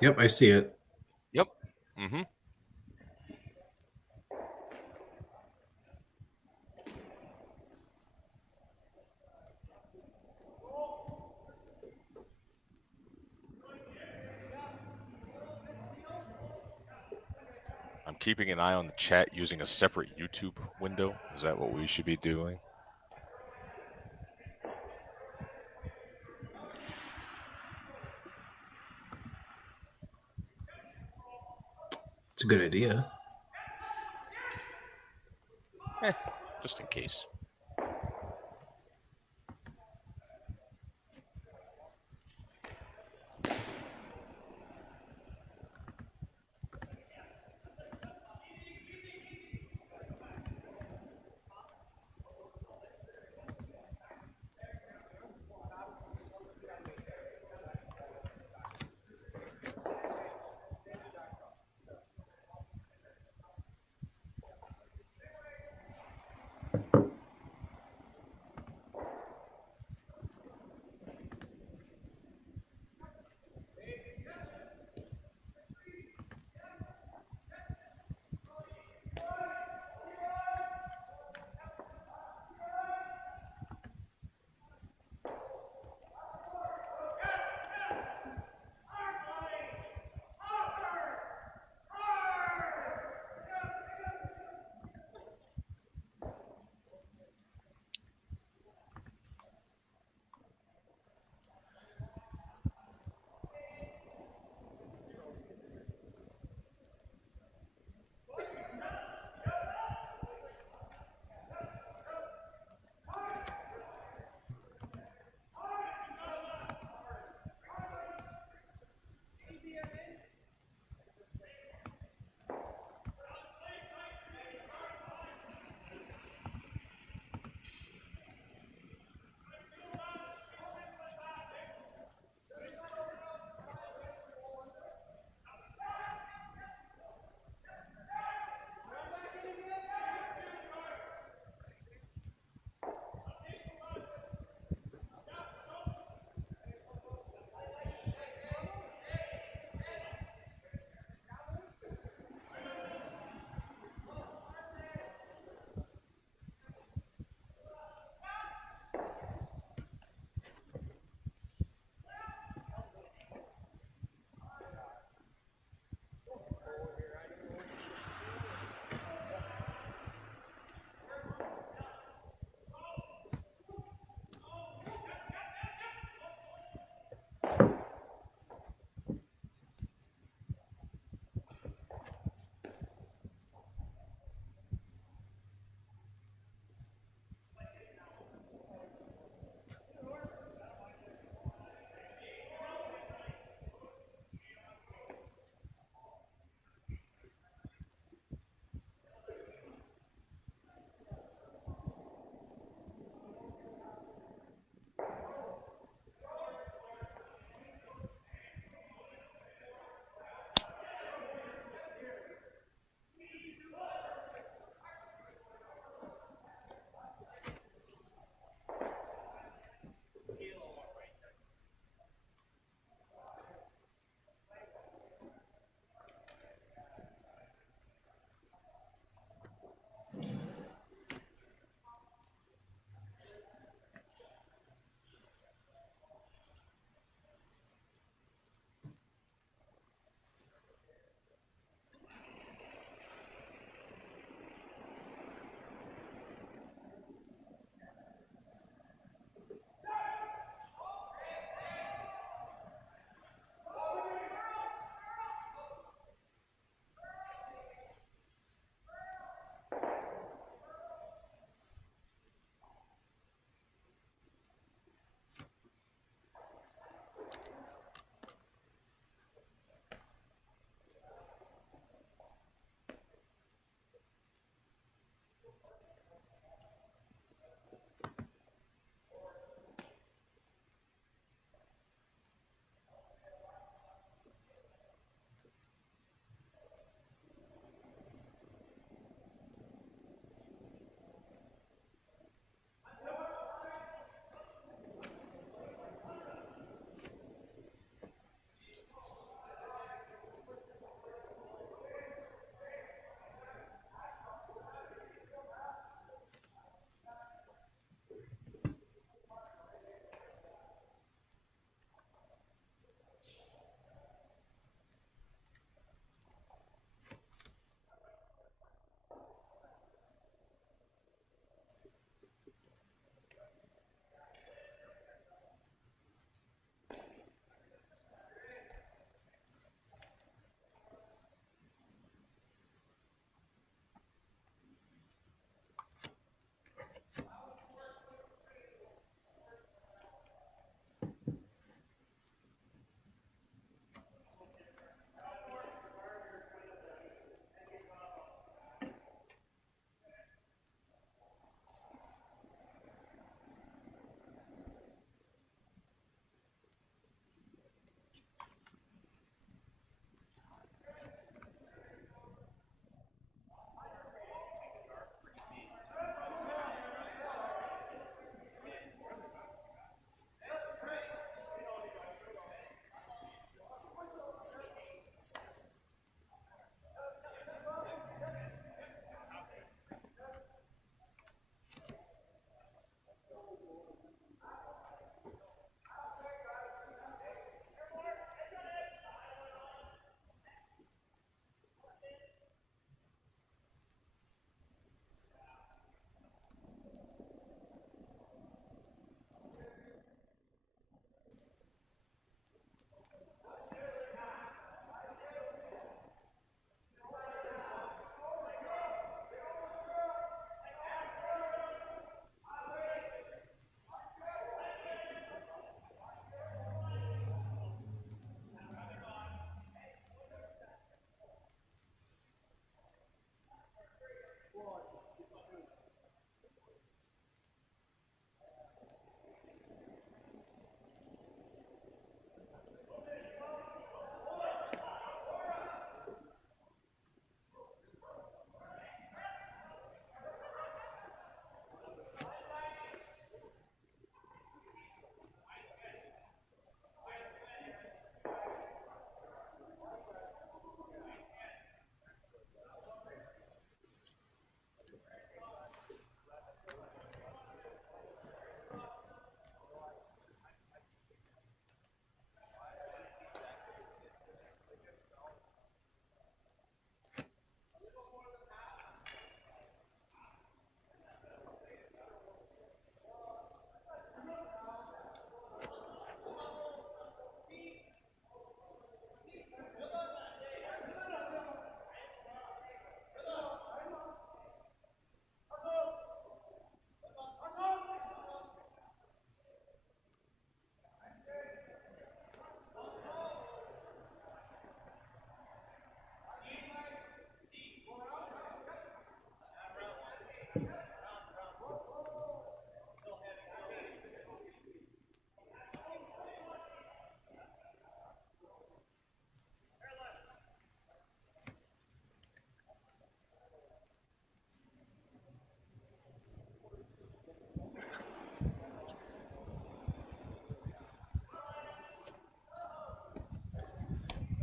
Yep, I see it. Yep. Mm-hmm. I'm keeping an eye on the chat using a separate YouTube window. Is that what we should be doing? It's a good idea. Just in case.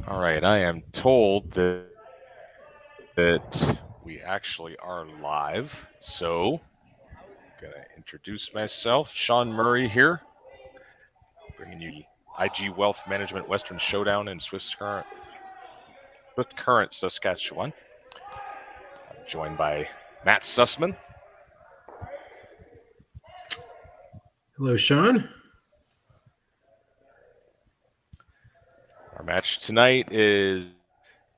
All right, I am told that we actually are live. So, I'm gonna introduce myself, Sean Murray here, bringing you the IG Wealth Management Western Showdown in Swift Current, Saskatchewan. I'm joined by Matt Sussman. Hello, Sean. Our match tonight is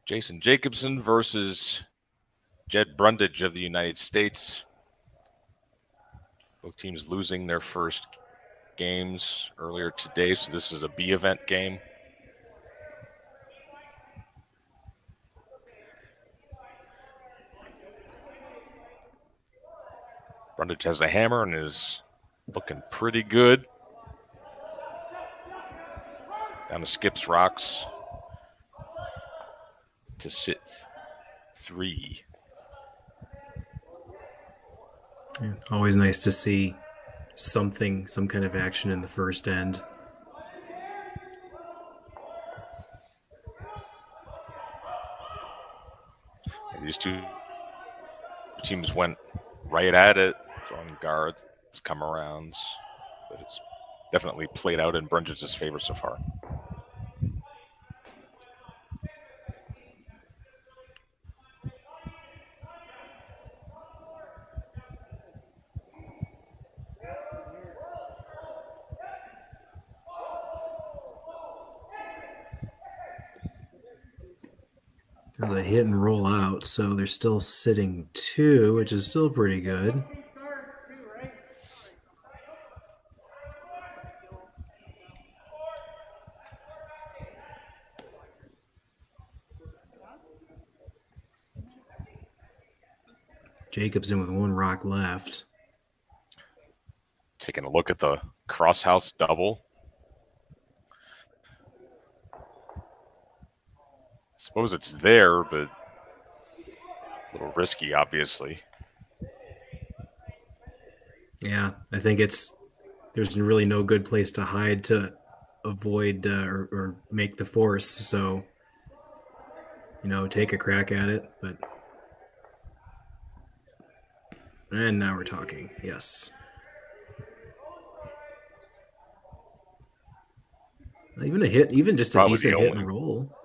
Jason Jacobson versus Jed Brundidge of the United States. Both teams losing their first games earlier today, so this is a B event game. Brundidge has a hammer and is looking pretty good. Down to skips rocks to sit 3. Yeah, always nice to see some kind of action in the first end. And these two teams went right at it, throwing guards, come arounds, but it's definitely played out in Brundidge's favor so far. There's a hit and roll out, so they're still sitting 2, which is still pretty good. Jacobson with 1 rock left. Taking a look at the crosshouse double. Suppose it's there, but a little risky, obviously. Yeah, I think there's really no good place to hide to avoid or make the force. So, take a crack at it. And now we're talking. Yes. Even a hit, even just Probably a decent hit and roll.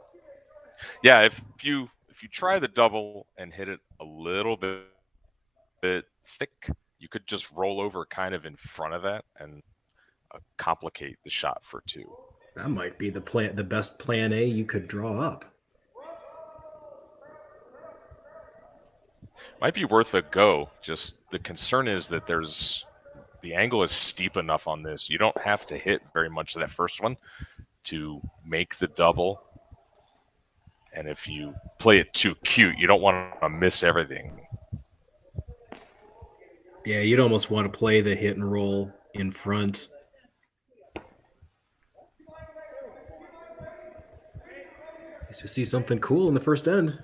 Yeah, if you try the double and hit it a little bit thick, you could just roll over kind of in front of that and complicate the shot for 2. That might be the best plan A you could draw up. Might be worth a go. Just the concern is that the angle is steep enough on this. You don't have to hit very much of that first one to make the double. And if you play it too cute, you don't want to miss everything. Yeah, you'd almost want to play the hit and roll in front. Guess you see something cool in the first end.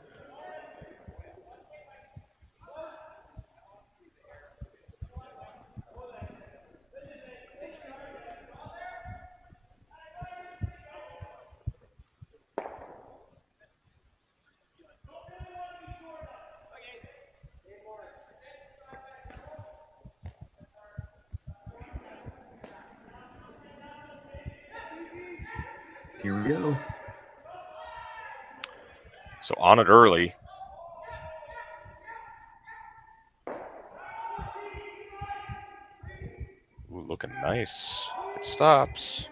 Here we go. So on it early. Ooh, looking nice. It stops.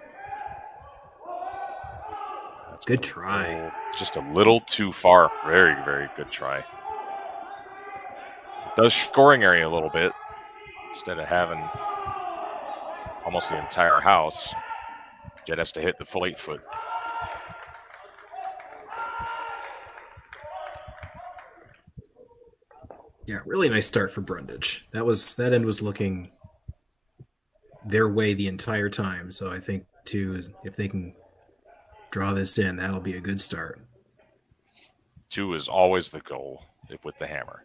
That's good try. Just a little too far. Very, very good try. It does scoring area a little bit instead of having almost the entire house. Jed has to hit the full 8 foot. Yeah, really nice start for Brundidge. That end was looking their way the entire time. So I think too is if they can draw this in, that'll be a good start. 2 is always the goal with the hammer.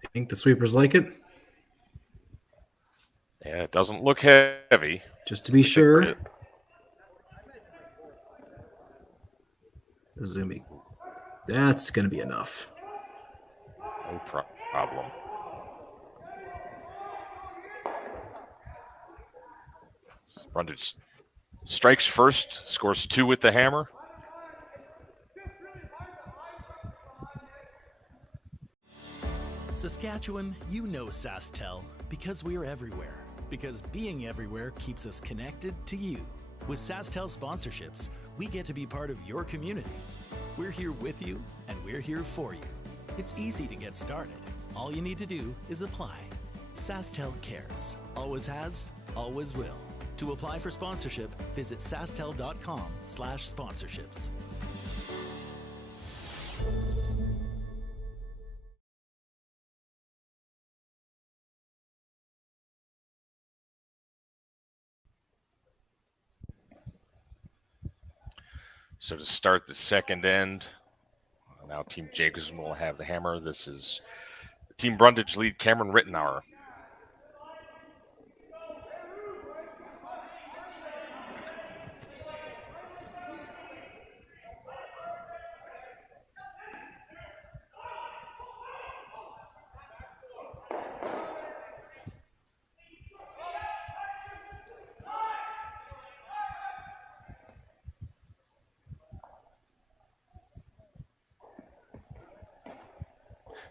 I think the sweepers like it. Yeah, it doesn't look heavy. Just to be sure. This is gonna be. That's gonna be enough. No problem. Brundidge strikes first, scores 2 with the hammer. Saskatchewan, you know SaskTel because we're everywhere. Because being everywhere keeps us connected to you. With SaskTel sponsorships, we get to be part of your community. We're here with you, and we're here for you. It's easy to get started. All you need to do is apply. SaskTel cares. Always has, always will. To apply for sponsorship, visit sastel.com/sponsorships. So to start the second end, now Team Jacobson will have the hammer. This is Team Brundidge lead Cameron Rittenauer.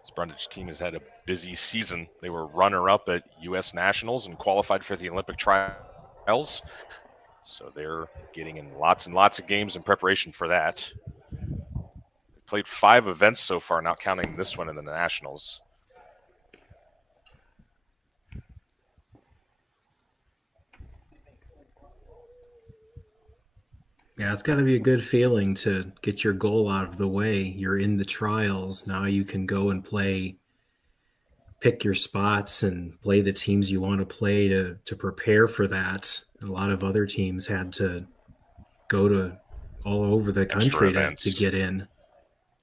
This Brundidge team has had a busy season. They were runner-up at U.S. Nationals and qualified for the Olympic trials. So they're getting in lots and lots of games in preparation for that. They played 5 events so far, not counting this one in the Nationals. Yeah, it's got to be a good feeling to get your goal out of the way. You're in the trials. Now you can go and pick your spots and play the teams you want to play to prepare for that. A lot of other teams had to go to all over the country to get in.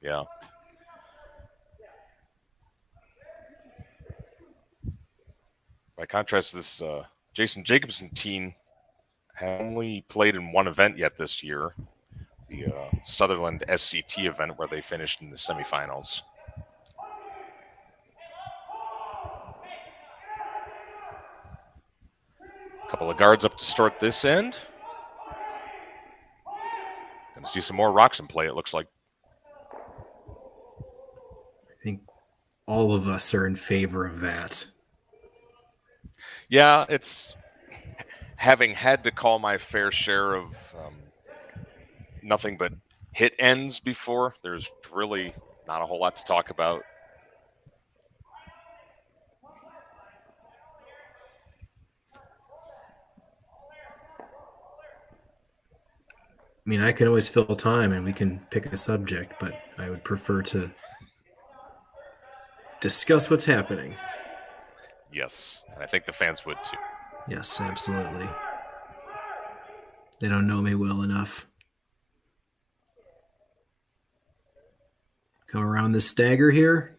Yeah. By contrast, this Jason Jacobson team has only played in 1 event yet this year, the Sutherland SCT event where they finished in the semifinals. A couple of guards up to start this end. Going to see some more rocks in play, it looks like. I think all of us are in favor of that. Yeah, it's having had to call my fair share of nothing but hit ends before. There's really not a whole lot to talk about. I mean, I can always fill time and we can pick a subject, but I would prefer to discuss what's happening. Yes, and I think the fans would too. Yes, absolutely. They don't know me well enough. Come around this stagger here.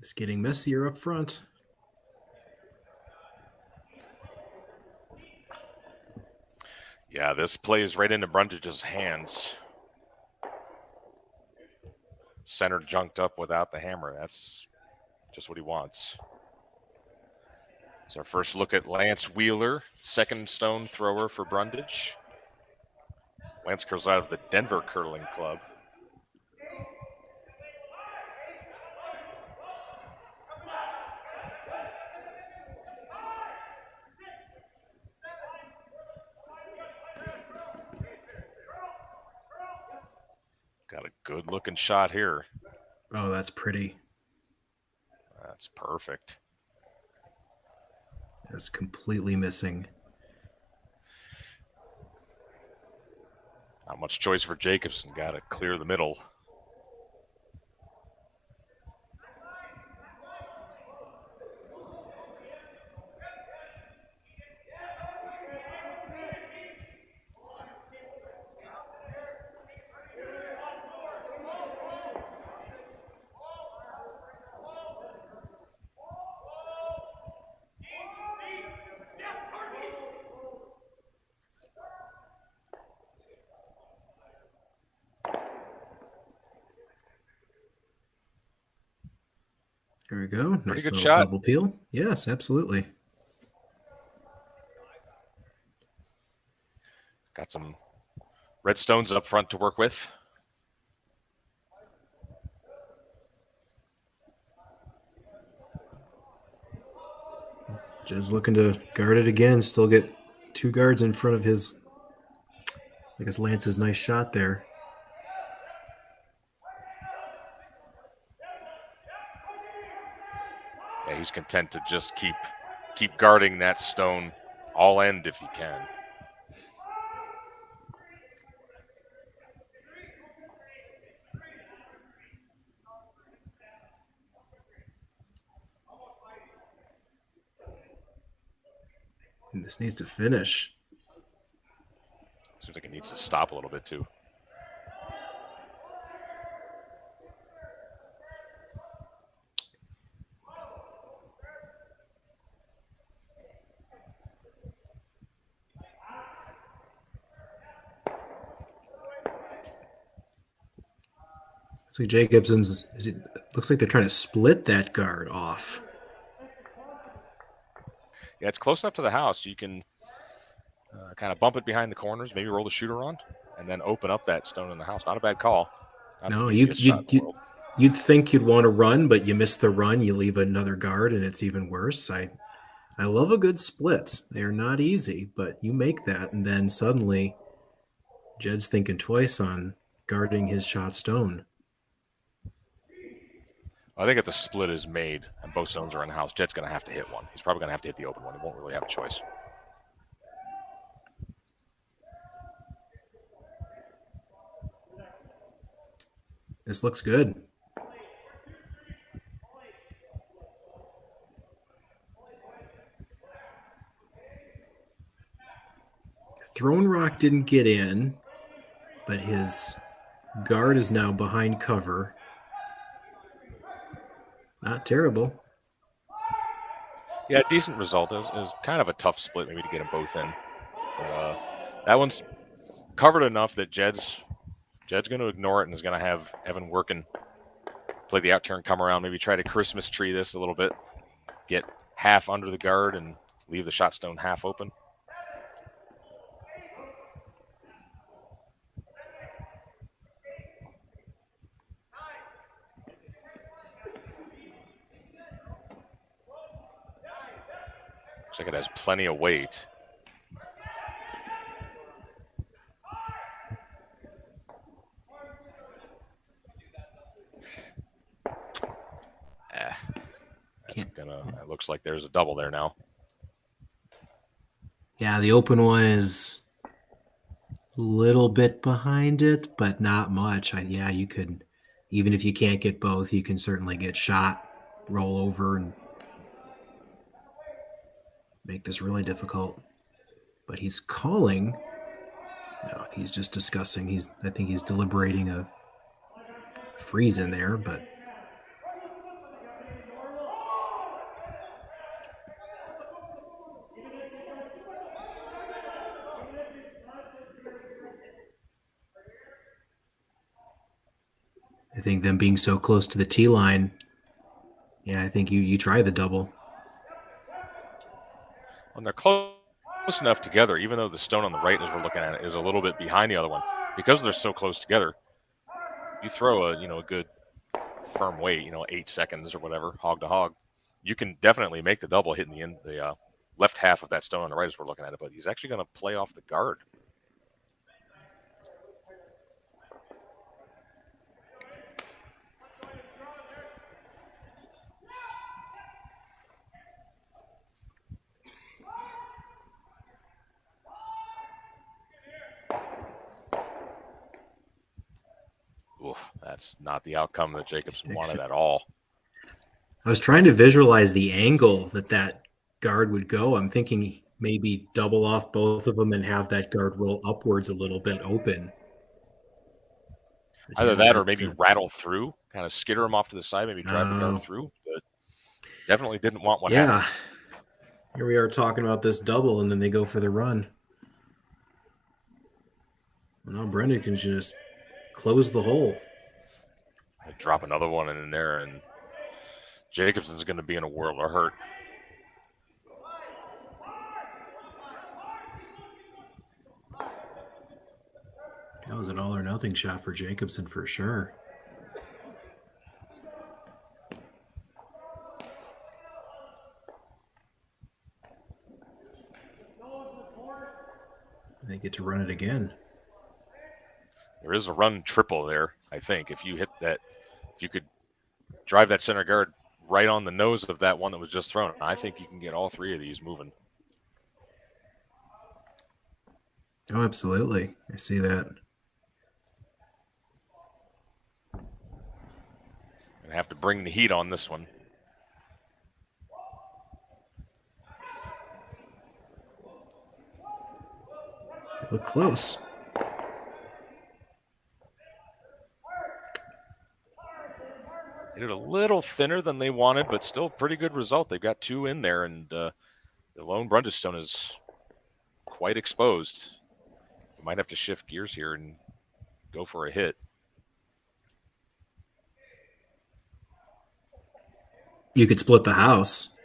It's getting messier up front. Yeah, this plays right into Brundidge's hands. center junked up without the hammer. That's just what he wants. It's our first look at Lance Wheeler, second stone thrower for Brundidge. Lance curls out of the Denver Curling Club. Got a good looking shot here. Oh, that's pretty. That's perfect. That's completely missing. Not much choice for Jacobson. Got to clear the middle. There we go. Pretty Nice good little shot. double peel. Yes, absolutely. Got some red stones up front to work with. Jed's looking to guard it again. Still get 2 guards in front of his, I guess, Lance's nice shot there. Yeah, he's content to just keep guarding that stone all end if he can. And this needs to finish. Seems like it needs to stop a little bit too. So Jacobson's, looks like they're trying to split that guard off. Yeah, it's close enough to the house. You can kind of bump it behind the corners, maybe roll the shooter on, and then open up that stone in the house. Not a bad call. Not No, the easiest shot in the world. you'd think you'd want to run, but you miss the run, you leave another guard, and it's even worse. I love a good split. They're not easy, but you make that, and then suddenly Jed's thinking twice on guarding his shot stone. I think if the split is made and both zones are in the house, Jed's going to have to hit one. He's probably going to have to hit the open one. He won't really have a choice. This looks good. Throne Rock didn't get in, but his guard is now behind cover. Not terrible. Yeah, decent result. It was kind of a tough split maybe to get them both in. That one's covered enough that Jed's going to ignore it and is going to have Evan working, play the out turn, come around, maybe try to Christmas tree this a little bit, get half under the guard and leave the shot stone half open. Looks like it has plenty of weight. It looks like there's a double there now. Yeah, the open one is a little bit behind it, but not much. Yeah, you could, even if you can't get both, you can certainly get shot, roll over, and make this really difficult. But he's calling. No, he's just discussing. I think he's deliberating a freeze in there, but I think them being so close to the tee line, yeah, I think you try the double. When they're close enough together, even though the stone on the right, as we're looking at it, is a little bit behind the other one, because they're so close together, you throw a good firm weight, 8 seconds or whatever, hog to hog, you can definitely make the double hitting the left half of that stone on the right as we're looking at it, but he's actually going to play off the guard. Oof, that's not the outcome that Jacobson wanted at all. I was trying to visualize the angle that guard would go. I'm thinking maybe double off both of them and have that guard roll upwards a little bit open. Either that or maybe rattle through, kind of skitter him off to the side, maybe drive the guard through, but definitely didn't want what happened. Here we are talking about this double, and then they go for the run. Well, now Brendan can just close the hole. Drop another one in there, and Jacobson's going to be in a world of hurt. That was an all-or-nothing shot for Jacobson for sure. They get to run it again. There is a run triple there, I think. If you hit that, if you could drive that center guard right on the nose of that one that was just thrown, I think you can get all three of these moving. Oh, absolutely. I see that. Gonna have to bring the heat on this one. Look close. They did a little thinner than they wanted, but still a pretty good result. They've got two in there, and the lone Brundidge stone is quite exposed. You might have to shift gears here and go for a hit. You could split the house.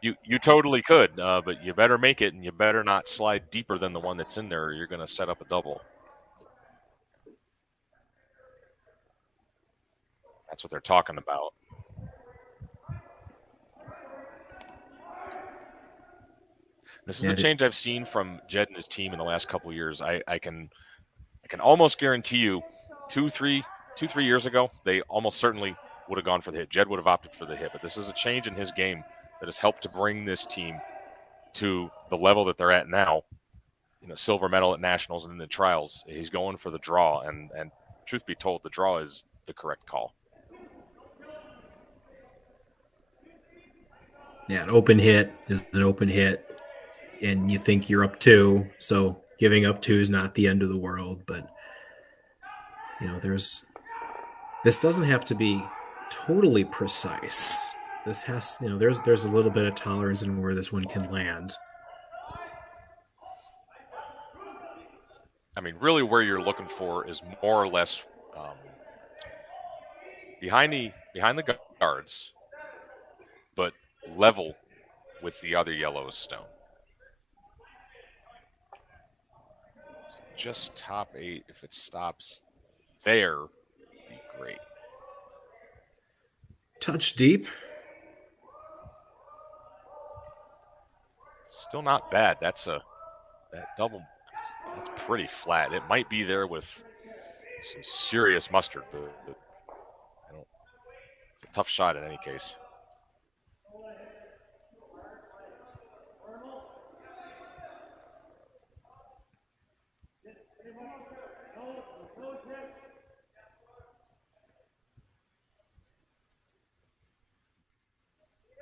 You totally could, but you better make it, and you better not slide deeper than the one that's in there, or you're going to set up a double. That's what they're talking about. This is a change I've seen from Jed and his team in the last couple of years. I can almost guarantee you 2-3 years ago, they almost certainly would have gone for the hit. Jed would have opted for the hit, but this is a change in his game that has helped to bring this team to the level that they're at now. Silver medal at nationals and in the trials. He's going for the draw, and truth be told, the draw is the correct call. Yeah, an open hit is an open hit, and you think you're up 2, so giving up 2 is not the end of the world, but this doesn't have to be totally precise. This has, there's a little bit of tolerance in where this one can land. I mean, really where you're looking for is more or less behind the guards, but level with the other yellow stone. So just top 8, if it stops there, would be great. Touch deep. Still not bad. That double, that's pretty flat. It might be there with some serious mustard, but it's a tough shot in any case.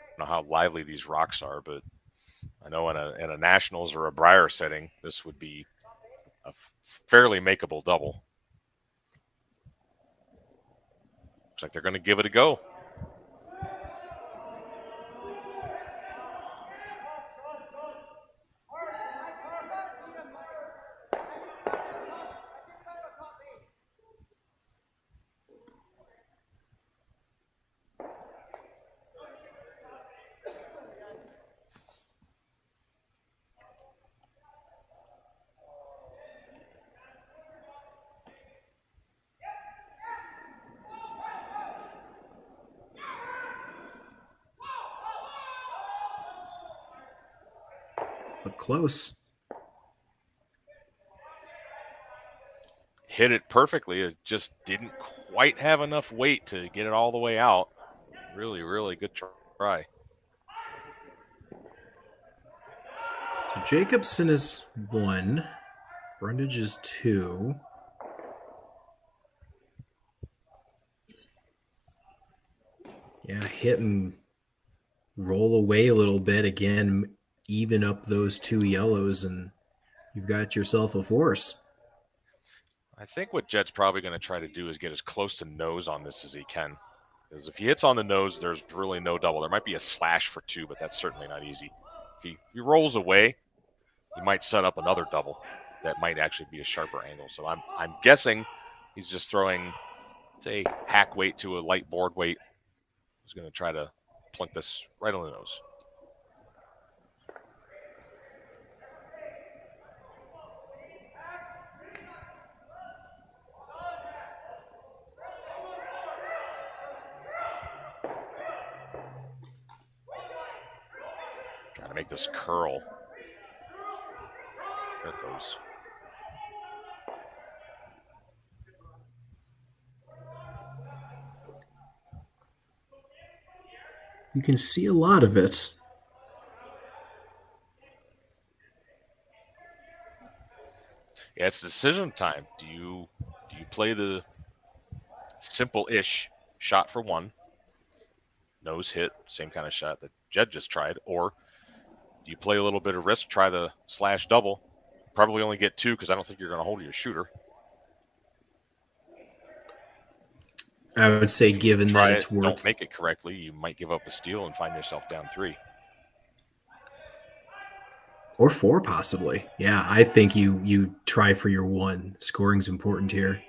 I don't know how lively these rocks are, but I know in a nationals or a Briar setting, this would be a fairly makeable double. Looks like they're going to give it a go. but close. Hit it perfectly. It just didn't quite have enough weight to get it all the way out. Really, really good try. So Jacobson is 1. Brundidge is 2. Yeah, hit and roll away a little bit. Again, even up those 2 yellows, and you've got yourself a force. I think what Jed's probably going to try to do is get as close to nose on this as he can. Because if he hits on the nose, there's really no double. There might be a slash for 2, but that's certainly not easy. If he rolls away, he might set up another double. That might actually be a sharper angle. So I'm guessing he's just throwing, say, hack weight to a light board weight. He's going to try to plunk this right on the nose. Trying to make this curl. There it goes. You can see a lot of it. Yeah, it's decision time. Do you play the simple-ish shot for 1, nose hit, same kind of shot that Jed just tried, or do you play a little bit of risk, try the slash double? Probably only get 2 because I don't think you're going to hold your shooter. I would say, given that it's worth. Don't make it correctly, you might give up a steal and find yourself down 3. Or 4, possibly. Yeah, I think you try for your 1. Scoring's important here.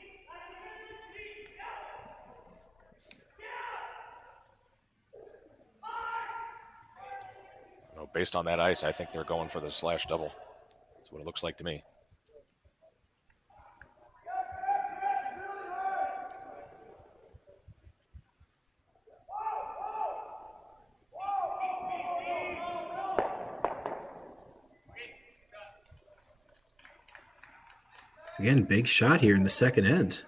Based on that ice, I think they're going for the slash double. That's what it looks like to me. So again, big shot here in the second end.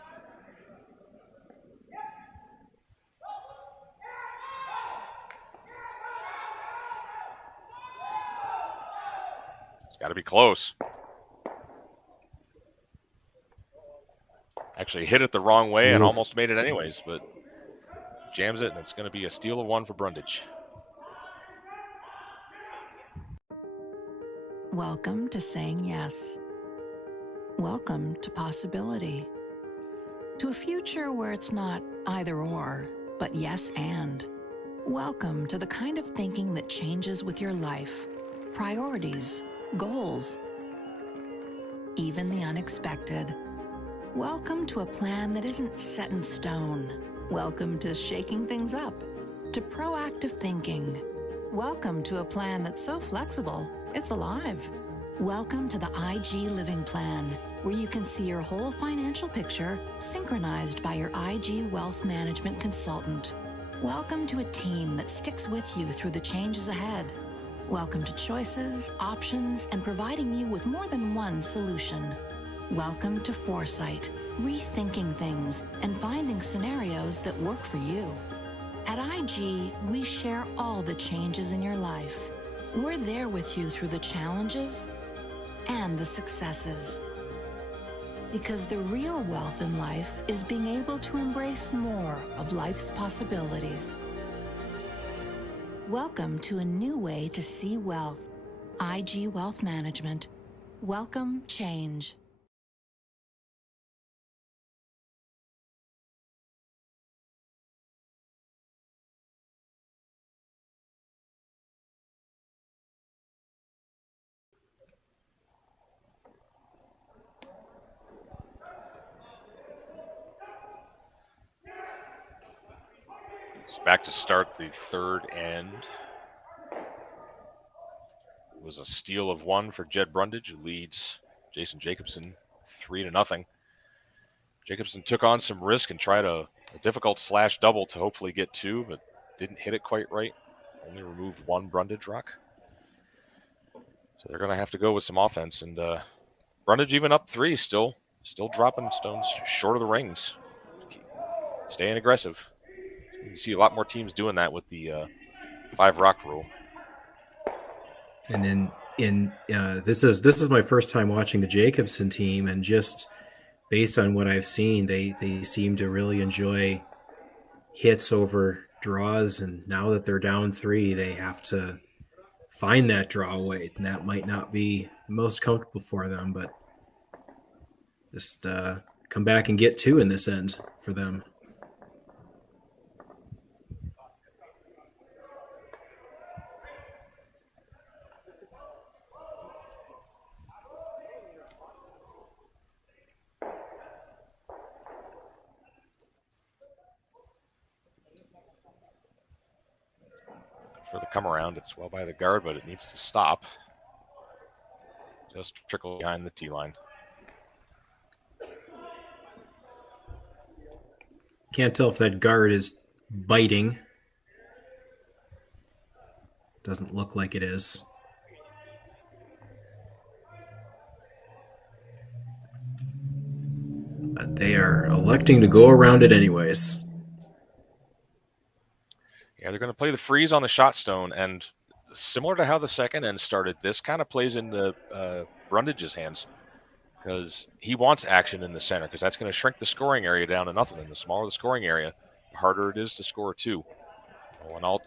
It's got to be close. Actually hit it the wrong way and almost made it anyways, but jams it, and it's going to be a steal of 1 for Brundidge. Welcome to saying yes. Welcome to possibility. To a future where it's not either or, but yes and. Welcome to the kind of thinking that changes with your life, priorities, goals, even the unexpected. Welcome to a plan that isn't set in stone. Welcome to shaking things up, to proactive thinking. Welcome to a plan that's so flexible, it's alive. Welcome to the IG Living Plan, where you can see your whole financial picture synchronized by your IG Wealth Management consultant. Welcome to a team that sticks with you through the changes ahead. Welcome to choices, options, and providing you with more than one solution. Welcome to foresight, rethinking things, and finding scenarios that work for you. At IG, we share all the changes in your life. We're there with you through the challenges and the successes. Because the real wealth in life is being able to embrace more of life's possibilities. Welcome to a new way to see wealth. IG Wealth Management. Welcome change. It's back to start the third end. It was a steal of 1 for Jed Brundidge, who leads Jason Jacobson 3-0. Jacobson took on some risk and tried a difficult slash double to hopefully get 2, but didn't hit it quite right. Only removed 1 Brundidge rock. So they're going to have to go with some offense. And Brundidge even up 3, still dropping stones short of the rings. Staying aggressive. You see a lot more teams doing that with the 5 rock rule. And then this is my first time watching the Jacobson team, and just based on what I've seen, they seem to really enjoy hits over draws, and now that they're down 3, they have to find that draw away, and that might not be the most comfortable for them, but just come back and get 2 in this end for them. For the come around, it's well by the guard, but it needs to stop. Just trickle behind the tee line. Can't tell if that guard is biting. Doesn't look like it is. But they are electing to go around it anyways. Yeah, they're going to play the freeze on the shot stone, and similar to how the second end started, this kind of plays into Brundidge's hands because he wants action in the center because that's going to shrink the scoring area down to nothing. And the smaller the scoring area, the harder it is to score 2. Well, an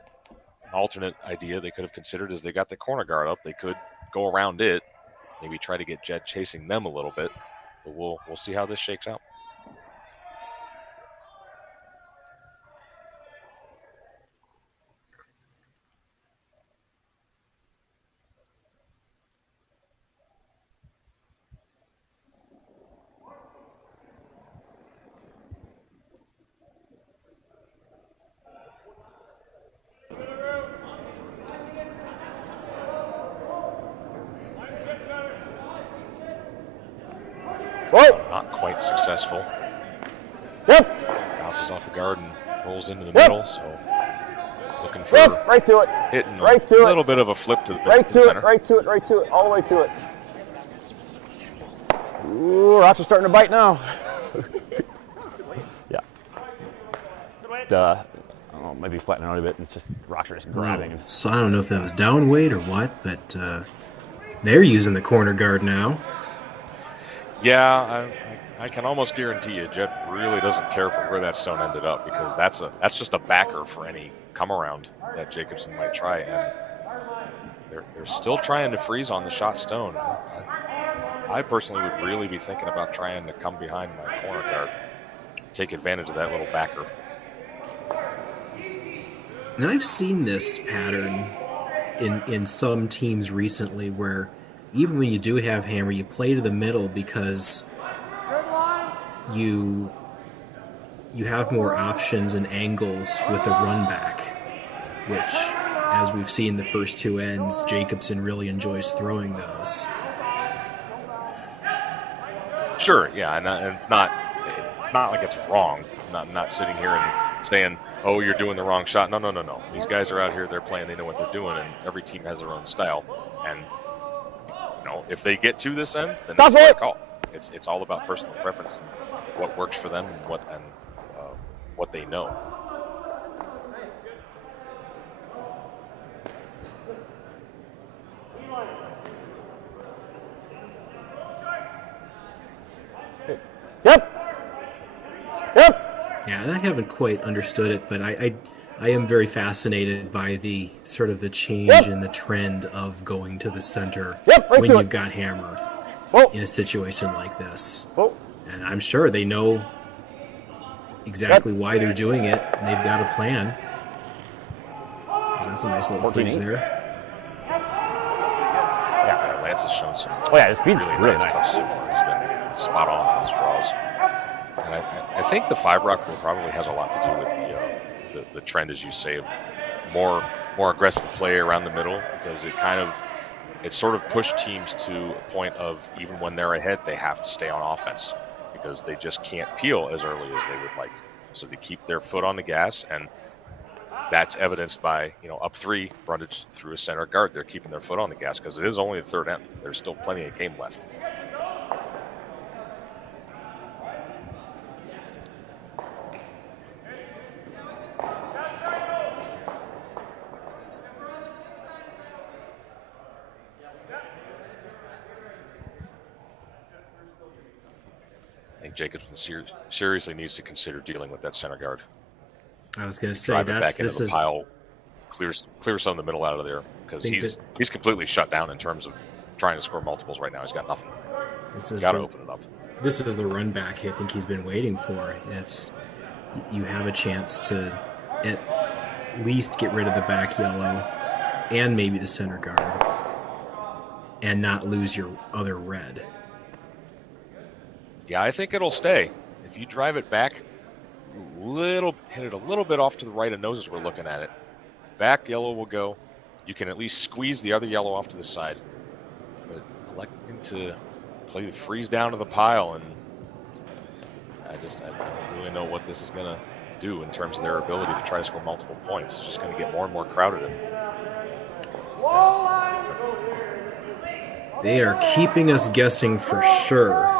alternate idea they could have considered is they got the corner guard up. They could go around it, maybe try to get Jed chasing them a little bit. But we'll see how this shakes out. Whoa. Not quite successful. Yep. Bounces off the guard and rolls into the middle. So looking for Right to it. hitting Right to a it. little bit of a flip to the Right to center. it. Right to it. Right to it. All the way to it. Ooh, rocks are starting to bite now. Yeah. I don't know, maybe flatten out a bit. And it's just rocks are just grabbing. So I don't know if that was down weight or what, but they're using the corner guard now. Yeah, I can almost guarantee you, Jed really doesn't care for where that stone ended up because that's just a backer for any come around that Jacobson might try, and they're still trying to freeze on the shot stone. I personally would really be thinking about trying to come behind my corner guard, take advantage of that little backer. And I've seen this pattern in some teams recently where even when you do have hammer, you play to the middle because you have more options and angles with a run back, which, as we've seen the first 2 ends, Jacobson really enjoys throwing those. Sure, yeah, and it's not like it's wrong. I'm not sitting here and saying, oh, you're doing the wrong shot. No. These guys are out here, they're playing, they know what they're doing, and every team has their own style. And if they get to this end, then Stop it's their it! call. It's all about personal preference and what works for them and what they know. Yep. Yeah, and I haven't quite understood it, but I am very fascinated by the sort of the change in the trend of going to the center Right when to you've it. got hammer Whoa. in a situation like this. Whoa. And I'm sure they know exactly why they're doing it, and they've got a plan. That's a nice little freeze 14. there. Yeah, Lance has shown some Oh yeah, his speed's really nice nice. stuff so far. He's been spot on with his draws. And I think the 5 rock rule probably has a lot to do with the trend, as you say, of more aggressive play around the middle, because it sort of pushed teams to a point of even when they're ahead, they have to stay on offense because they just can't peel as early as they would like. So they keep their foot on the gas, and that's evidenced by, up 3, Brundidge threw a center guard. They're keeping their foot on the gas because it is only the third end. There's still plenty of game left. I think Jacobson seriously needs to consider dealing with that center guard. I was going to say Drive it back this into is the pile, clear some of the middle out of there because he's completely shut down in terms of trying to score multiples right now. He's got nothing. Got to open it up. This is the run back I think he's been waiting for. You have a chance to at least get rid of the back yellow and maybe the center guard and not lose your other red. Yeah, I think it'll stay. If you drive it back, hit it a little bit off to the right of nose as we're looking at it. Back yellow will go. You can at least squeeze the other yellow off to the side. But electing to play the freeze down to the pile, and I don't really know what this is going to do in terms of their ability to try to score multiple points. It's just going to get more and more crowded. They are keeping us guessing for sure.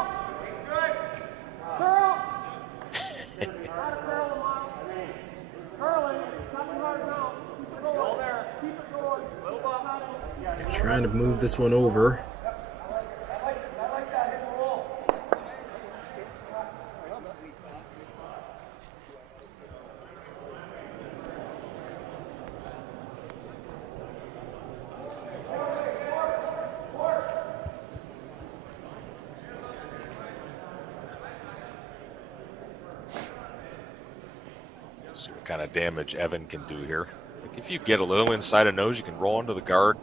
Trying to move this one over. See what kind of damage Evan can do here. If you get a little inside a nose, you can roll into the guard.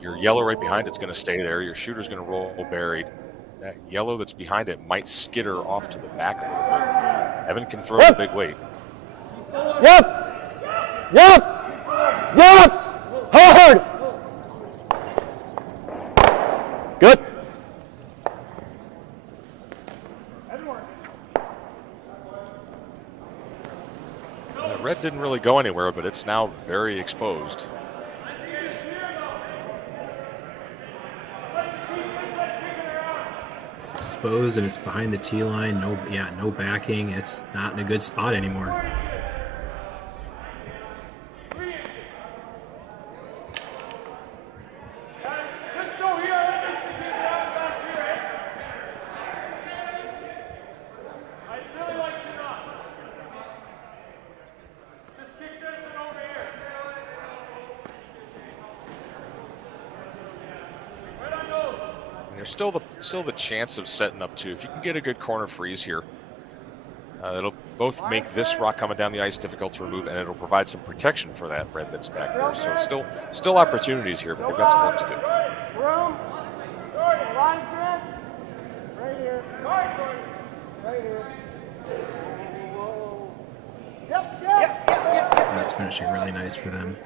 Your yellow right behind it's going to stay there. Your shooter's going to roll buried. That yellow that's behind it might skitter off to the back a little bit. Evan can throw a big weight. Yep! Yep! Yep! Hard! Good. The red didn't really go anywhere, but it's now very exposed. Exposed and it's behind the tee line. No backing. It's not in a good spot anymore. There's still the chance of setting up two. If you can get a good corner freeze here, it'll both make this rock coming down the ice difficult to remove, and it'll provide some protection for that red that's back there. So still opportunities here, but they've got some work to do. That's finishing really nice for them.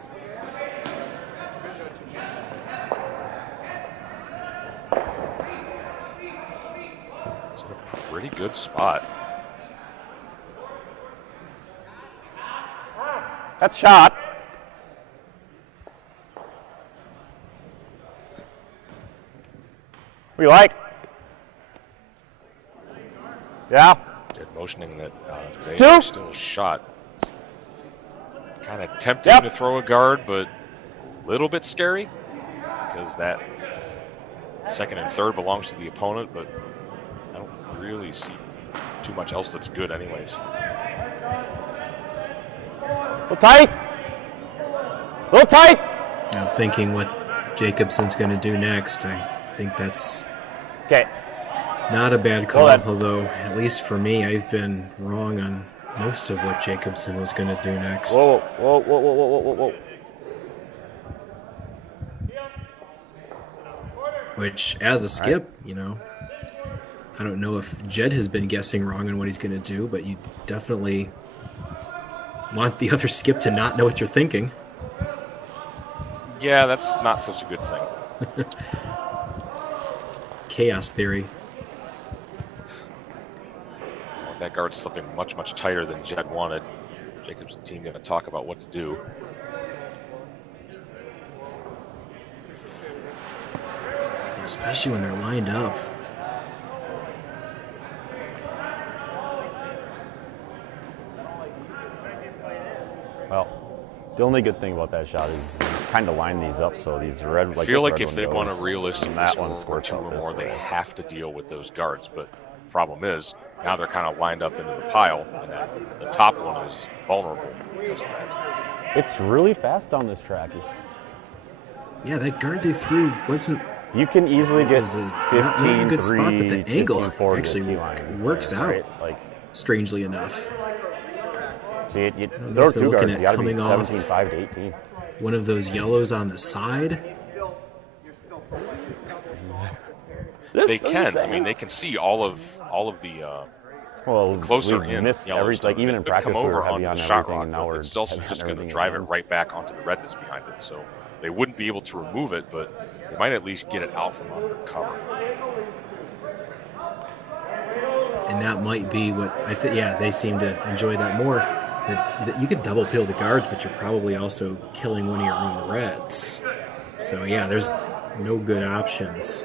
It's a pretty good spot. That's shot. What do you like? Yeah. Jed motioning that they two. are still shot. Kind of tempting to throw a guard, but a little bit scary because that second and third belongs to the opponent, but I don't really see too much else that's good anyways. A little tight. A little tight. I'm thinking what Jacobson's going to do next. I think that's not a bad call, although at least for me, I've been wrong on most of what Jacobson was going to do next. Whoa, whoa, whoa, whoa, whoa, whoa, whoa. Which, as a skip, you know, I don't know if Jed has been guessing wrong on what he's going to do, but you definitely want the other skip to not know what you're thinking. Yeah, that's not such a good thing. Chaos theory. That guard's slipping much, much tighter than Jed wanted. Jacobson team going to talk about what to do. Especially when they're lined up. Well, the only good thing about that shot is you kind of line these up so these red. I feel like if they want to realistically that one score squirts 2 out or this more, they way. have to deal with those guards. But the problem is, now they're kind of lined up into the pile, and the top one is vulnerable because of that. It's really fast on this track. Yeah, that guard they threw wasn't. You can easily get was not a 15, good spot, but the 3, angle 15, 4 to the actually T-line. works out. Right? Like, Strangely enough. see, you know throw if they're 2 looking guards, at you got to be coming off 17-5 to 18. One of those yellows on the side. They can. I mean, they can see all of the Well, closer we've in missed Yellowstone. like even in It could practice come we were over heavy onto on the shot everything, rock, and now but we're it's also heavy on just going to everything drive it again. right back onto the red that's behind it. So they wouldn't be able to remove it, but they might at least get it out from under cover. And that might be what I think. Yeah, they seem to enjoy that more. That you could double peel the guards, but you're probably also killing one of your own reds. So yeah, there's no good options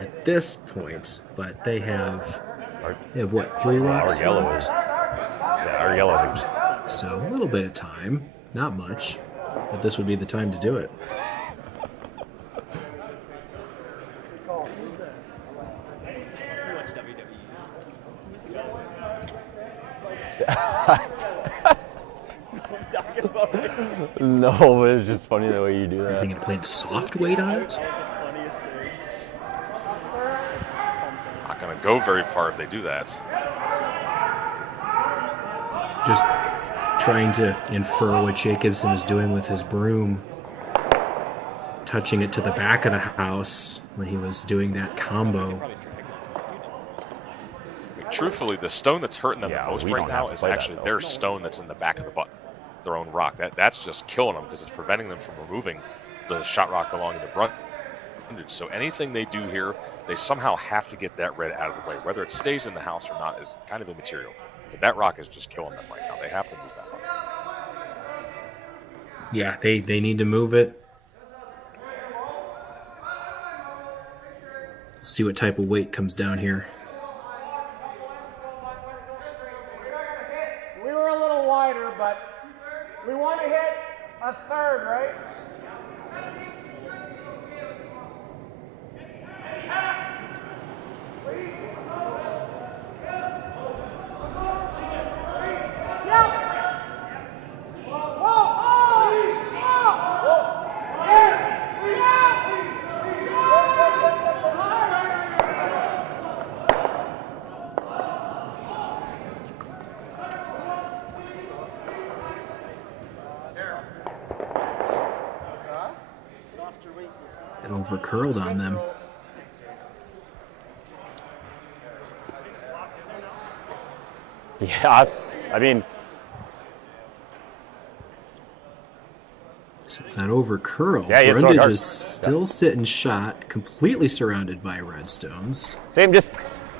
at this point. But they have what, 3 rocks Our yellow left? is our yellow is So a little bit of time, not much, but this would be the time to do it. no, but it's just funny the way you do Are you that. thinking of playing soft weight on it? Not going to go very far if they do that. Just trying to infer what Jacobson is doing with his broom, touching it to the back of the house when he was doing that combo. I mean, truthfully, the stone that's hurting them Yeah, the most we right don't now have to is play that, actually though. their stone that's in the back of the button, their own rock. That's just killing them because it's preventing them from removing the shot rock belonging to Brundidge. So anything they do here, they somehow have to get that red out of the way. Whether it stays in the house or not is kind of immaterial. But that rock is just killing them right now. They have to move that rock. Yeah, they need to move it. See what type of weight comes down here. We were a little wider, but we want to hit a third, right? It over curled on them. Yeah, I mean, So if that over curl, Yeah, yes, so Brundidge hard. is still sitting shot, completely surrounded by redstones. same, just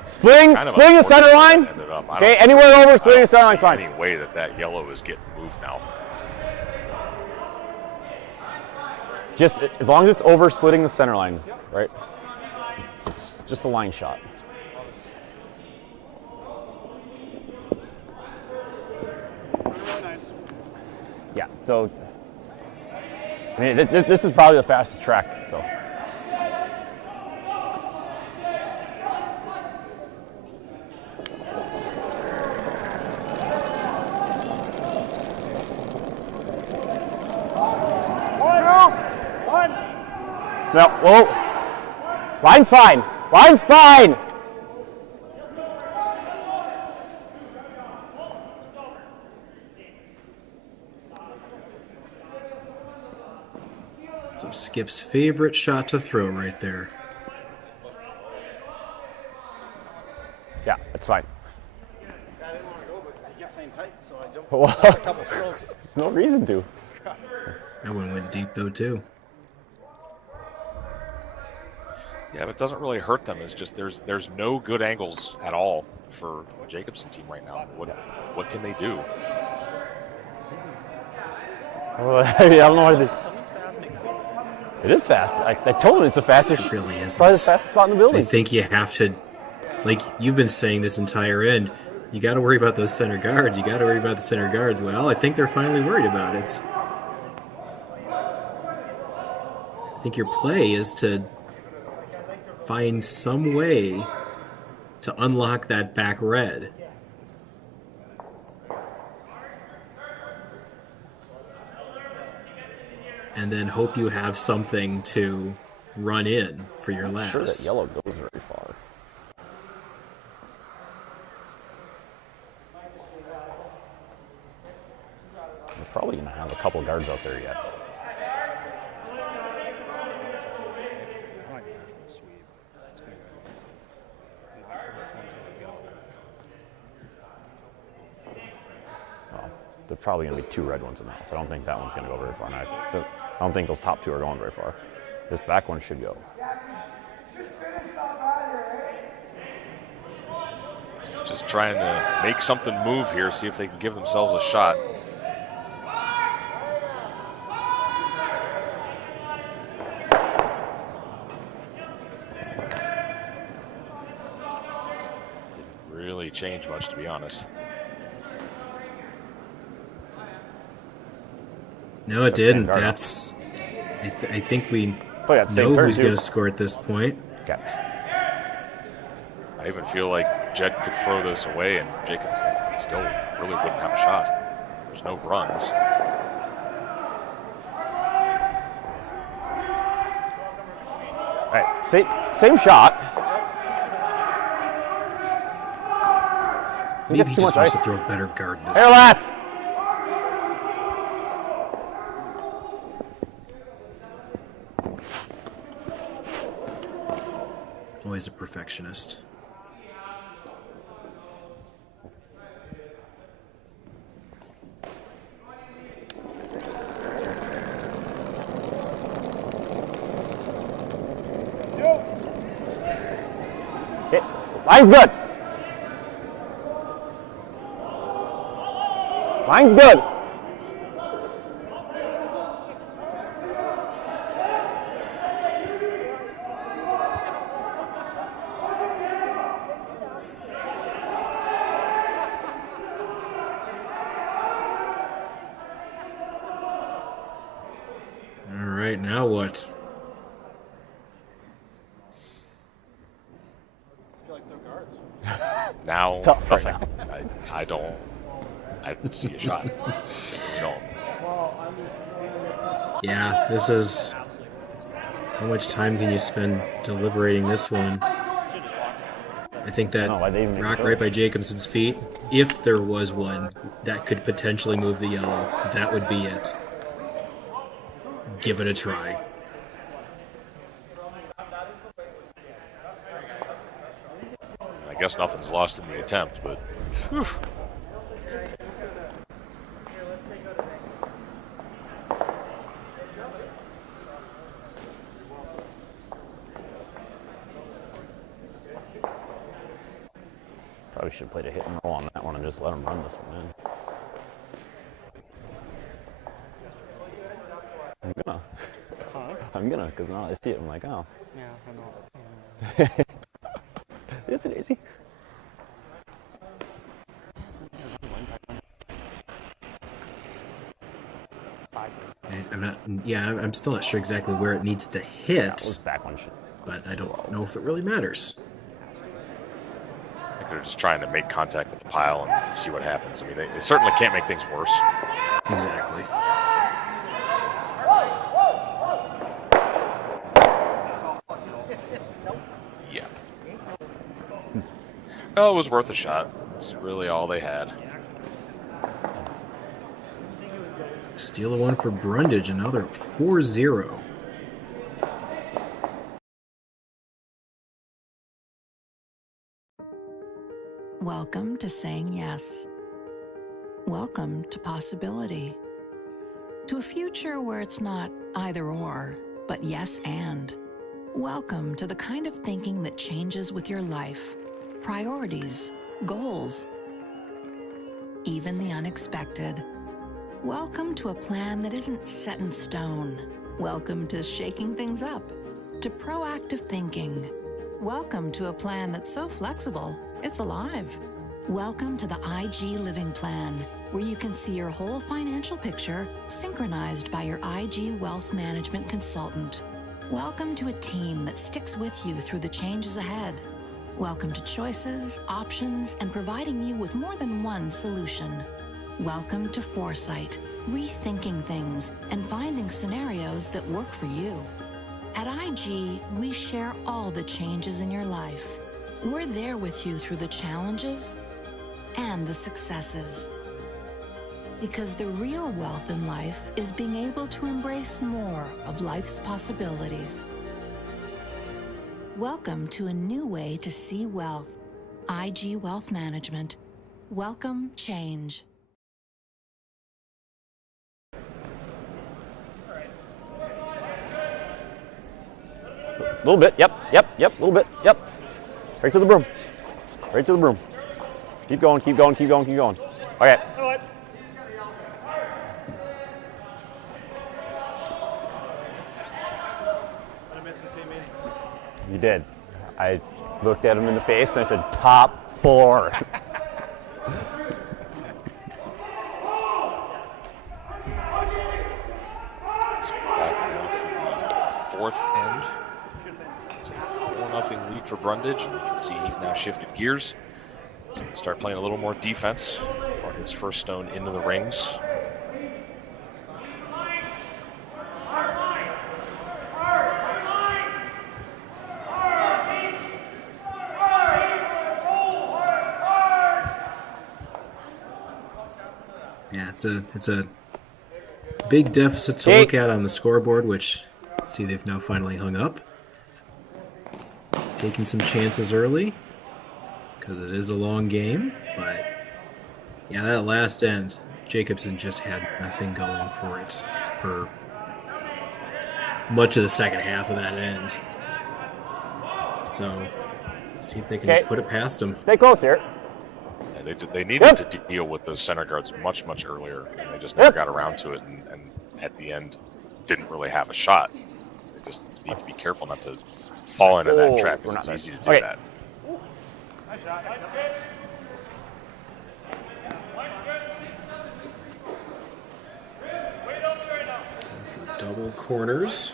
splitting Kind of the center unfortunate line. that ended up. I Okay, don't- anywhere over I splitting the don't center line's see fine. any way that yellow is getting moved now. Just as long as it's over splitting the center line, right? So it's just a line shot. Yeah, so I mean, this is probably the fastest track, so. No, whoa. Line's fine. Line's fine. So Skip's favorite shot to throw right there. Yeah, it's fine. I didn't want to go, but he kept saying tight, so I jumped Well, a couple strokes. there's no reason to. That one went deep though too. Yeah, but it doesn't really hurt them. It's just there's no good angles at all for the Jacobson team right now. What can they do? Well, I don't know what to do. It is fast. I told him it's the fastest. It really is. Probably the fastest spot in the building. I think you have to, like you've been saying this entire end, you got to worry about those center guards. You got to worry about the center guards. Well, I think they're finally worried about it. I think your play is to find some way to unlock that back red. And then hope you have something to run in for your last. I'm sure that yellow goes very far. We're probably going to have a couple guards out there yet. Well, there's probably going to be 2 red ones in the house. I don't think that one's going to go very far. And I don't think those top 2 are going very far. This back one should go. Just trying to make something move here, see if they can give themselves a shot. Didn't really change much, to be honest. No, it didn't. That's. I think we know who's going to score at this point. Okay. I even feel like Jed could throw this away and Jacobson still really wouldn't have a shot. There's no runs. All right, same shot. Maybe he just wants to throw a better guard this time. Less. Always a perfectionist. Okay, line's good. Line's good. All right, now what? Now, tough right nothing. I don't see a shot. No. Yeah, this is. How much time can you spend deliberating this one? I think that rock right by Jacobson's feet, if there was one that could potentially move the yellow, that would be it. Give it a try. I guess nothing's lost in the attempt, but whew. Probably should have played a hit and roll on that one and just let him run this one in. I'm gonna, because now I see it, I'm like, oh. Yeah, I know. Isn't it easy? I'm still not sure exactly where it needs to hit, back one should. But I don't know if it really matters. I think they're just trying to make contact with the pile and see what happens. I mean, they certainly can't make things worse. Exactly. Yeah. Oh, it was worth a shot. That's really all they had. Steal a one for Brundidge, another 4-0. Welcome to saying yes. Welcome to possibility. To a future where it's not either or, but yes and. Welcome to the kind of thinking that changes with your life, priorities, goals, even the unexpected. Welcome to a plan that isn't set in stone. Welcome to shaking things up, to proactive thinking. Welcome to a plan that's so flexible, it's alive. Welcome to the IG Living Plan, where you can see your whole financial picture synchronized by your IG Wealth Management consultant. Welcome to a team that sticks with you through the changes ahead. Welcome to choices, options, and providing you with more than one solution. Welcome to foresight, rethinking things, and finding scenarios that work for you. At IG, we share all the changes in your life. We're there with you through the challenges and the successes. Because the real wealth in life is being able to embrace more of life's possibilities. Welcome to a new way to see wealth. IG Wealth Management. Welcome change. A little bit, yep, a little bit, yep. Right to the broom. Right to the broom. Keep going. Okay. You did. I looked at him in the face and I said, top 4. Back now for the 4th end. It's a 4-0 lead for Brundidge. And you can see he's now shifted gears. He's going to start playing a little more defense for his first stone into the rings. Yeah, it's a big deficit to look at on the scoreboard, which see they've now finally hung up. Taking some chances early because it is a long game, but yeah, that last end, Jacobson just had nothing going for it for much of the second half of that end. So see if they can just put it past him. Stay close here. They needed to deal with those center guards much earlier, and they just never got around to it, and at the end didn't really have a shot. They just need to be careful not to fall into that trap. It's easy to do that. Going for double corners.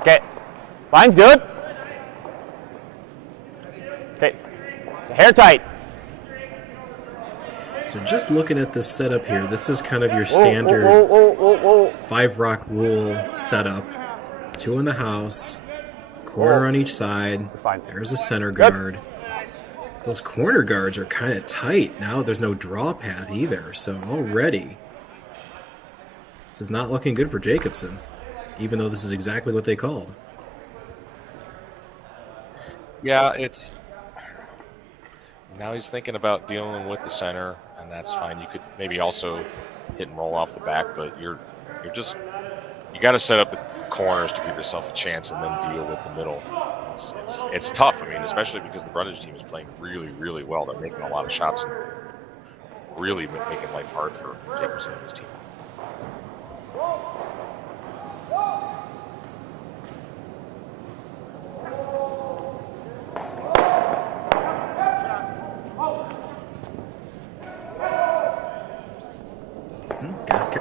Okay, line's good. Okay, so hair tight. So just looking at this setup here, this is kind of your standard 5-rock rule setup. 2 in the house, corner on each side. There's a center guard. Those corner guards are kind of tight. Now there's no draw path either, so already this is not looking good for Jacobson, even though this is exactly what they called. Yeah, it's now he's thinking about dealing with the center, and that's fine. You could maybe also hit and roll off the back, but you got to set up the corners to give yourself a chance, and then deal with the middle. It's tough. I mean, especially because the Brundidge team is playing really well. They're making a lot of shots and really making life hard for Jacobson and his team.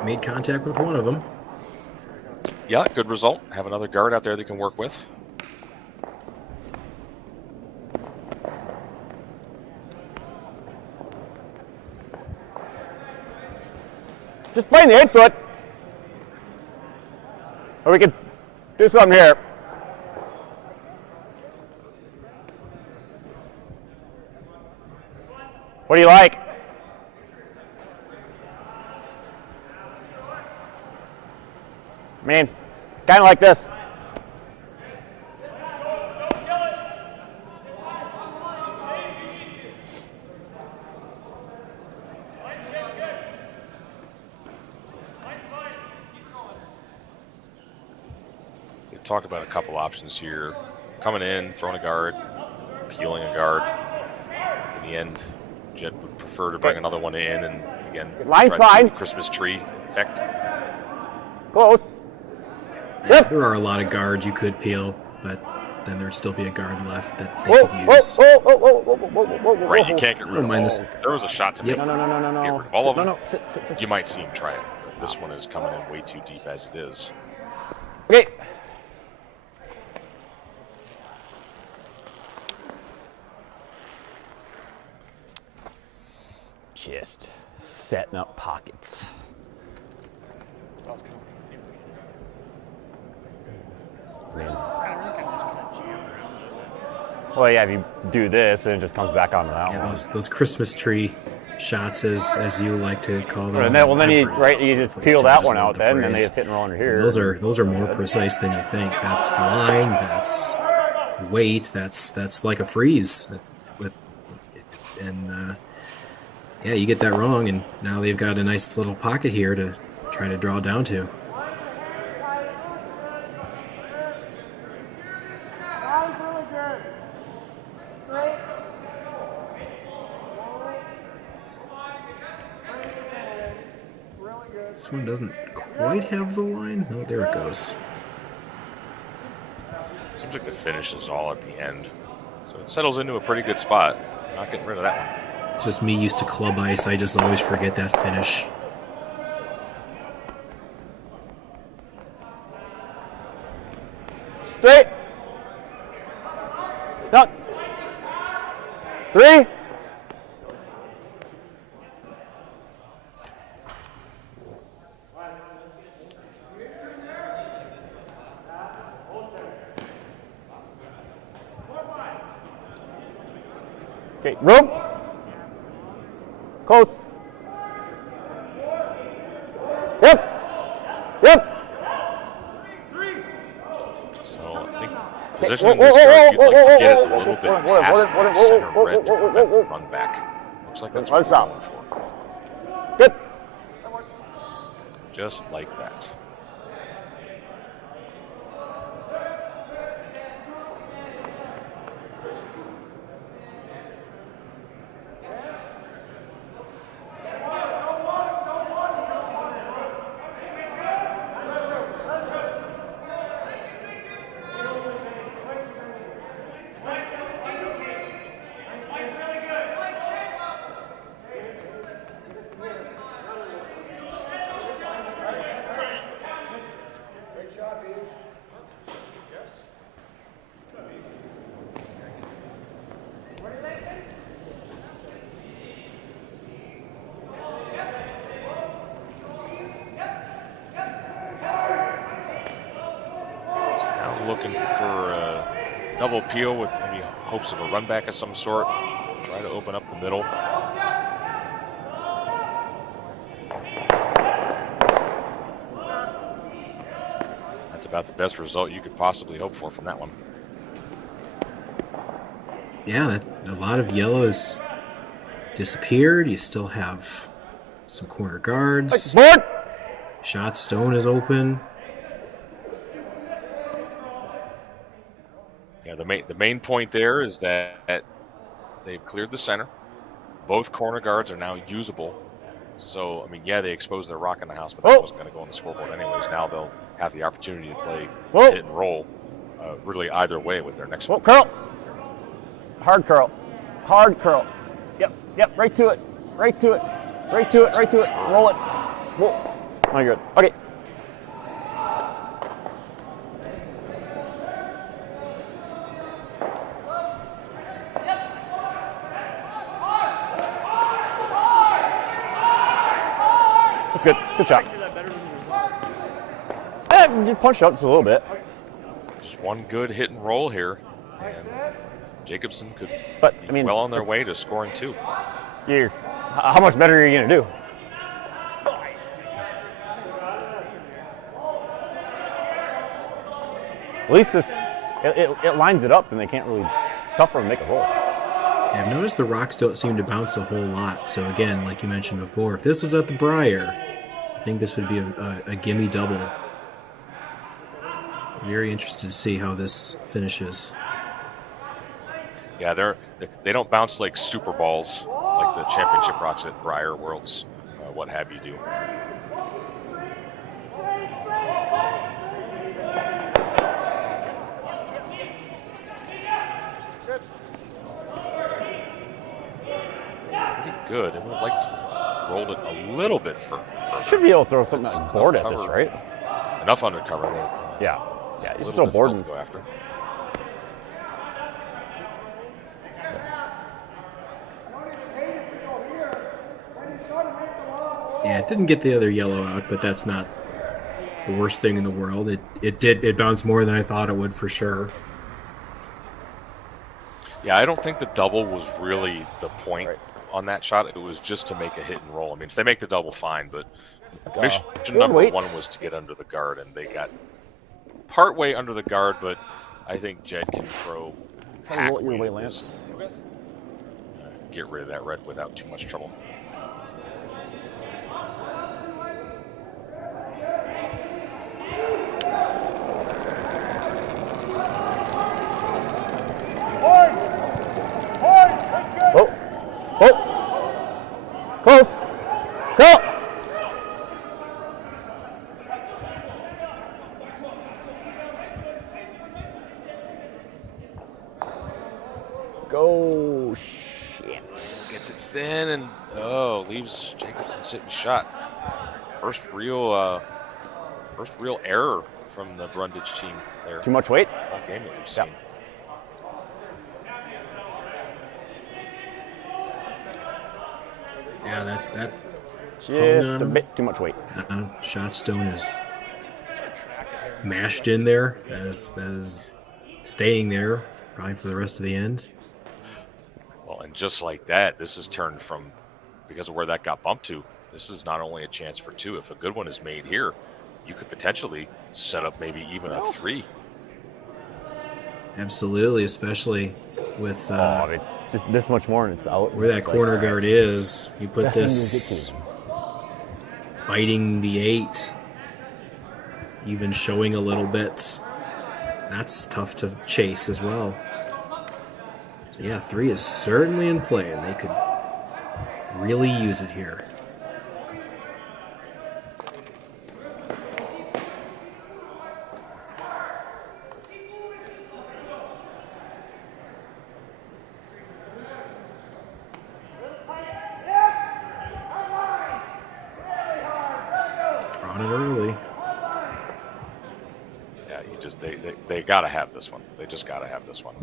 Made contact with one of them. Yeah, good result. Have another guard out there they can work with. Just playing the 8 foot. Or we could do something here. What do you like? I mean, kind of like this. So talk about a couple options here. Coming in, throwing a guard, peeling a guard. In the end, Jed would prefer to bring another one in and, again, Line's try to fine. do the Christmas tree effect. Close. Yeah, Yep. there are a lot of guards you could peel, but then there'd still be a guard left that they Whoa, could whoa, use. whoa, whoa, whoa, whoa, whoa, whoa, whoa, Right, you whoa. can't get I rid don't of mind all. this. If there was a shot to Yep. make No, no, no, no, no, get no. rid of all of them, Sit. you might see him try it. This one is coming in way too deep as it is. Okay. Just setting up pockets. I mean, well, yeah, if you do this, then it just comes back onto that Yeah, one. those Christmas tree shots, as you like to call them. Well, then you just peel that one out then, then, and they just hit and roll under here. Those are more precise than you think. That's line, that's weight, that's like a freeze with, and yeah, you get that wrong, and now they've got a nice little pocket here to try to draw down to. Line's really good. Straight. Really good. This one doesn't quite have the line. Oh, there it goes. Seems like the finish is all at the end. So it settles into a pretty good spot. Not getting rid of that one. Just me used to club ice. I just always forget that finish. Straight. Down. 3. Okay, room. Close. Yep. So I think positioning this guard, you'd like to get it a little bit past the center red to prevent the run back. Looks like that's what we're going for. Good. Just like that. Looking for a double peel with maybe hopes of a run back of some sort. Try to open up the middle. That's about the best result you could possibly hope for from that one. Yeah, a lot of yellow has disappeared. You still have some corner guards. Board. Shot stone is open. Yeah, the main point there is that they've cleared the center. Both corner guards are now usable. So, I mean, yeah, they exposed their rock in the house, but that wasn't going to go on the scoreboard anyways. Now they'll have the opportunity to play hit and roll really either way with their next one. Curl. Hard curl. Hard curl. Yep, right to it. Right to it. Roll it. Whoa. Not good. Okay. good. Good shot. Just punch it up just a little bit. Just one good hit and roll here, and Jacobson could But, be well on their way to scoring 2. How much better are you going to do? At least it lines it up, and they can't really. It's tough for them to make a roll. Yeah, I've noticed the rocks don't seem to bounce a whole lot. So again, like you mentioned before, if this was at the Briar, I think this would be a gimme double. Very interested to see how this finishes. Yeah, they don't bounce like Super Balls, like the championship rocks at Briar Worlds, what have you do. Pretty good. I would have liked to roll it a little bit further. Should be able to throw something like board at this, right? Enough undercover. Yeah, it's so bored and go after. Yeah, it didn't get the other yellow out, but that's not the worst thing in the world. It bounced more than I thought it would for sure. Yeah, I don't think the double was really the point on that shot. It was just to make a hit and roll. I mean, if they make the double, fine, but mission number 1 was to get under the guard, and they got partway under the guard, but I think Jed can throw your way, Lance. Get rid of that red without too much trouble. Oh, close. Go. Go. Shit. Gets it thin and leaves Jacobson sitting shot. First real error from the Brundidge team there. Too much weight. All game that we've seen. Yeah, that just a bit too much weight. Shot stone is mashed in there. That is staying there probably for the rest of the end. Well, and just like that, this has turned from, because of where that got bumped to, this is not only a chance for 2. If a good one is made here, you could potentially set up maybe even a 3. Absolutely, especially with just this much more and it's out. Where that corner guard is. You put this biting the 8, even showing a little bit. That's tough to chase as well. So yeah, 3 is certainly in play, and they could really use it here. Drawn it early. Yeah, they got to have this one. They just got to have this one.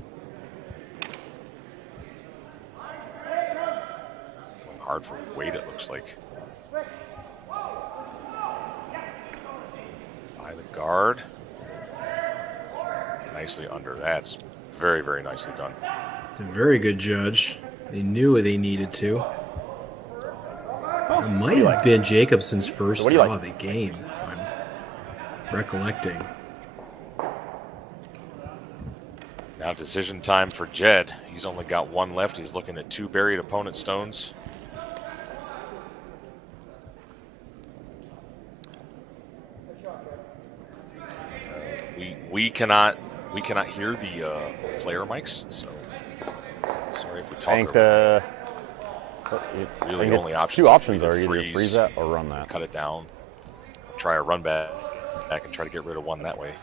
Hard for weight, it looks like. By the guard. Nicely under. That's very, very nicely done. It's a very good judge. They knew they needed to. It might have been Jacobson's first draw of the game, if I'm recollecting. Now decision time for Jed. He's only got 1 left. He's looking at 2 buried opponent stones. We cannot hear the player mics, so sorry if we talk. I think the only options. 2 options are either either freeze that or run that. Cut it down. Try a run back and try to get rid of 1 that way.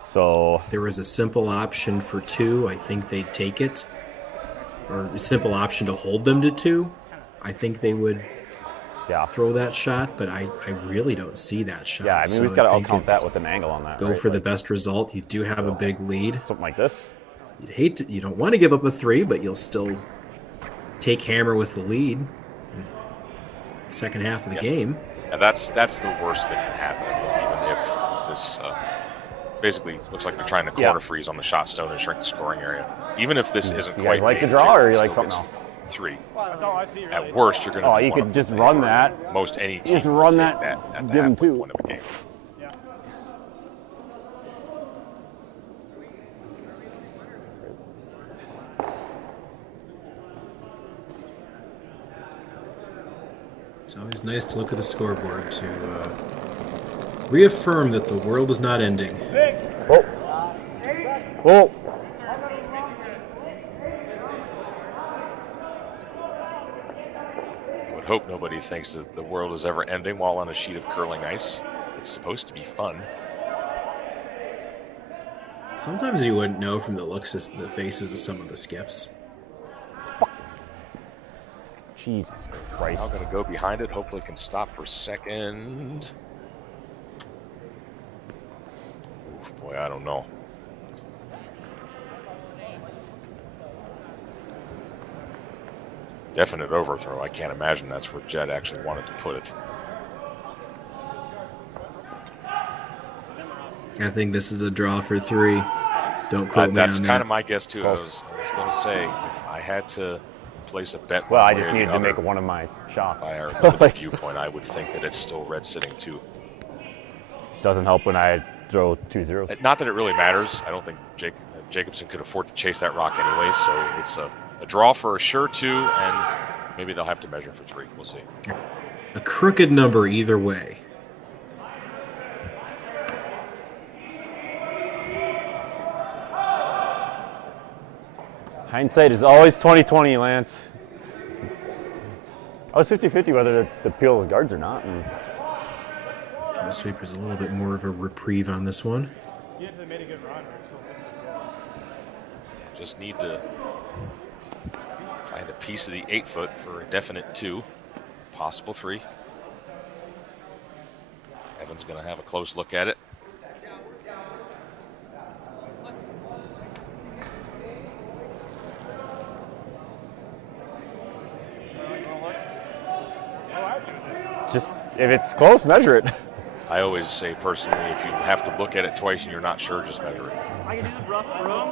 So if there was a simple option for 2, I think they'd take it. Or a simple option to hold them to 2, I think they would throw that shot, but I really don't see that shot. Yeah, I mean, we just got to count that with an angle on that. Go for the best result. You do have a big lead. Something like this. You don't want to give up a 3, but you'll still take hammer with the lead in the second half of the game. And that's the worst that can happen. Even if this basically looks like they're trying to corner freeze on the shot stone and shrink the scoring area. Even if this isn't You quite guys like the big, draw, or you still like something gets else? 3. That's all I see, really. At worst, you're going to. Oh, you could just run that. Most any team Just will run take that, at the give 'em halfway 2. point of the game. Yeah. It's always nice to look at the scoreboard to reaffirm that the world is not ending. Oh. Oh. I would hope nobody thinks that the world is ever ending while on a sheet of curling ice. It's supposed to be fun. Sometimes you wouldn't know from the looks of the faces of some of the skips. Jesus I'm Christ. going to go behind it. Hopefully can stop for a second. Oof, boy, I don't know. Definite overthrow. I can't imagine that's where Jed actually wanted to put it. I think this is a draw for 3. Don't quote me That's on kind that. of my guess, too. I Close. was going to say, if I had to place a bet. Well, I one way just or the needed to other, make one of my shots. by our limited viewpoint, I would think that it's still red sitting 2. Doesn't help when I throw 2 zeros. Not that it really matters. I don't think Jacobson could afford to chase that rock anyway, so it's a draw for a sure 2, and maybe they'll have to measure for 3. We'll see. A crooked number either way. Hindsight is always 20/20, Lance. I was 50-50 whether to peel his guards or not. And The sweeper's a little bit more of a reprieve on this one. You made a good run. Just need to find a piece of the 8-foot for a definite 2, possible 3. Evan's going to have a close look at it. just, if it's close, measure it. I always say personally, if you have to look at it twice and you're not sure, just measure it. I can do the rough broom.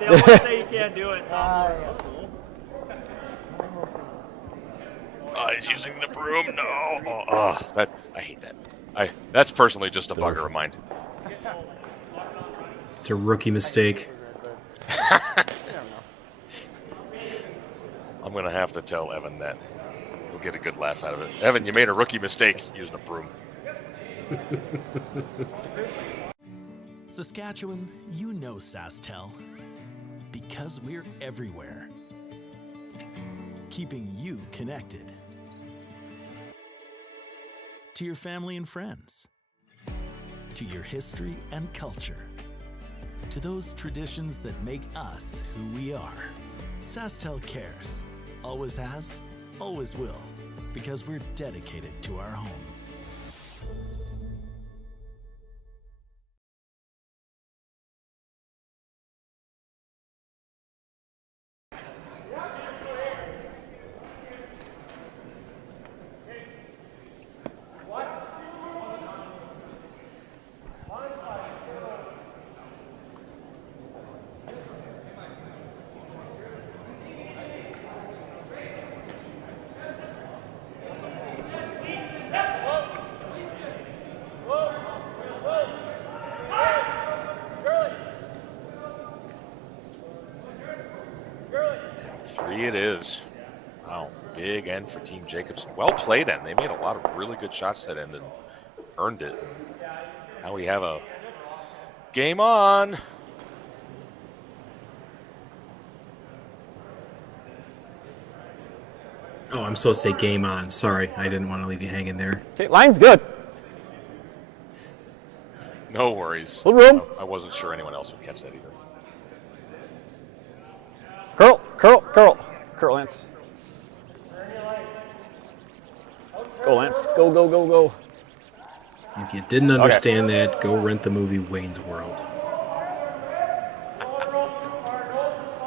They always say you can't do it, so He's using the broom. No. I hate that. That's personally just a bugger of mine. It's a rookie mistake. I'm going to have to tell Evan that. We'll get a good laugh out of it. Evan, you made a rookie mistake using a broom. Saskatchewan, you know SaskTel. Because we're everywhere. Keeping you connected. To your family and friends. To your history and culture. To those traditions that make us who we are. SaskTel cares. Always has, always will. Because we're dedicated to our home. Three it is. Wow, big end for Team Jacobson. Well played end. They made a lot of really good shots that end and earned it. Now we have a game on. Oh, I'm supposed to say game on. Sorry, I didn't want to leave you hanging there. Okay, line's good. No worries. Little room. I wasn't sure anyone else would catch that either. Curl, curl, curl. Curl, Lance. Go, Lance. Go, go, go, go. If you didn't understand that, go rent the movie Wayne's World.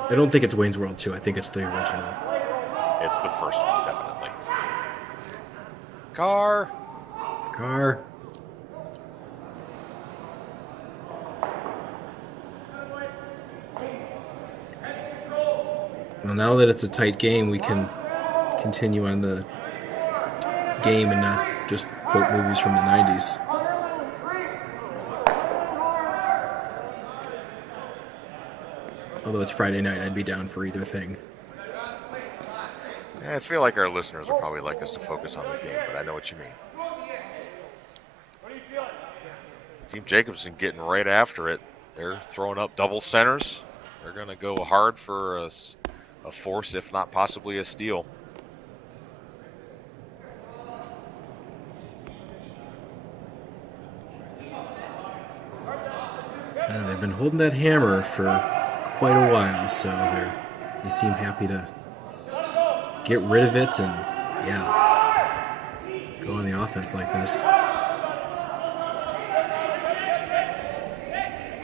I don't think it's Wayne's World 2. I think it's the original. It's the first one, definitely. Car. Well, now that it's a tight game, we can continue on the game and not just quote movies from the 90s. Although it's Friday night, I'd be down for either thing. I feel like our listeners would probably like us to focus on the game, but I know what you mean. Team Jacobson getting right after it. They're throwing up double centers. They're going to go hard for a force, if not possibly a steal. They've been holding that hammer for quite a while, so they seem happy to get rid of it and, go on the offense like this.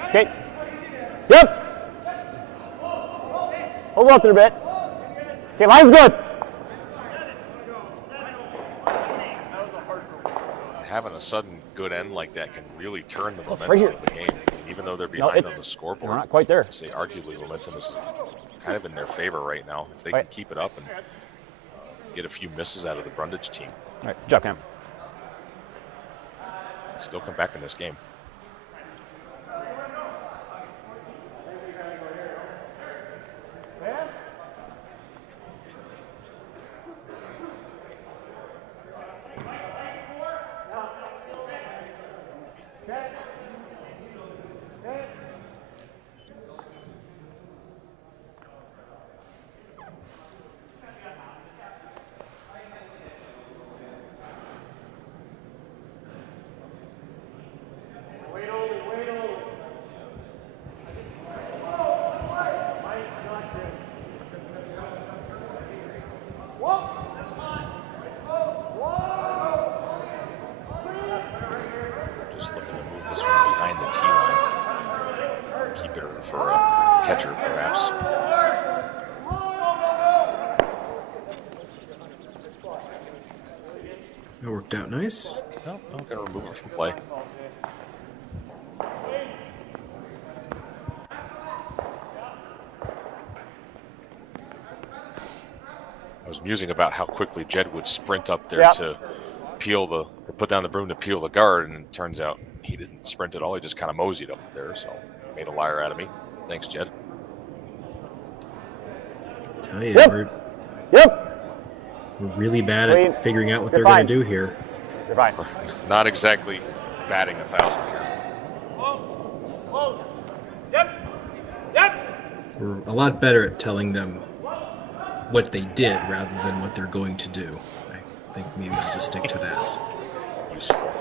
Okay. Yep. Hold on there a bit. Okay, line's good. Having a sudden good end like that can really turn the momentum right here. of the game. Even though they're behind on the scoreboard, We're not quite there. Say arguably momentum is kind of in their favor right now. If they can keep it up and get a few misses out of the Brundidge team. All right, job, Cam. Still come back in this game. Just looking to move this one behind the tee line. Keep it for a catcher, perhaps. That worked out nice. No, I'm going to remove it from play. I was musing about how quickly Jed would sprint up there to put down the broom to peel the guard, and it turns out he didn't sprint at all. He just kind of moseyed up there, so made a liar out of me. Thanks, Jed. I tell you, Yep. we're really bad at figuring out what they're going to do here. You're fine. Not exactly batting 1,000 here. We're a lot better at telling them what they did rather than what they're going to do. I think maybe I'll just stick to that. Useful.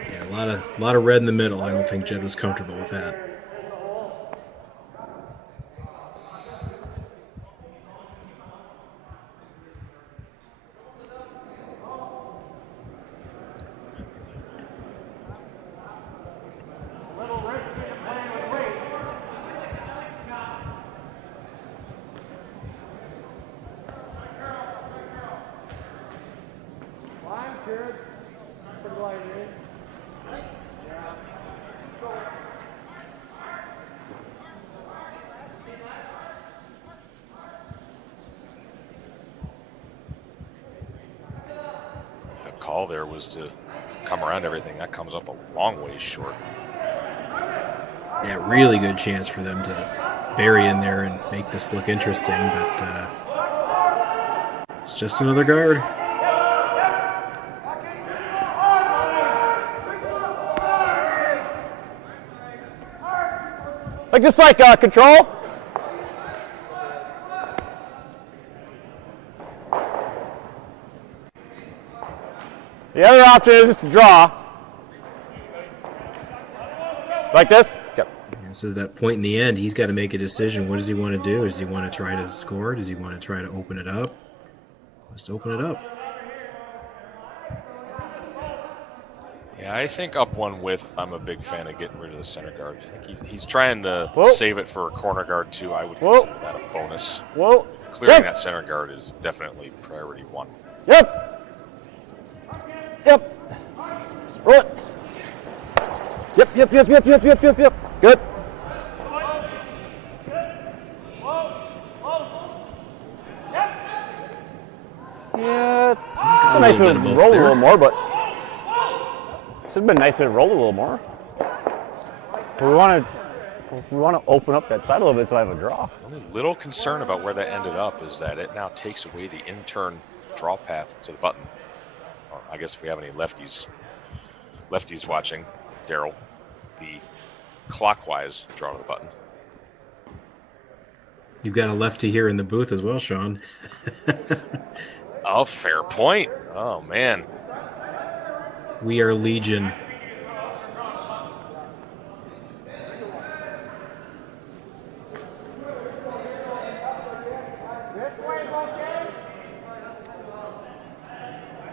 Yeah, a lot of red in the middle. I don't think Jed was comfortable with that. Call there was to come around everything. That comes up a long ways short. Yeah, really good chance for them to bury in there and make this look interesting, but it's just another guard. Just like control. The other option is just to draw. Like this? Yep. And so at that point in the end, he's got to make a decision. What does he want to do? Does he want to try to score? Does he want to try to open it up? Let's open it up. Yeah, Yeah, I think up one with, I'm a big fan of getting rid of the center guard. I think he's trying to Whoa. save it for a corner guard, too. I would Whoa. consider that a bonus. Whoa. Clearing Yep. that center guard is definitely priority one. Yep. Yep. Roll it. Yep, yep, yep, yep, yep, yep, yep, yep. Good. Yeah, it's a nice to little bit of both roll a there. little more, but this would have been nice to roll a little more. But we want to open up that side a little bit so I have a draw. The only little concern about where that ended up is that it now takes away the in-turn draw path to the button. Or I guess if we have any lefties watching, Daryl, the clockwise draw to the button. You've got a lefty here in the booth as well, Sean. Oh, fair point. Oh, man. We are legion.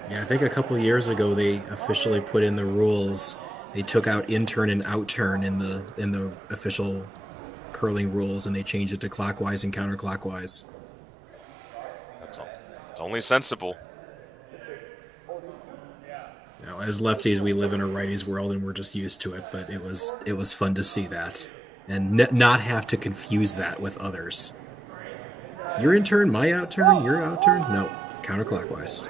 Yeah, I think a couple of years ago they officially put in the rules. They took out in-turn and out-turn in the official curling rules, and they changed it to clockwise and counterclockwise. That's all. It's only sensible. Now, as lefties, we live in a righties world, and we're just used to it. But it was fun to see that, and not have to confuse that with others. Your in turn, my out turn, your out turn. No, counterclockwise.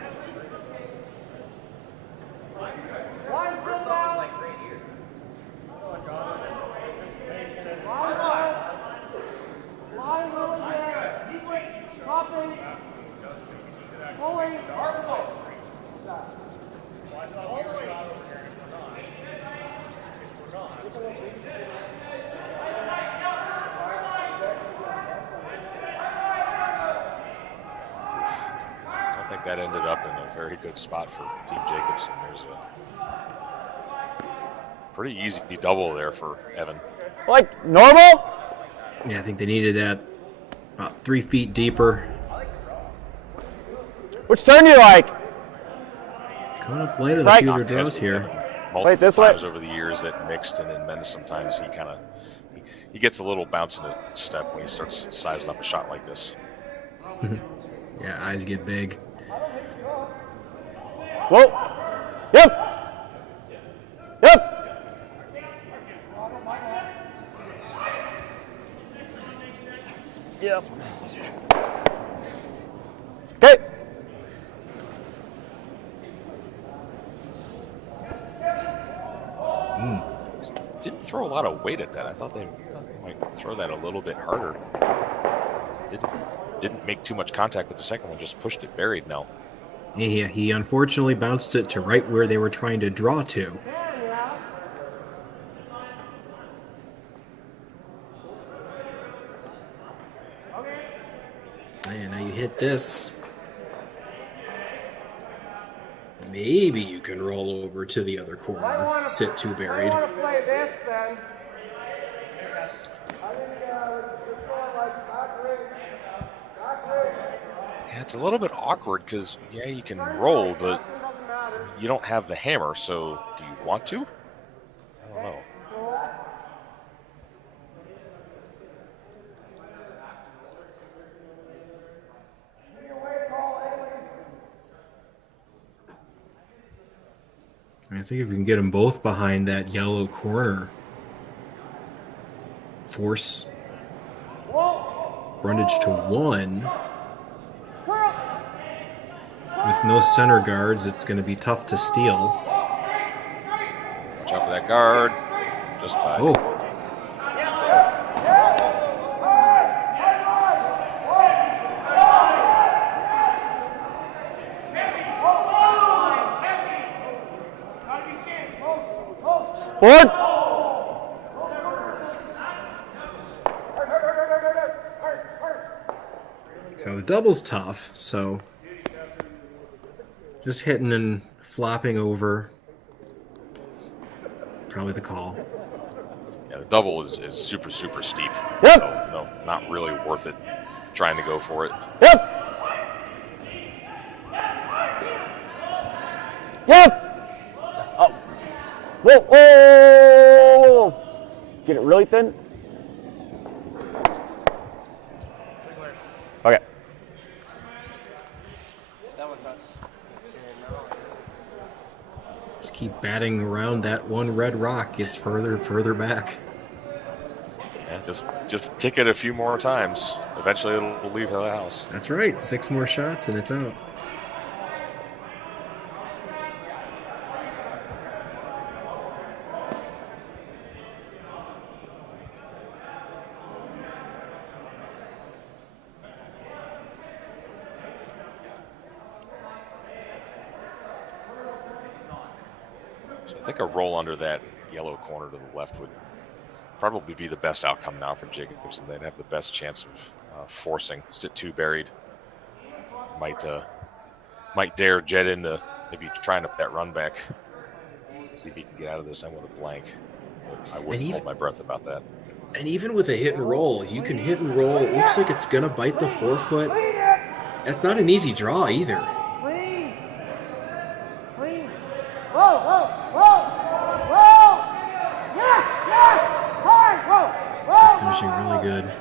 I think that ended up in a very good spot for Team Jacobson. There's a pretty easy double there for Evan. Like normal? Yeah, I think they needed that about 3 feet deeper. Which turn do you like? Coming up late in a Right. few of their draws here. Multiple Wait, this way? times over the years that mixed, and then Mendes sometimes he gets a little bounce in his step when he starts sizing up a shot like this. Yeah, eyes get big. Whoa. Yep. Yep. Yep. Okay. Didn't throw a lot of weight at that. I thought they might throw that a little bit harder. Didn't make too much contact with the second one, just pushed it buried now. Yeah, he unfortunately bounced it to right where they were trying to draw to. And now you hit this. Maybe you can roll over to the other corner. Sit two buried. I want to play this then. Yeah, it's a little bit awkward because, yeah, you can roll, but you don't have the hammer, so do you want to? I don't know. I think if you can get them both behind that yellow corner, force Brundidge to one. With no center guards, it's going to be tough to steal. Watch out for that guard. Just by. Oh, Sport. so the double's tough, so just hitting and flopping over. Probably the call. Yeah, the double is super, super steep. Yep. So, no, not really worth it trying to go for it. Yep. Yep. Oh. whoa, oh! Get it really thin. Okay. Just keep batting around that one red rock. Gets further and further back. Yeah, just kick it a few more times. Eventually it'll leave the house. That's right. 6 more shots and it's out. So I think a roll under that yellow corner to the left would probably be the best outcome now for Jacobson. They'd have the best chance of forcing. Sit 2 buried. Might dare Jed into maybe trying to put that run back. See if he can get out of this. I want a blank. But I wouldn't hold my breath about that. And even with a hit and roll, you can hit and roll. It looks like it's going to bite the forefoot. That's not an easy draw either. Clean. Clean. Whoa, whoa, whoa, whoa. Yes, yes. Hard, whoa, whoa. This is finishing really good.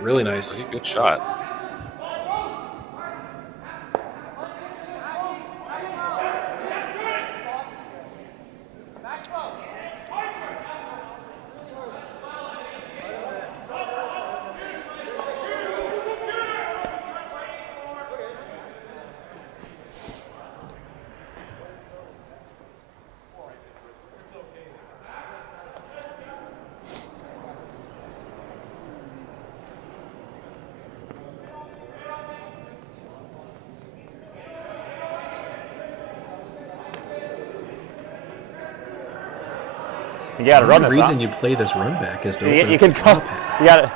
Really nice. Pretty good shot. You got to run this. The reason you play this run back is to open you can the come. draw path. You got to.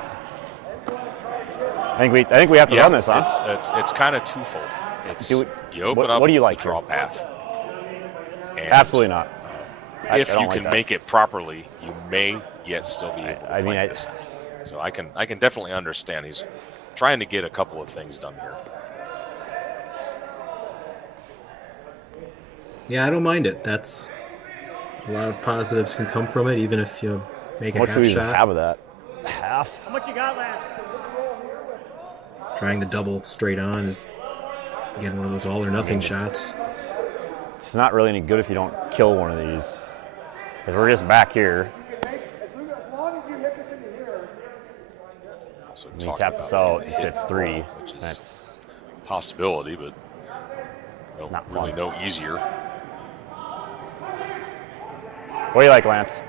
I think we have to run this, huh? It's kind of twofold. You open what up do you like the draw here? path. And Absolutely not. If I don't you like can that. make it properly, you may yet still be able to play this. So I can definitely understand. He's trying to get a couple of things done here. Yeah, I don't mind it. That's a lot of positives can come from it, even if you make a What should we half even shot. have of that? Half? How much you got, Lance? Trying to double straight on is, again, one of those all or nothing shots. It's not really any good if you don't kill one of these. If we're just back here, So when you talk tap this about out, hitting it's 3. which is That's a possibility, but Not really fun. no easier. what do you like, Lance?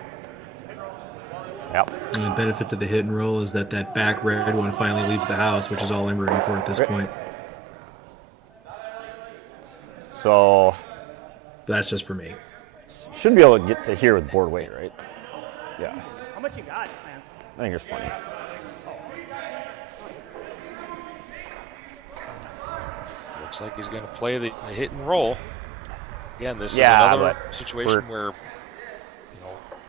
Yep. And the benefit to the hit and roll is that back red one finally leaves the house, which is all I'm rooting for at this point. So But that's just for me. should be able to get to here with board weight, right? Yeah. How much you got, Lance? I think there's plenty. Looks like he's going to play the hit and roll. Again, this is Yeah, another but situation where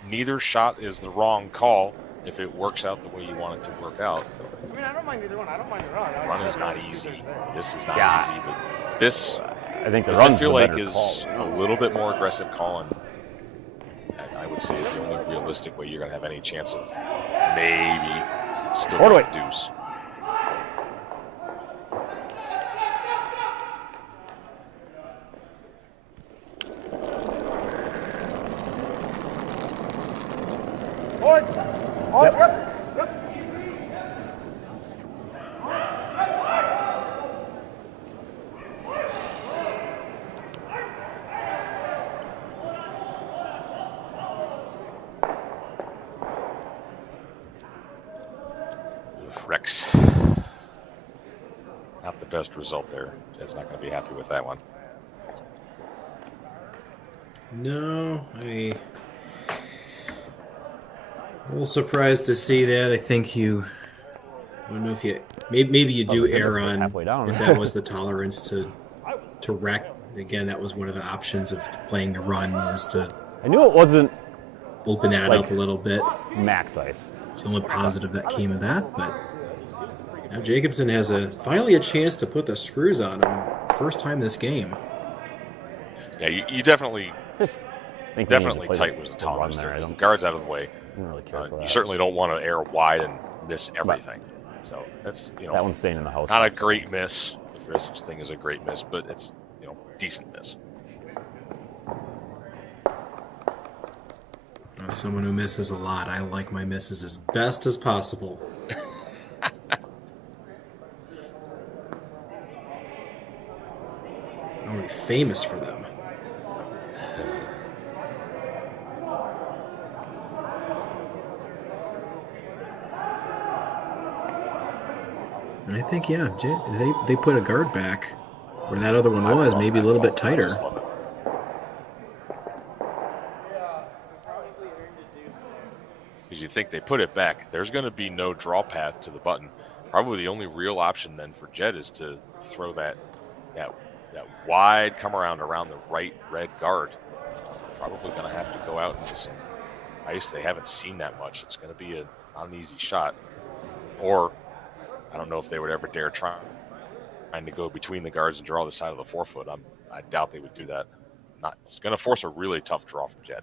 neither shot is the wrong call if it works out the way you want it to work out. I mean, I don't mind either one. I don't mind the run. Run is not easy. This is not Yeah. easy, but this I think the I run's feel the like better is call. a little bit more aggressive call, and I would say is the only realistic way you're going to have any chance of maybe still Board getting weight. a deuce. Board. Board. Yep. Rex. Not the best result there. Jed's not going to be happy with that one. No, I'm a little surprised to see that. I think I don't know if you, maybe you do err on halfway down. if that was the tolerance to wreck. Again, that was one of the options of playing the run, is to I knew it wasn't open that up a little bit. max ice. It's the only positive that came of that, but now Jacobson has finally a chance to put the screws on him. First time this game. Yeah, you definitely Just think we need to definitely play tight was the tall runs in there. I 'Cause don't, the guard's out of the way. I don't really care for You that. certainly don't want to air wide and miss everything. So that's That one's staying in the house. not a great miss. If there's such thing as a great miss, but it's decent miss. As someone who misses a lot, I like my misses as best as possible. I'm already famous for them. And I think, yeah, they put a guard back where that other one was, maybe a little bit tighter. Because you think they put it back, there's going to be no draw path to the button. Probably the only real option then for Jed is to throw that wide come around the right red guard. Probably going to have to go out into some ice. They haven't seen that much. It's going to be not an easy shot. Or I don't know if they would ever dare trying to go between the guards and draw the side of the 4-foot. I doubt they would do that. It's going to force a really tough draw from Jed.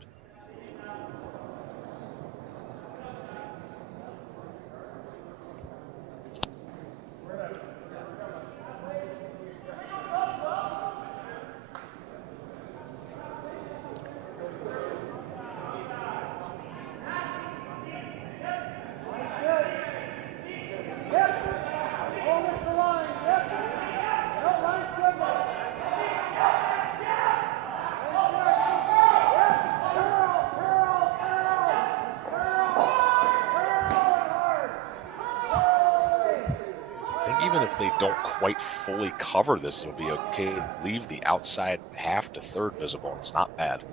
If they don't quite fully cover this, it'll be okay to leave the outside half to third visible. It's not bad.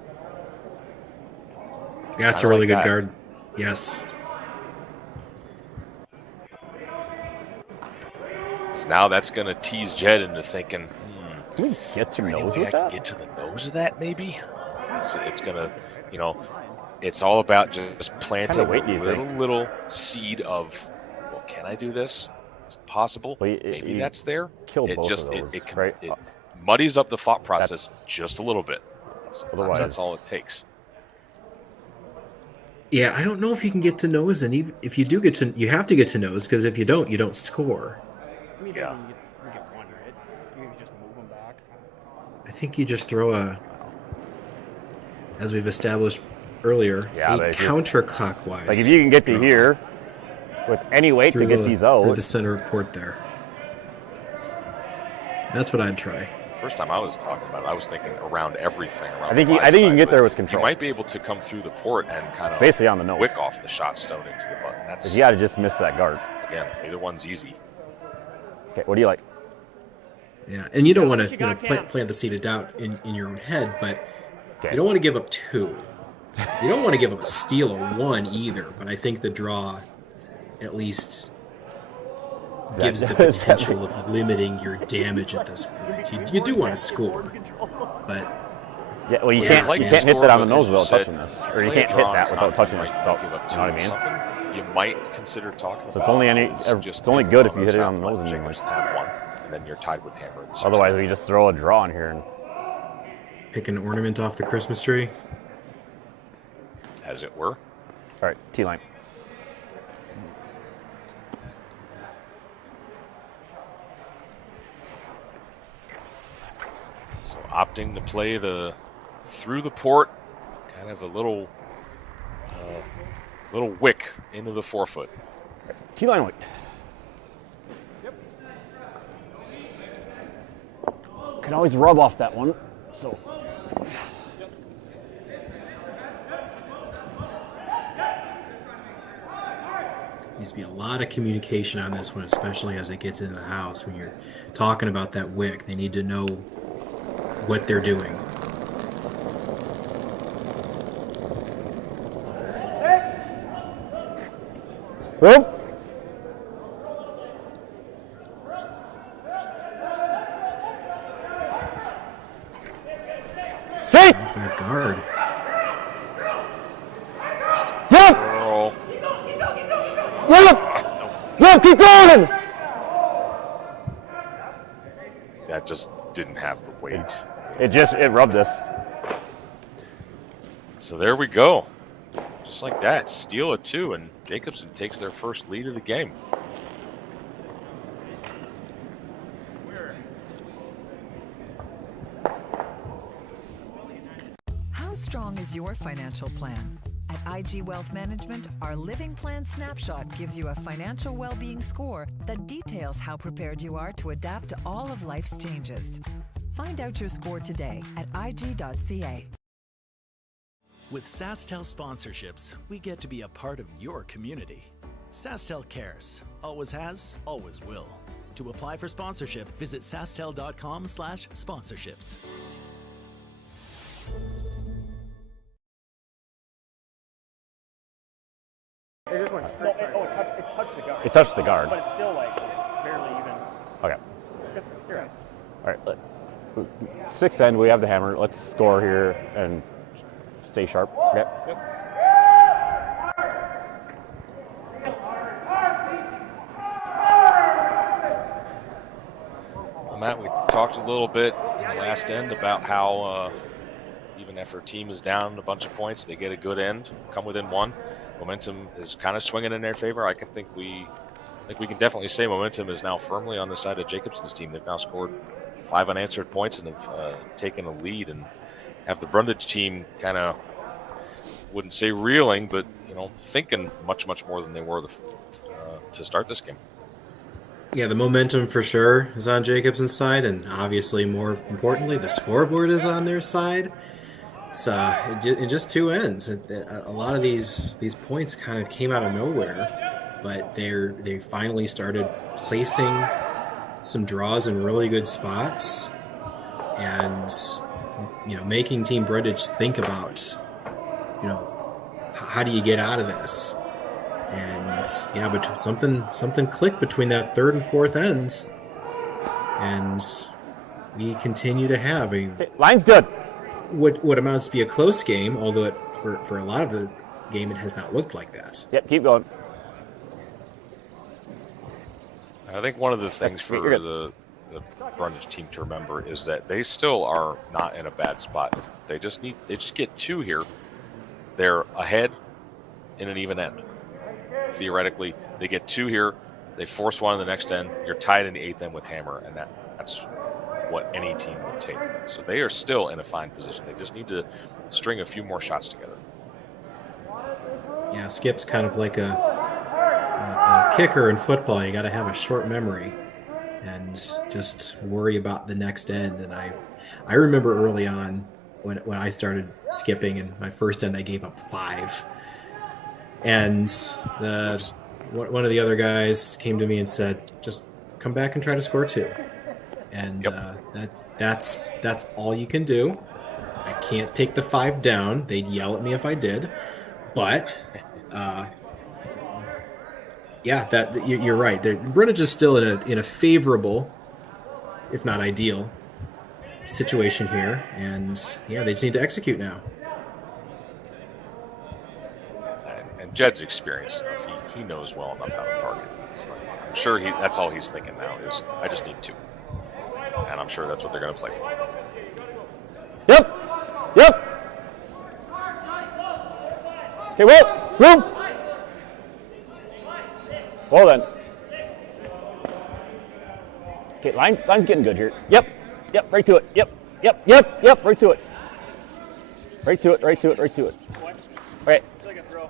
Yeah, it's a really good guard. Yes. So now that's going to tease Jed into thinking, can we get to nose with that? Get to the nose of that, maybe? It's going to, it's all about just planting a little seed of, well, can I do this? Is it possible? Well, maybe that's there. Kill both of those, right? It muddies up the thought process just a little bit. Otherwise, that's all it takes. Yeah, I don't know if you can get to nose, and even if you do get to, you have to get to nose, because if you don't score. You get one, right? You can just move them back. I think you just throw as we've established earlier, a counterclockwise. Like if you can get to here with any weight to get these out. Through the center port there. That's what I'd try. First time I was talking about it, I was thinking around everything. I think you can get there with control. You might be able to come through the port and kind of basically on the nose. wick off the shot stone into the button. That's, you got to just miss that guard. Again, neither one's easy. Okay, what do you like? Yeah, and you don't want to plant the seed of doubt in your own head, but you don't want to give up 2. You don't want to give up a steal or 1 either, but I think the draw at least gives the potential of limiting your damage at this point. You do want to score, but you can't hit that on the nose without touching this, or you can't hit that without touching this. You know what I mean? You might consider talking about. It's only good if you hit it on the nose and have 1, and then you're tied with hammer. Otherwise, we just throw a draw in here and pick an ornament off the Christmas tree, as it were. All right, T-line. So opting to play through the port, kind of a little wick into the 4-foot. T-line weight. Yep. Can always rub off that one. So. Needs to be a lot of communication on this one, especially as it gets into the house. When you're talking about that wick, they need to know what they're doing. Whoop. See? Off that guard. Yep. Yep. Keep going. That just didn't have the weight. It rubbed this. So there we go. Just like that, steal it 2, and Jacobson takes their first lead of the game. How strong is your financial plan? At IG Wealth Management, our Living Plan Snapshot gives you a financial well-being score that details how prepared you are to adapt to all of life's changes. Find out your score today at ig.ca. With SaskTel sponsorships, we get to be a part of your community. SaskTel cares. Always has, always will. To apply for sponsorship, visit sastel.com/sponsorships. It just went straight. It touched the guard. It touched the guard. But it's still like it's barely even. Okay. You're right. All right. 6th end, we have the hammer. Let's score here and stay sharp. Okay. Yep. Well, Matt, we talked a little bit in the last end about how even after a team is down a bunch of points, they get a good end, come within 1. Momentum is kind of swinging in their favor. I think we can definitely say momentum is now firmly on the side of Jacobson's team. They've now scored 5 unanswered points and have taken a lead, and have the Brundidge team kind of, wouldn't say reeling, but thinking much more than they were to start this game. Yeah, the momentum for sure is on Jacobson's side, and obviously, more importantly, the scoreboard is on their side. So in just 2 ends, a lot of these points kind of came out of nowhere, but they finally started placing some draws in really good spots, and making Team Brundidge think about how do you get out of this. And yeah, but something clicked between that 3rd and 4th ends, and we continue to have Line's good. What amounts to be a close game, although for a lot of the game it has not looked like that. Yep, keep going. I think one of the things for the Brundidge team to remember is that they still are not in a bad spot. They just get 2 here. They're ahead in an even end. Theoretically, they get 2 here. They force 1 in the next end. You're tied in the 8th end with hammer, and that's what any team would take. So they are still in a fine position. They just need to string a few more shots together. Yeah, Skip's kind of like a kicker in football. You got to have a short memory and just worry about the next end. And I remember early on when I started skipping, and my first end I gave up 5. And one of the other guys came to me and said, just come back and try to score 2. And that's all you can do. I can't take the 5 down. They'd yell at me if I did. But you're right. Brundidge is still in a favorable, if not ideal, situation here, and they just need to execute now. And Jed's experience, he knows well enough how to target. So I'm sure that's all he's thinking now is I just need 2. And I'm sure that's what they're going to play for. Yep. Okay, room. Well then. Okay, line's getting good here. Yep, right to it. Yep, right to it. Right to it. All right. Like a throw.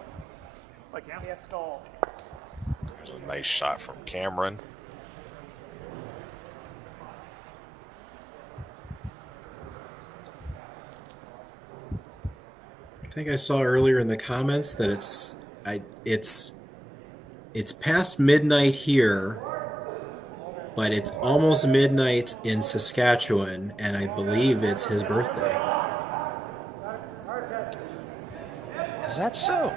Like he has stall. There's a nice shot from Cameron. I think I saw earlier in the comments that it's past midnight here, but it's almost midnight in Saskatchewan, and I believe it's his birthday. Is that so?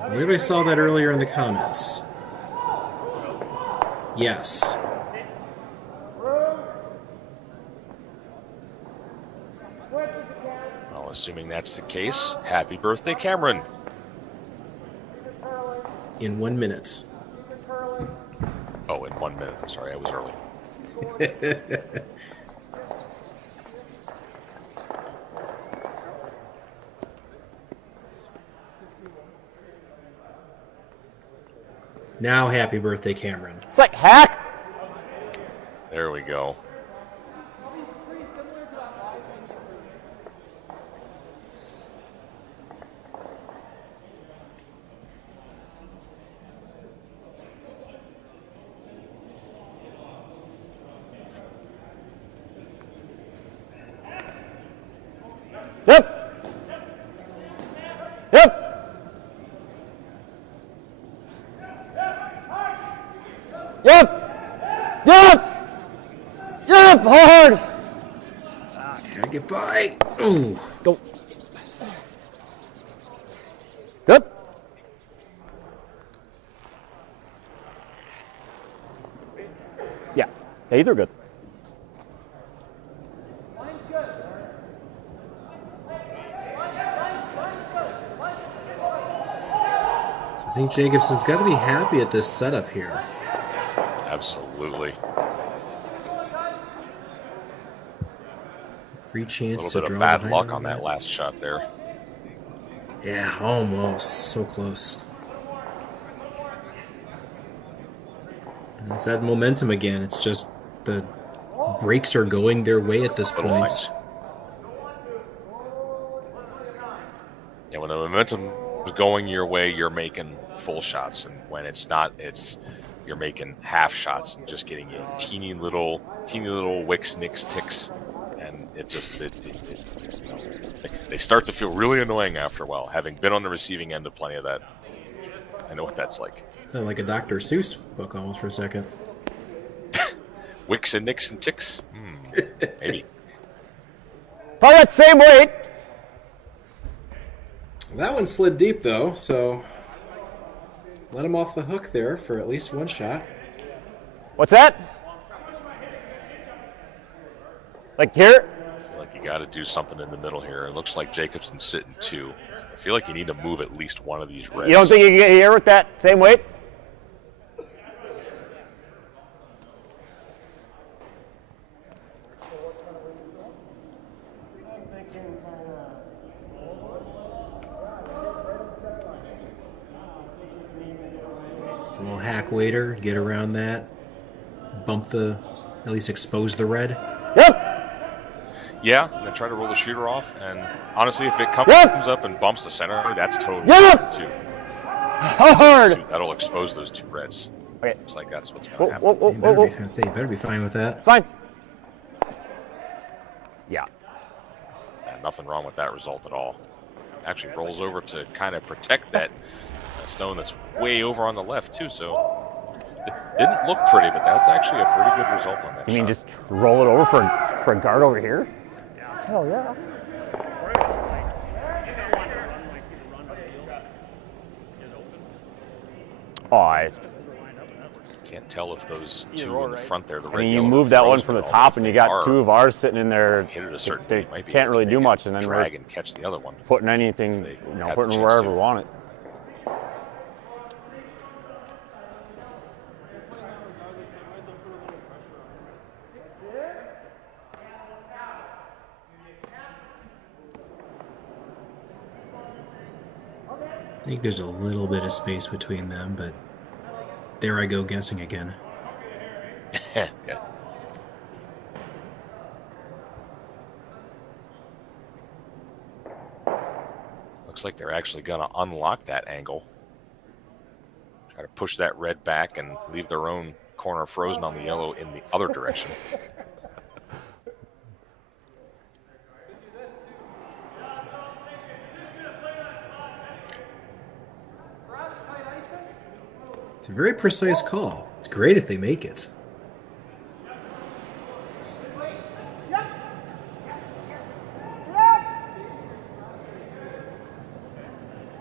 I believe I saw that earlier in the comments. Yes. Well, assuming that's the case, happy birthday, Cameron. In 1 minute. Oh, in 1 minute. I'm sorry, I was early. Now, happy birthday, Cameron. It's like hack. There we go. Yep. Yep. Yep. Yep. Yep. Hard. Gotta get by. Ooh. Go. Good. Yeah. Yeah, they're good. I think Jacobson's got to be happy at this setup here. Absolutely. Free A chance little to bit draw of bad behind luck her on that last shot there. Yeah, almost. So close. And it's that momentum again. It's just the breaks are going their way at this Little point. things. Yeah, when the momentum is going your way, you're making full shots, and when it's not, you're making half shots and just getting teeny little wicks, nicks, ticks, and they start to feel really annoying after a while. Having been on the receiving end of plenty of that, I know what that's like. Sounded like a Dr. Seuss book almost for a second. Wicks and nicks and ticks, maybe. Probably that same weight. That one slid deep, though, so let him off the hook there for at least one shot. What's that? Like here? I feel like you got to do something in the middle here. It looks like Jacobson's sitting 2. I feel like you need to move at least one of these reds. You don't think you can get here with that same weight? A little hack waiter, get around that. Bump at least expose the red. Yep. Yeah, and then try to roll the shooter off. And honestly, if it comes up and bumps the center, that's totally Yep. too. Hard. That'll expose those 2 reds. Okay. Looks like that's what's going to happen. You better be fine with that. It's fine. Yeah. Yeah, nothing wrong with that result at all. Actually rolls over to kind of protect that stone that's way over on the left too. So it didn't look pretty, but that's actually a pretty good result on that. You mean shot. just roll it over for a guard over here? Yeah. Hell yeah. Oh, I can't tell if those 2 in the front there. mean, you move that one from the top, and you got 2 of ours sitting in there. Hit it a certain They might be can't able really to do make much, it and then drag we're and catch the other one. putting anything, They you know, had putting the it chance wherever to. we want it. I think there's a little bit of space between them, but there I go guessing again. Yeah. Looks like they're actually going to unlock that angle. Try to push that red back and leave their own corner frozen on the yellow in the other direction. It's a very precise call. It's great if they make it.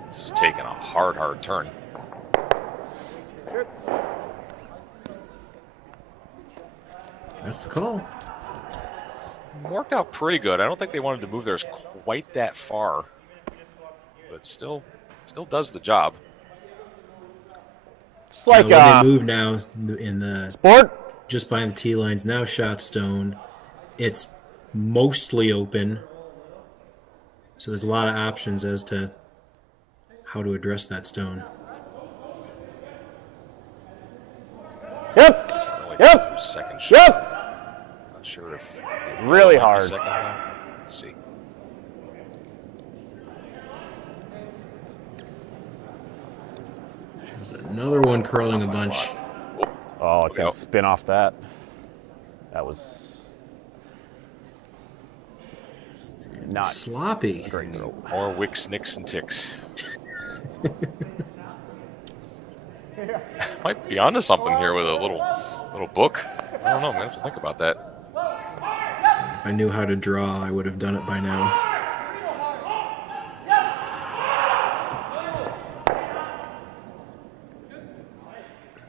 This is taking a hard turn. That's the call. Worked out pretty good. I don't think they wanted to move theirs quite that far, but still does the job. It's like they move now in the sport. Just behind the tee lines now. Shot stone. It's mostly open, so there's a lot of options as to how to address that stone. Yep. Really Yep. Second shot. Yep. Not sure if Really hard. Second round. Let's see. There's another one curling a bunch. Oh, it's Look going out. to spin off that. That was not Sloppy. a great throw. More wicks, nicks, and ticks. Might be onto something here with a little book. I don't know. I'm gonna have to think about that. If I knew how to draw, I would have done it by now.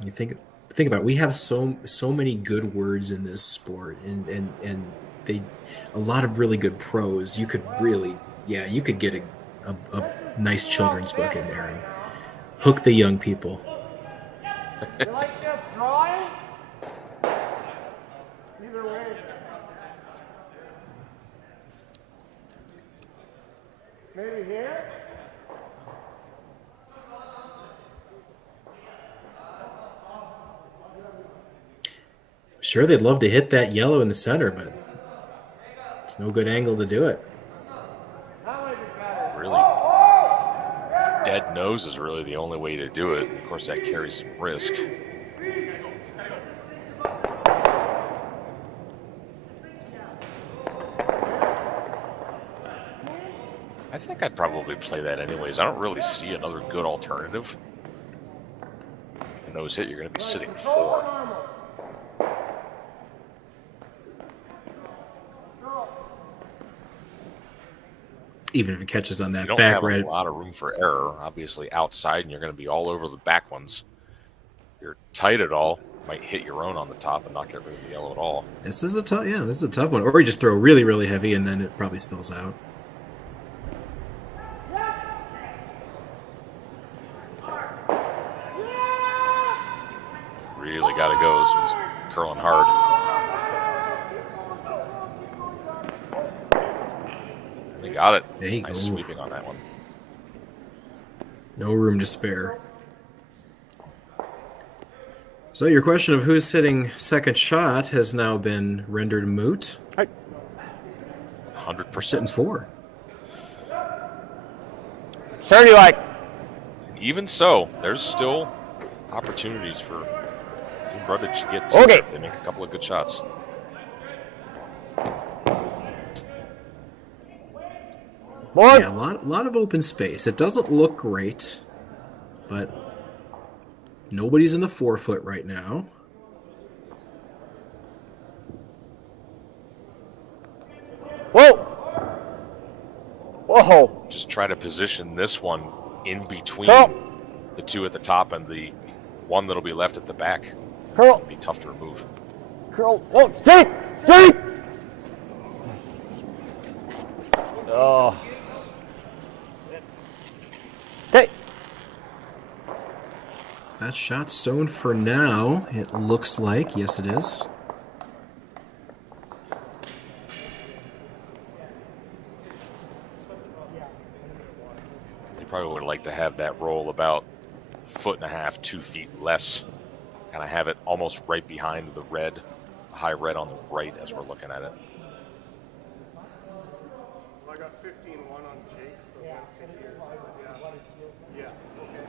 You think about it, we have so many good words in this sport, and they a lot of really good prose. You could really, you could get a nice children's book in there and hook the young people. You like this drawing? Either way. Maybe here? Sure, they'd love to hit that yellow in the center, but there's no good angle to do it. Really, dead nose is really the only way to do it. Of course, that carries some risk. I think I'd probably play that anyways. I don't really see another good alternative. A nose hit, you're going to be sitting 4. Even if it catches on that You don't back have red. a lot of room for error. Obviously, outside, and you're going to be all over the back ones. If you're tight at all, might hit your own on the top and not get rid of the yellow at all. This is a tough one. Or you just throw really, really heavy and then it probably spills out. Really got to go. This one's curling hard. They got it. There you Nice go. sweeping on that one. No room to spare. So your question of who's hitting second shot has now been rendered moot. 100%. Sitting 4. Sure, you like. Even so, there's still opportunities for Team Brundidge to get to Okay. if they make a couple of good shots. More. Yeah, a lot of open space. It doesn't look great, but nobody's in the 4-foot right now. Whoa. Whoa. Just try to position this one in between Curl. the two at the top and the one that'll be left at the back. Curl. It'll be tough to remove. Curl. Whoa. Straight. Straight. Oh. Okay. That shot stone for now. It looks like. Yes, it is. They probably would like to have that roll about 1.5 feet, 2 feet less. Kind of have it almost right behind the red, the high red on the right as we're looking at it. I got 15-1 on Jake, so that's here. Yeah. Okay.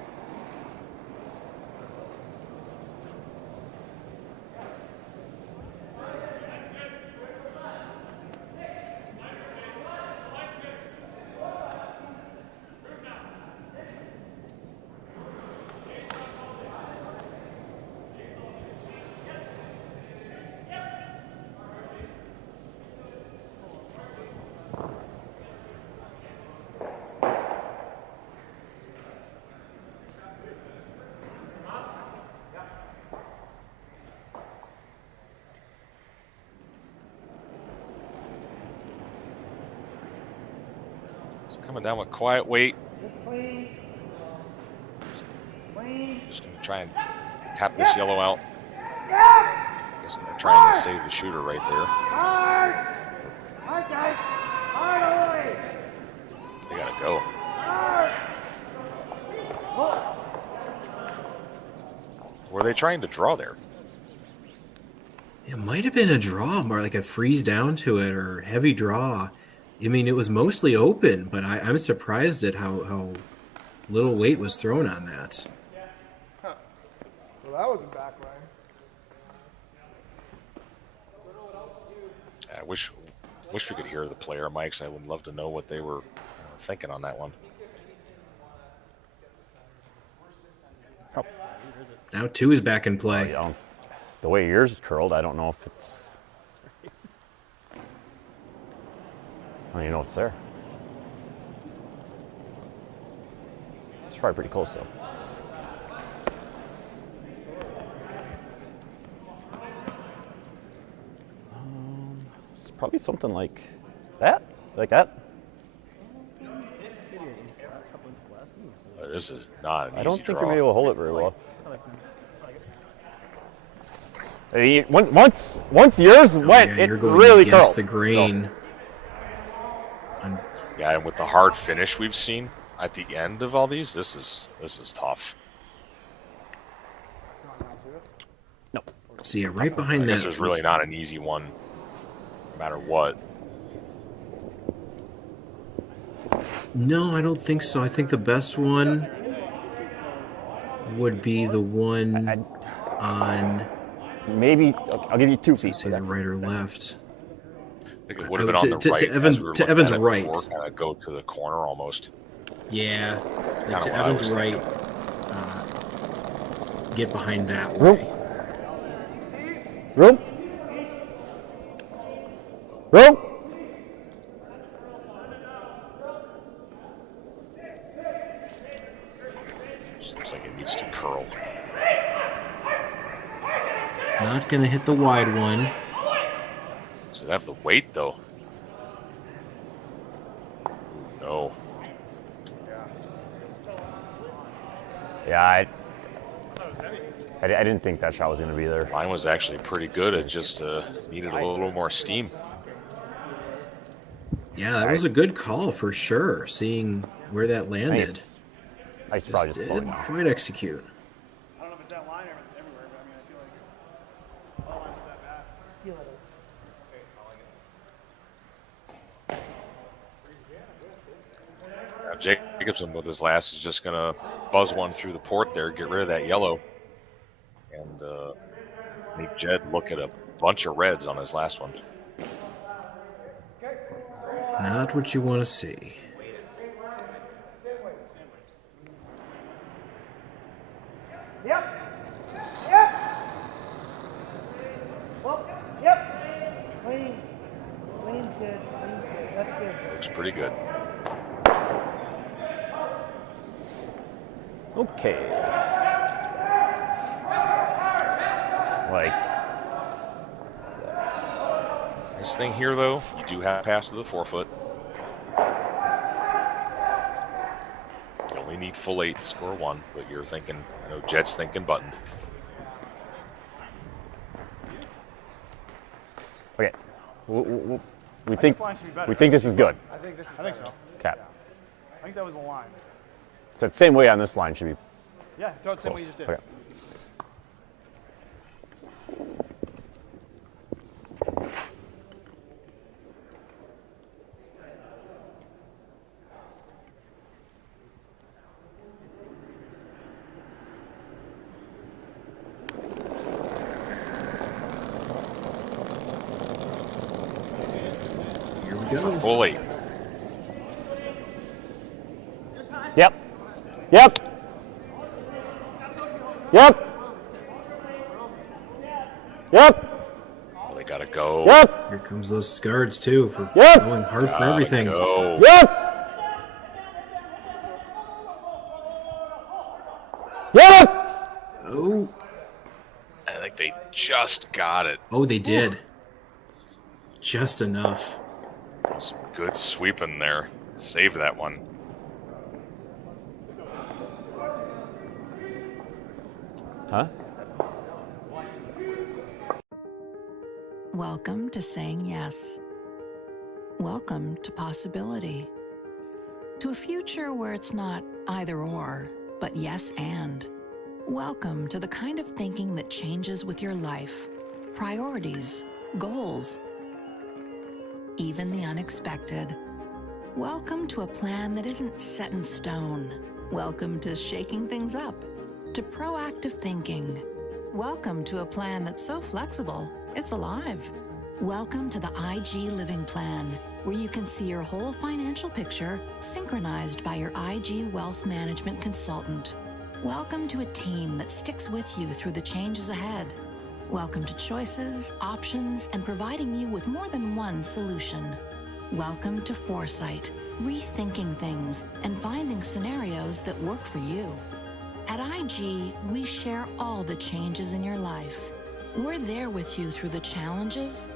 Coming down with quiet weight. Clean. Clean. Just going to try and tap this yellow out. Guessing they're trying to save the shooter right there. Hard. Hard, guys. Hard away. They got to go. Hard. Were they trying to draw there? It might have been a draw, more like a freeze down to it or heavy draw. I mean, it was mostly open, but I'm surprised at how little weight was thrown on that. Well, that was a backline. I wish we could hear the player mics. I would love to know what they were thinking on that one. Oh, Now 2 is back in play. the way yours is curled, I don't know if it's. I don't even know what's there. It's probably pretty close though. It's probably something like that. Like that. This is not an I don't easy think draw. you're gonna be able to hold it very well. I mean, once yours went, Yeah, it you're going really against curled. the grain. Yeah, and with the hard finish we've seen at the end of all these, this is tough. So yeah, right behind I guess that. there's really not an easy one, no matter what. No, I don't think so. I think the best one would be the one on, Maybe I'll give you 2 feet. say, the right or left. I think it would have been on the To right. Evan's- as we were to looking Evan's at it right. before, kind of go to the corner almost. Yeah, Kinda to what I Evan's was right. Get behind that Room. way. Room. Room. Looks like it needs to curl. Not gonna hit the wide one. Does it have the weight though? Ooh, no. Yeah, I didn't think that shot was going to be there. Mine was actually pretty good. It just needed a little more steam. Yeah, that was a good call for sure. Seeing where that landed, I probably just slowing didn't down. quite execute. I don't know if it's that line or if it's everywhere, but I mean, I feel like all lines are that bad. Now Jacobson with his last is just going to buzz one through the port there, get rid of that yellow, and make Jed look at a bunch of reds on his last one. Not what you want to see. Clean. Clean's good. Clean's good. That's good. Looks pretty good. Okay. Like, Nice thing here, though, you do have pass to the 4-foot. You only need full 8 to score 1, but you're thinking, I know Jed's thinking button. okay. We think this is good. I think this is I think so. Cap. I think that was the line. So the same way on this line should be Yeah, throw it the same way close. you just did. Okay. Here we go. Full 8. Yep. Yep. Yep. Yep. Well, they got to go. Yep. Here comes those guards too for Yep. going hard for Gotta everything. go. Yep. Yep. Oh, I think they just got it. oh, they did. Just enough. Some good sweeping there. Save that one. Huh? Welcome to saying yes. Welcome to possibility. To a future where it's not either or, but yes and. Welcome to the kind of thinking that changes with your life. priorities, goals, even the unexpected. Welcome to a plan that isn't set in stone. Welcome to shaking things up, to proactive thinking. Welcome to a plan that's so flexible, it's alive. Welcome to the IG Living Plan, where you can see your whole financial picture synchronized by your IG Wealth Management consultant. Welcome to a team that sticks with you through the changes ahead. Welcome to choices, options, and providing you with more than one solution. Welcome to foresight, rethinking things, and finding scenarios that work for you. At IG, we share all the changes in your life. We're there with you through the challenges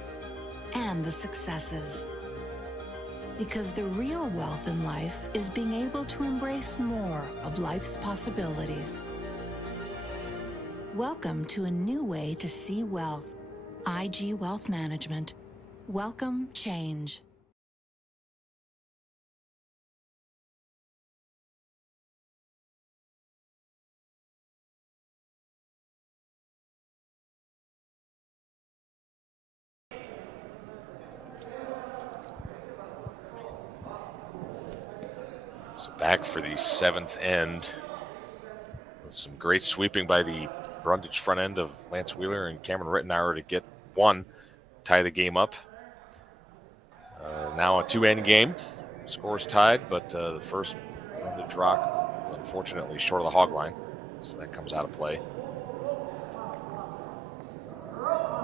and the successes. Because the real wealth in life is being able to embrace more of life's possibilities. Welcome to a new way to see wealth. IG Wealth Management. Welcome change. So back for the 7th end. With some great sweeping by the Brundidge front end of Lance Wheeler and Cameron Rittenauer to get one, tie the game up. Now a 2-end game. Scores tied, but the first Brundidge rock is unfortunately short of the hog line, so that comes out of play.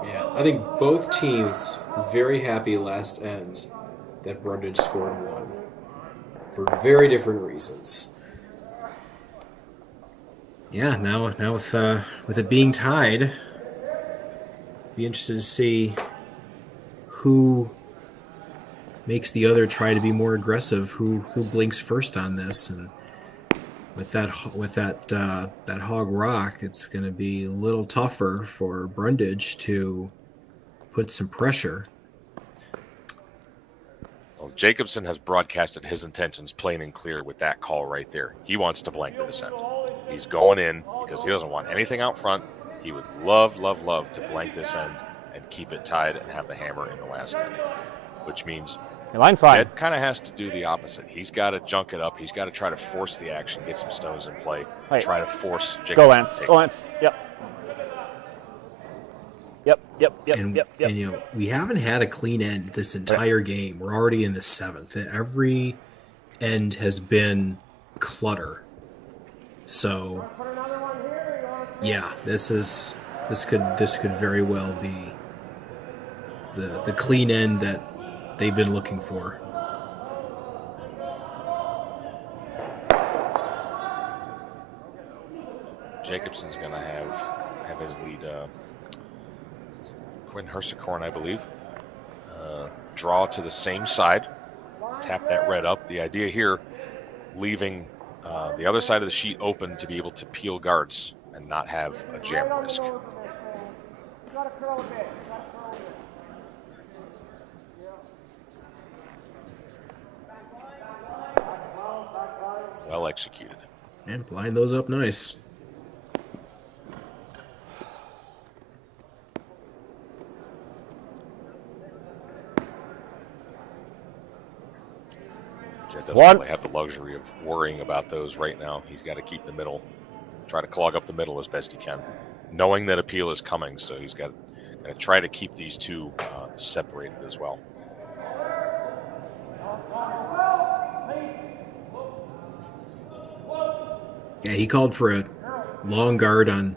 Yeah, I think both teams very happy last end that Brundidge scored one for very different reasons. Yeah, now with it being tied, be interested to see who makes the other try to be more aggressive, who blinks first on this. And with that hog rock, it's going to be a little tougher for Brundidge to put some pressure. Well, Jacobson has broadcasted his intentions plain and clear with that call right there. He wants to blank the descent. He's going in because he doesn't want anything out front. He would love, love, love to blank this end and keep it tied and have the hammer in the last end, which means Your line's fine. Jed kind of has to do the opposite. He's got to junk it up. He's got to try to force the action, get some stones in play, try to force Jacobson. Go, Lance. Go, Lance. Yep. And we haven't had a clean end this entire game. We're already in the 7th. Every end has been clutter. So yeah, this could very well be the clean end that they've been looking for. Jacobson's going to have his lead. Quinn Hersicorn, I believe, draw to the same side, tap that red up. The idea here, leaving the other side of the sheet open to be able to peel guards and not have a jam risk. Well executed. And line those up nice. Jed doesn't really have the luxury of worrying about those right now. He's got to keep the middle, try to clog up the middle as best he can, knowing that appeal is coming. So he's got to try to keep these two separated as well. Yeah, he called for a long guard on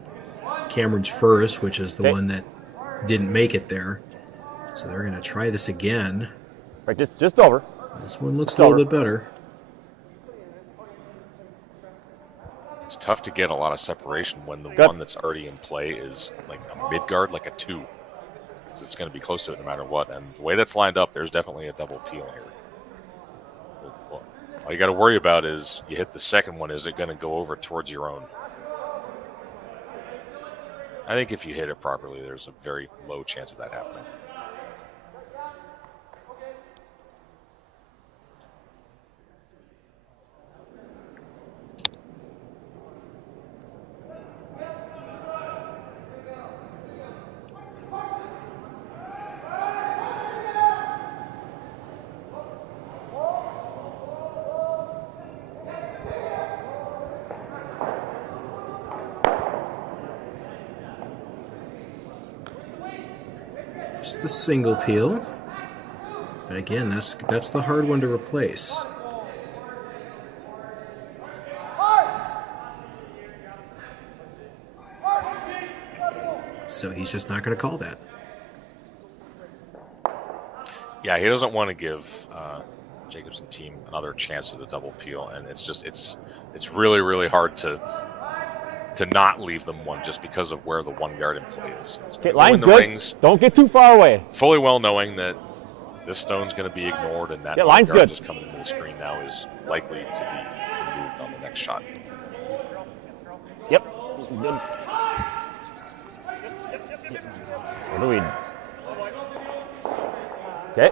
Cameron's first, which is the one that didn't make it there. So they're going to try this again. Right, just over. This one looks a little bit better. It's tough to get a lot of separation when the one that's already in play is like a mid guard, like a 2. It's going to be close to it no matter what. And the way that's lined up, there's definitely a double peel here. All you got to worry about is you hit the second one, is it going to go over towards your own? I think if you hit it properly, there's a very low chance of that happening. Just the single peel. But again, that's the hard one to replace. So he's just not going to call that. Yeah, he doesn't want to give Jacobson team another chance at a double peel, and it's really, really hard to not leave them one just because of where the 1 yard in play is. Okay, line's good. Rings, don't get too far away. Fully well knowing that this stone's going to be ignored, and that line's good. Just coming into the screen now is likely to be moved on the next shot. Yep. Good. What do we? Okay.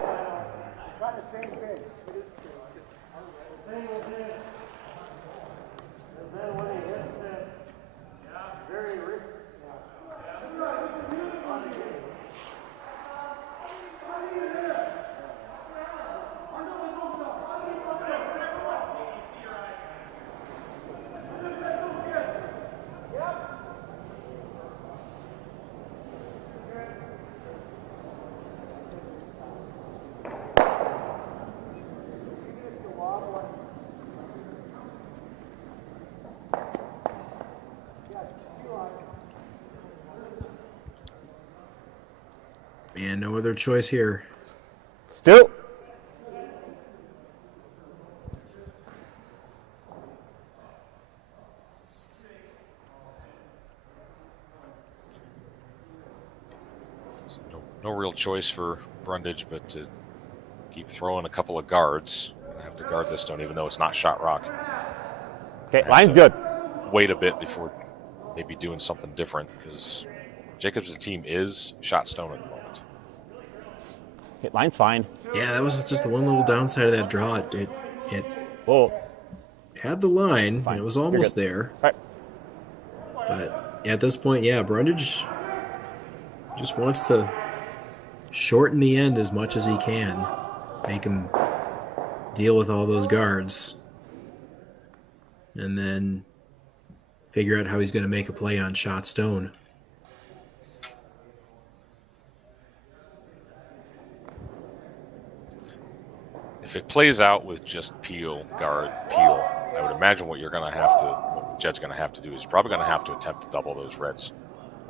And no other choice here. Still. No real choice for Brundidge but to keep throwing a couple of guards. I have to guard this stone even though it's not shot rock. Okay, line's good. Wait a bit before maybe doing something different because Jacobson's team is shot stone at the moment. Okay, line's fine. Yeah, that was just the one little downside of that draw. It had the line, and it was almost there. All right. But at this point, yeah, Brundidge just wants to shorten the end as much as he can. Make him deal with all those guards. And then figure out how he's going to make a play on shot stone. If it plays out with just peel, guard, peel, I would imagine what Jed's going to have to do is probably going to have to attempt to double those reds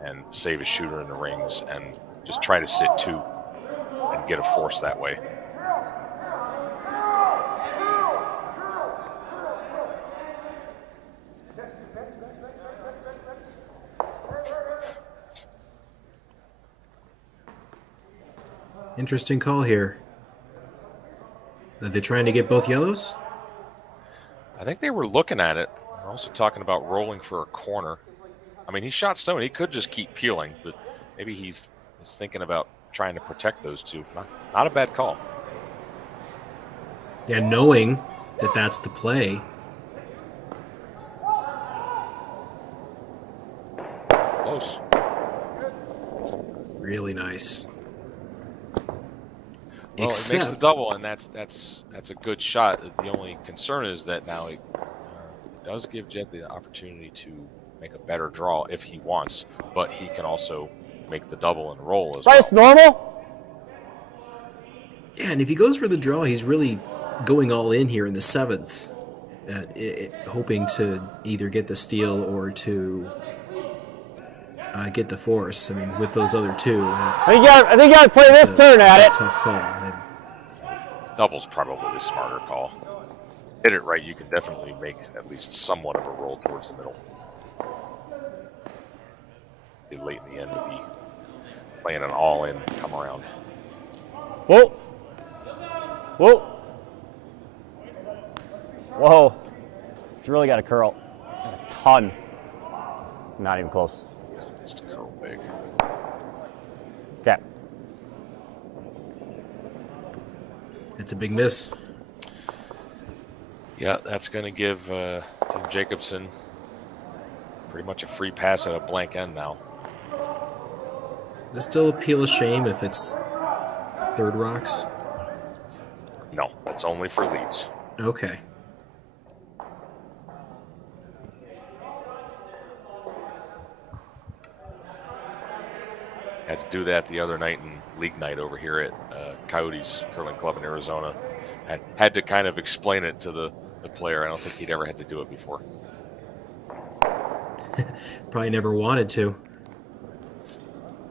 and save his shooter in the rings and just try to sit 2 and get a force that way. Interesting call here. Are they trying to get both yellows? I think they were looking at it. They're also talking about rolling for a corner. I mean, he shot stone. He could just keep peeling, but maybe he's thinking about trying to protect those 2. Not a bad call. Yeah, knowing that that's the play. Close. Really nice. Well, it makes the double, and that's a good shot. The only concern is that now it does give Jed the opportunity to make a better draw if he wants, but he can also make the double and roll as well. Normal? Yeah, and if he goes for the draw, he's really going all in here in the 7th, hoping to either get the steal or to get the force. I mean, with those other 2, I think you got to play this turn at it. Tough call. Double's probably the smarter call. Hit it right, you can definitely make at least somewhat of a roll towards the middle. Be late in the end to be playing an all-in come around. Whoa. Whoa. Whoa. You really got to curl. A ton. Not even close. Just curl big. Okay. It's a big miss. Yeah, that's going to give Team Jacobson pretty much a free pass at a blank end now. Is this still a peel of shame if it's 3rd rocks? No, that's only for leads. Okay. Had to do that the other night in league night over here at Coyotes Curling Club in Arizona. Had to kind of explain it to the player. I don't think he'd ever had to do it before. Probably never wanted to.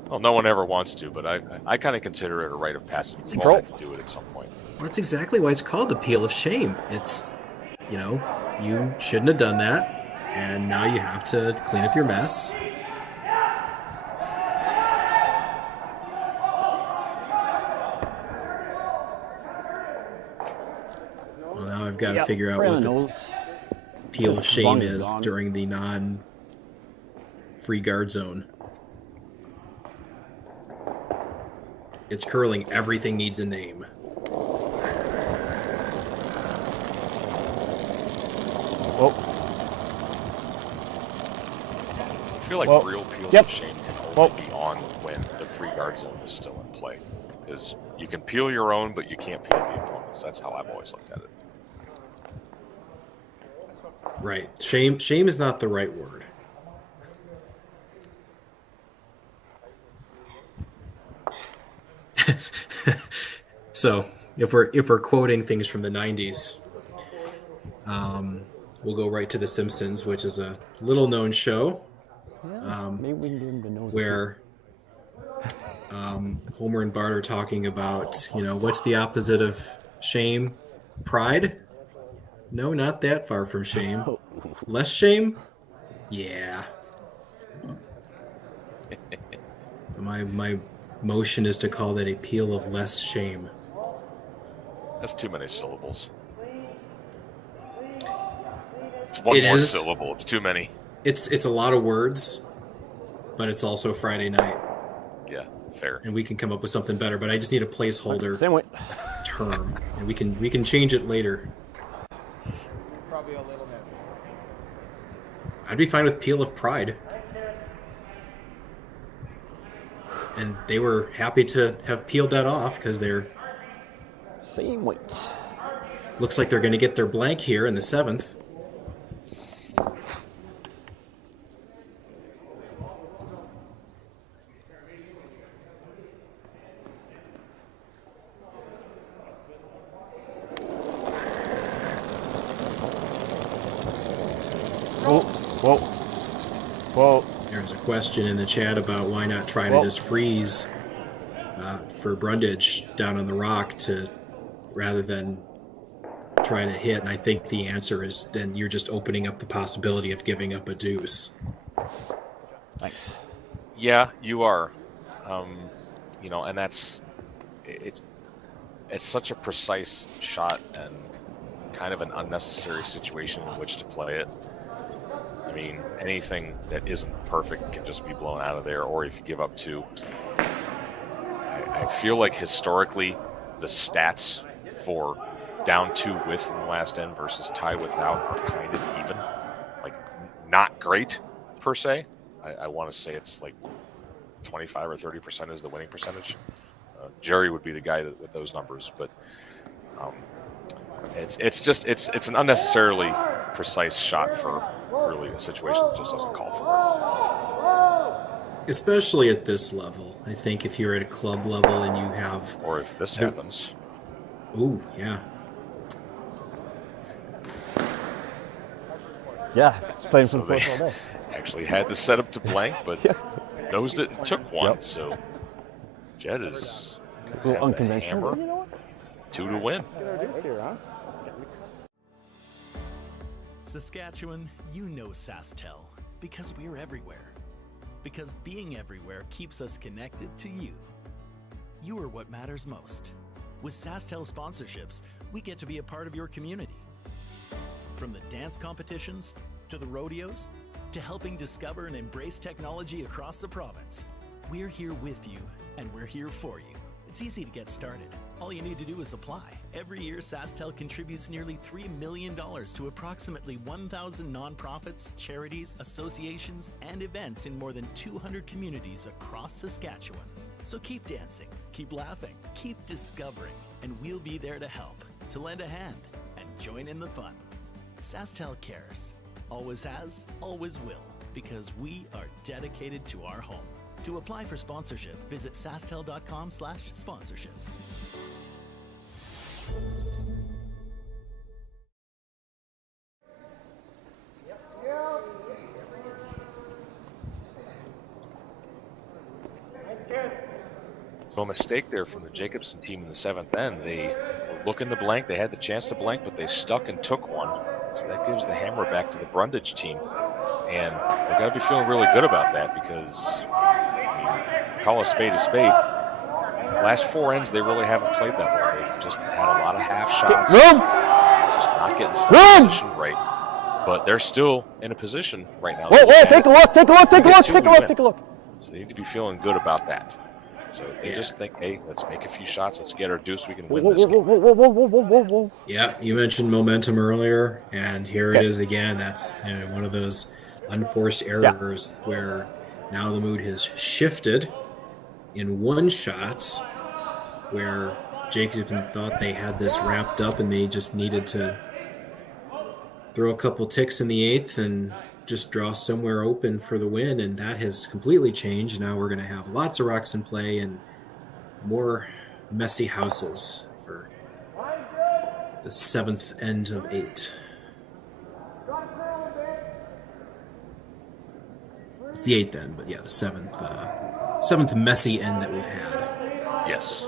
Well, no one ever wants to, but I kind of consider it a rite of passage. We've all had to do it at some point. Well, that's exactly why it's called the peel of shame. It's, you shouldn't have done that, and now you have to clean up your mess. Well, now I've got to figure out what the peel of shame is during the non-free guard zone. It's curling. Everything needs a name. Oh. I feel like real peels of shame can only be on when the free guard zone is still in play. Because you can peel your own, but you can't peel the opponent's. That's how I've always looked at it. Right. Shame is not the right word. So if we're quoting things from the 90s, we'll go right to The Simpsons, which is a little known show where Homer and Bart are talking about, what's the opposite of shame? Pride? No, not that far from shame. Less shame? Yeah. My motion is to call that a peel of less shame. That's too many syllables. It's one more syllable. It's too many. It's a lot of words, but it's also Friday night. Yeah, fair. And we can come up with something better, but I just need a placeholder term, and we can change it later. Probably a little bit. I'd be fine with peel of pride. And they were happy to have peeled that off because they're same weight. Looks like they're going to get their blank here in the 7th. Whoa. There's a question in the chat about why not try to just freeze for Brundidge down on the rock rather than try to hit. And I think the answer is then you're just opening up the possibility of giving up a deuce. Thanks. Yeah, you are. And it's such a precise shot and kind of an unnecessary situation in which to play it. I mean, anything that isn't perfect can just be blown out of there, or if you give up two. I feel like historically the stats for down two with in the last end versus tie without are kind of even. Like, not great, per se. I want to say it's like 25 or 30% is the winning percentage. Jerry would be the guy with those numbers, but it's an unnecessarily precise shot for really a situation that just doesn't call for it. Especially at this level. I think if you're at a club level and you have... Or if this happens. Ooh, yeah. Yeah, playing some course all day. Actually had the setup to blank, but nosed it and took one, so Jed is a little unconventional. You know what? 2 to win. Saskatchewan, you know SaskTel because we're everywhere. Because being everywhere keeps us connected to you. You are what matters most. With SaskTel sponsorships, we get to be a part of your community. From the dance competitions, to the rodeos, to helping discover and embrace technology across the province, we're here with you and we're here for you. It's easy to get started. All you need to do is apply. Every year, SaskTel contributes nearly $3 million to approximately 1,000 nonprofits, charities, associations, and events in more than 200 communities across Saskatchewan. So keep dancing, keep laughing, keep discovering, and we'll be there to help, to lend a hand, and join in the fun. SaskTel cares. Always has, always will, because we are dedicated to our home, To apply for sponsorship, visit SaskTel.com/sponsorships. So a mistake there from the Jacobson team in the 7th end. They were looking to blank. They had the chance to blank, but they stuck and took one. So that gives the hammer back to the Brundidge team. And they've got to be feeling really good about that because, call a spade a spade. Last 4 ends, they really haven't played that well. They've just had a lot of half shots. Just not getting stuck in position right. But they're still in a position right now. Whoa, take a look. So they need to be feeling good about that. So if they just think, hey, let's make a few shots, let's get our deuce, we can win this game. Yeah, you mentioned momentum earlier, and here it is again. That's one of those unforced errors where now the mood has shifted in one shot where Jacobson thought they had this wrapped up and they just needed to throw a couple ticks in the 8th and just draw somewhere open for the win, and that has completely changed. Now we're going to have lots of rocks in play and more messy houses for the 7th end of 8. It's the 8th end, but yeah, the 7th messy end that we've had. Yes.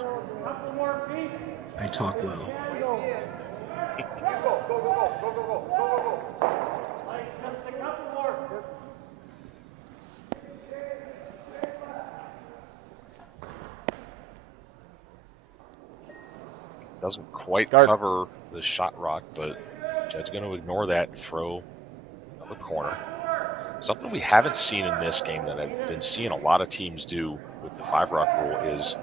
I talk well. Doesn't quite cover the shot rock, but Jed's going to ignore that and throw another corner. Something we haven't seen in this game that I've been seeing a lot of teams do with the 5-rock rule is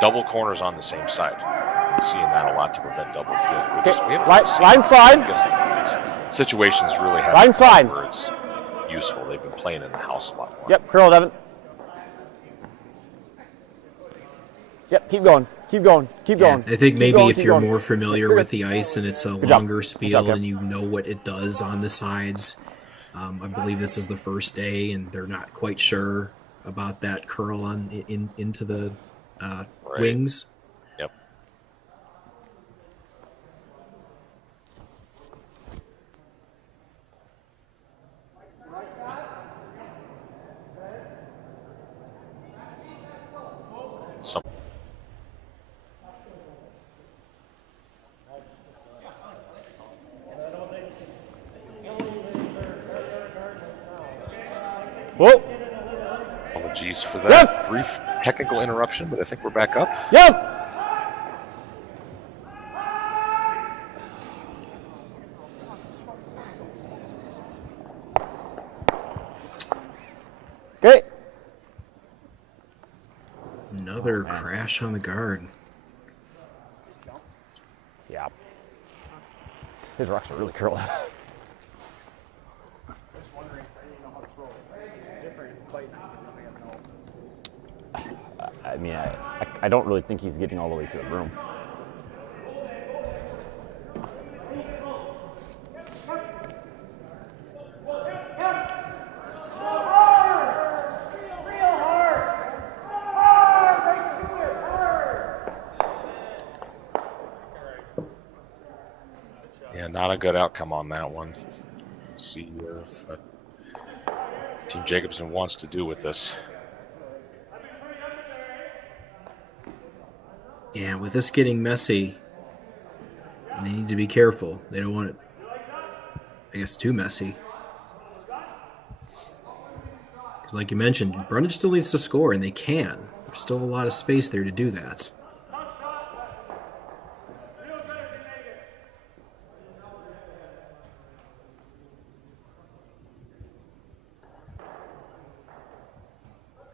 double corners on the same side. I'm seeing that a lot to prevent double kills. Line's fine. Situations really have Line's fine. where it's useful. They've been playing in the house a lot more. Yep, curl, Devin. Yep, keep going. I think maybe if you're more familiar with the ice and it's a longer spiel and you know what it does on the sides, I believe this is the first day and they're not quite sure about that curl on into the wings. Yep. Whoa. Apologies for that brief technical interruption, but I think we're back up. Yep. Okay. Another crash on the guard. Yeah. His rocks are really curly. I mean, I don't really think he's getting all the way to the broom. Yeah, not a good outcome on that one. See what Team Jacobson wants to do with this. Yeah, with this getting messy, they need to be careful. They don't want it, I guess, too messy. Because like you mentioned, Brundidge still needs to score, and they can. There's still a lot of space there to do that.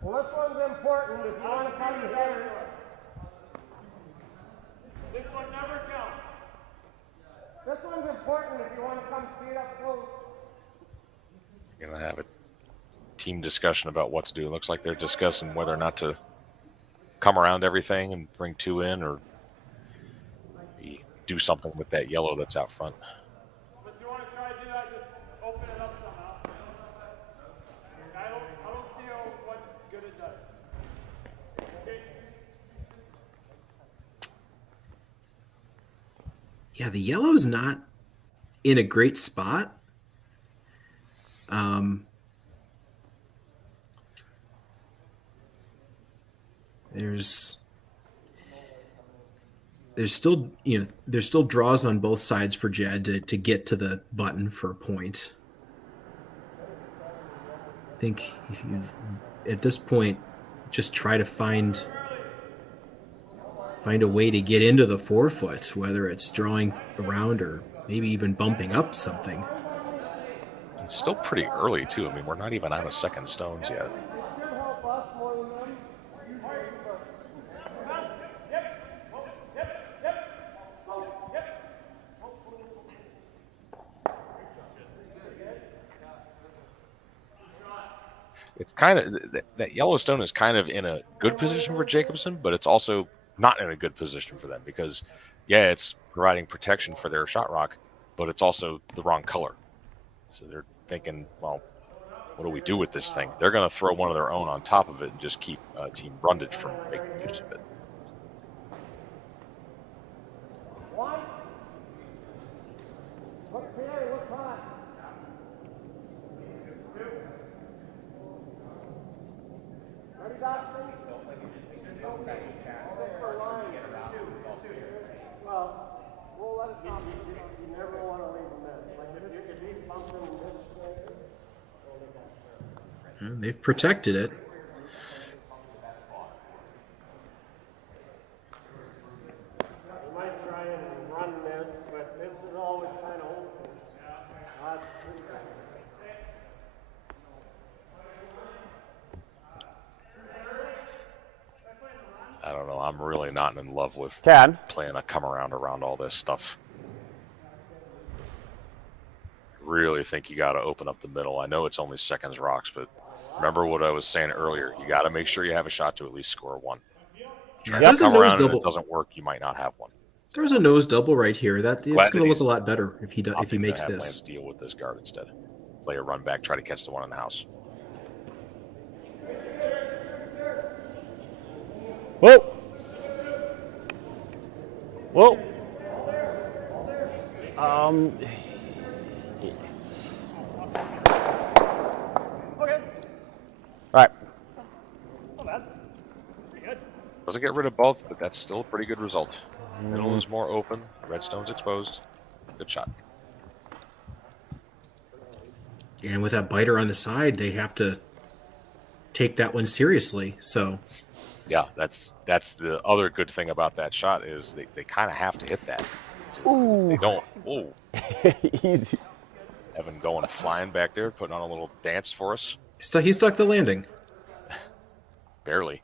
Well, this one's important if you want to come here. This one never counts. This one's important if you want to come see it up close. You're going to have a team discussion about what to do. It looks like they're discussing whether or not to come around everything and bring 2 in or do something with that yellow that's out front. If you want to try to do that, just open it up somehow. I don't see what Yeah, the yellow's not in a great spot. There's still there's still draws on both sides for Jed to get to the button for a point. I think if you at this point just try to find a way to get into the 4-foot, whether it's drawing around or maybe even bumping up something. It's still pretty early too. I mean, we're not even out of second stones yet. It's kind of that Yellowstone is kind of in a good position for Jacobson, but it's also not in a good position for them because, yeah, it's providing protection for their shot rock, but it's also the wrong color. So they're thinking, well, what do we do with this thing? They're going to throw one of their own on top of it and just keep Team Brundidge from making use of it. They've protected it. We might try and run this, but this is always kind of open. I don't know. I'm really not in love with playing a come around all this stuff. Really think you got to open up the middle. I know it's only seconds rocks, but remember what I was saying earlier. You got to make sure you have a shot to at least score one. Yeah, there's a come nose around double. and it doesn't work, you might not have one. There's a nose double right here. It's going to look a lot better if he makes this. Let's deal with this guard instead. Play a run back, try to catch the one in the house. Whoa! Whoa! All right. Not bad. Pretty good. Doesn't get rid of both, but that's still a pretty good result. Middle is more open. Redstone's exposed. Good shot. And with that biter on the side, they have to take that one seriously. So, yeah, that's the other good thing about that shot is they kind of have to hit that. Ooh. They don't. Ooh. Easy. Evan going flying back there, putting on a little dance for us. He stuck the landing. Barely.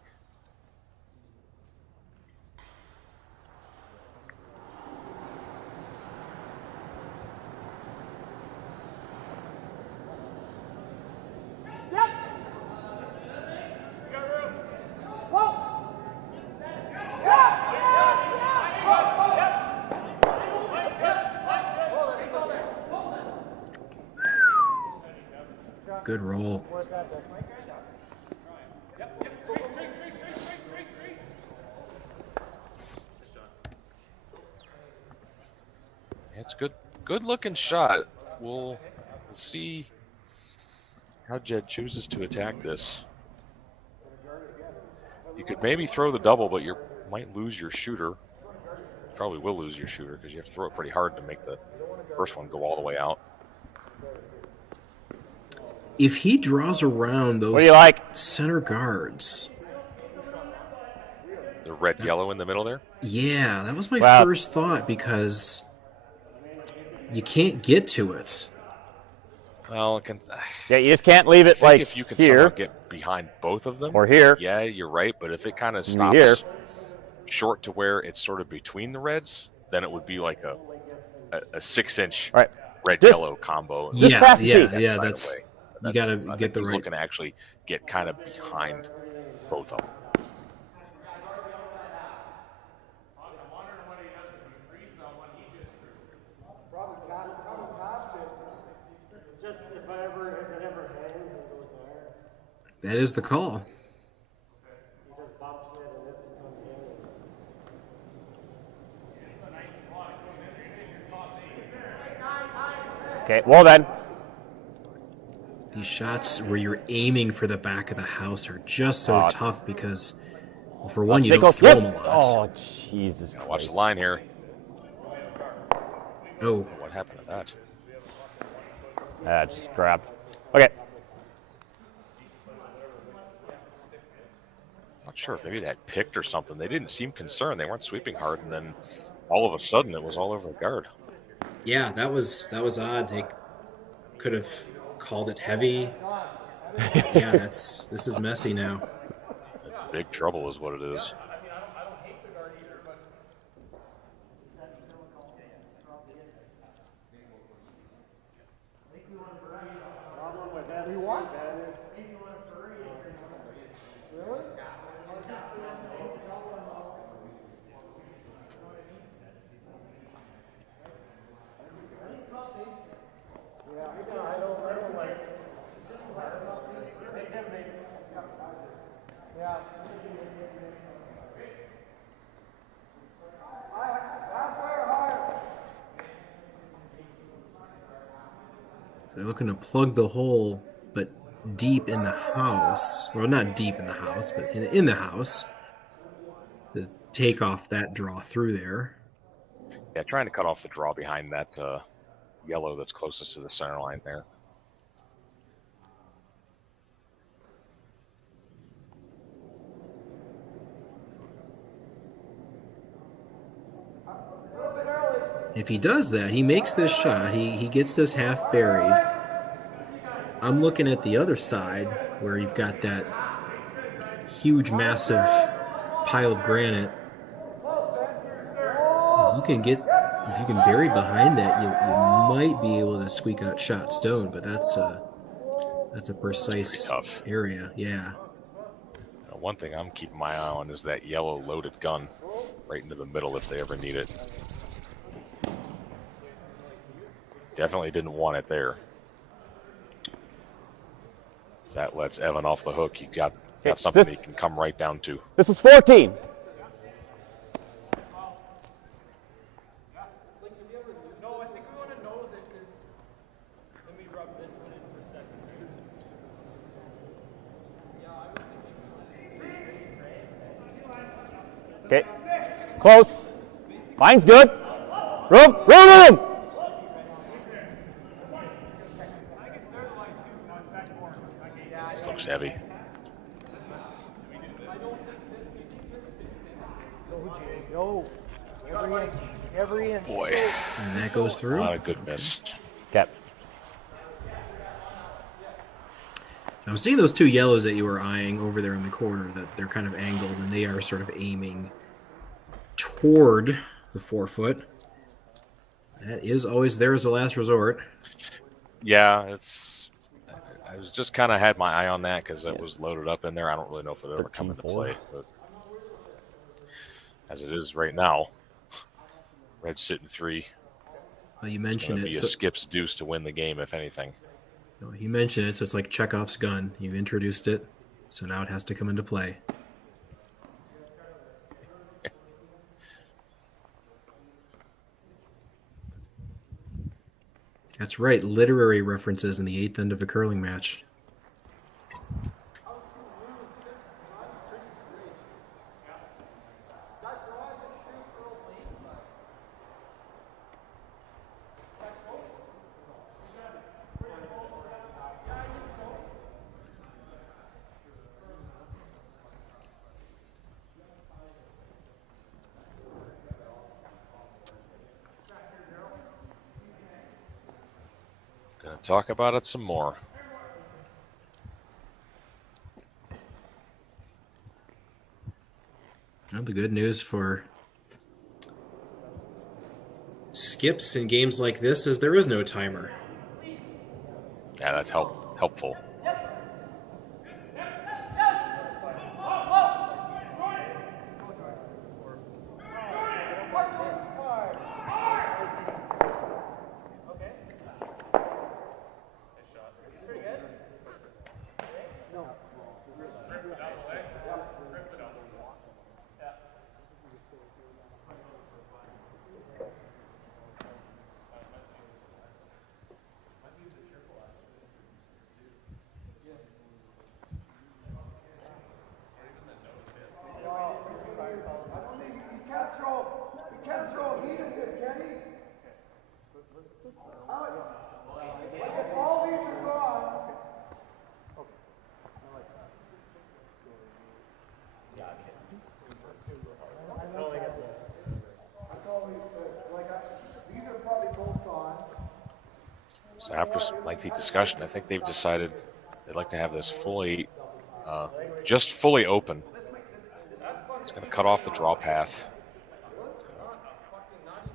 Good roll. It's good looking shot. We'll see how Jed chooses to attack this. You could maybe throw the double, but you might lose your shooter. Probably will lose your shooter because you have to throw it pretty hard to make the first one go all the way out. If he draws around those center guards. The red-yellow in the middle there? Yeah, that was my first thought because you can't get to it. Well, yeah, you just can't leave it like if you can here. somehow get behind both of them. Or here. Yeah, you're right, but if it kind of stops here. short to where it's sort of between the reds, then it would be like a 6-inch red-yellow combo. Yeah, that's you got to get the right. Looking to actually get kind of behind both of them. That is the call. Okay, well then. These shots where you're aiming for the back of the house are just so tough because, well, for one, you Stay don't close. throw Yep. them a lot. Oh, Jesus Gotta watch Christ. the line here. Oh. What happened to that? Just grabbed. Okay. Not sure if maybe that picked or something. They didn't seem concerned. They weren't sweeping hard, and then all of a sudden it was all over the guard. Yeah, that was odd. They could have called it heavy. Yeah, this is messy now. It's big trouble is what it is. So they're looking to plug the hole, but deep in the house. Well, not deep in the house, but in the house. To take off that draw through there. Yeah, trying to cut off the draw behind that yellow that's closest to the center line there. If he does that, he makes this shot. He gets this half buried. I'm looking at the other side where you've got that huge, massive pile of granite. If you can bury behind that, you might be able to squeak out shot stone, but that's a precise area. Yeah. One thing I'm keeping my eye on is that yellow loaded gun right into the middle if they ever need it. Definitely didn't want it there. That lets Evan off the hook. You got something he can come right down to. This is 14. Okay. Close. Line's good. Room. Looks heavy. Every inch. Boy. And that goes through. Not a good miss. Okay. Now, see those two yellows that you were eyeing over there in the corner, that they're kind of angled, and they are sort of aiming toward the 4-foot. That is always there as a last resort. Yeah, I was just kind of had my eye on that because it was loaded up in there. I don't really know if it ever come into play, but as it is right now, Red's sitting 3. Well, you mentioned it. Be a skip's deuce to win the game, if anything. You mentioned it, so it's like Chekhov's gun. You introduced it, so now it has to come into play. That's right, literary references in the 8th end of a curling match. Gonna talk about it some more. Well, the good news for skips in games like this is there is no timer. Yeah, that's helpful. So after some lengthy discussion, I think they've decided they'd like to have this full 8 just fully open. It's going to cut off the draw path.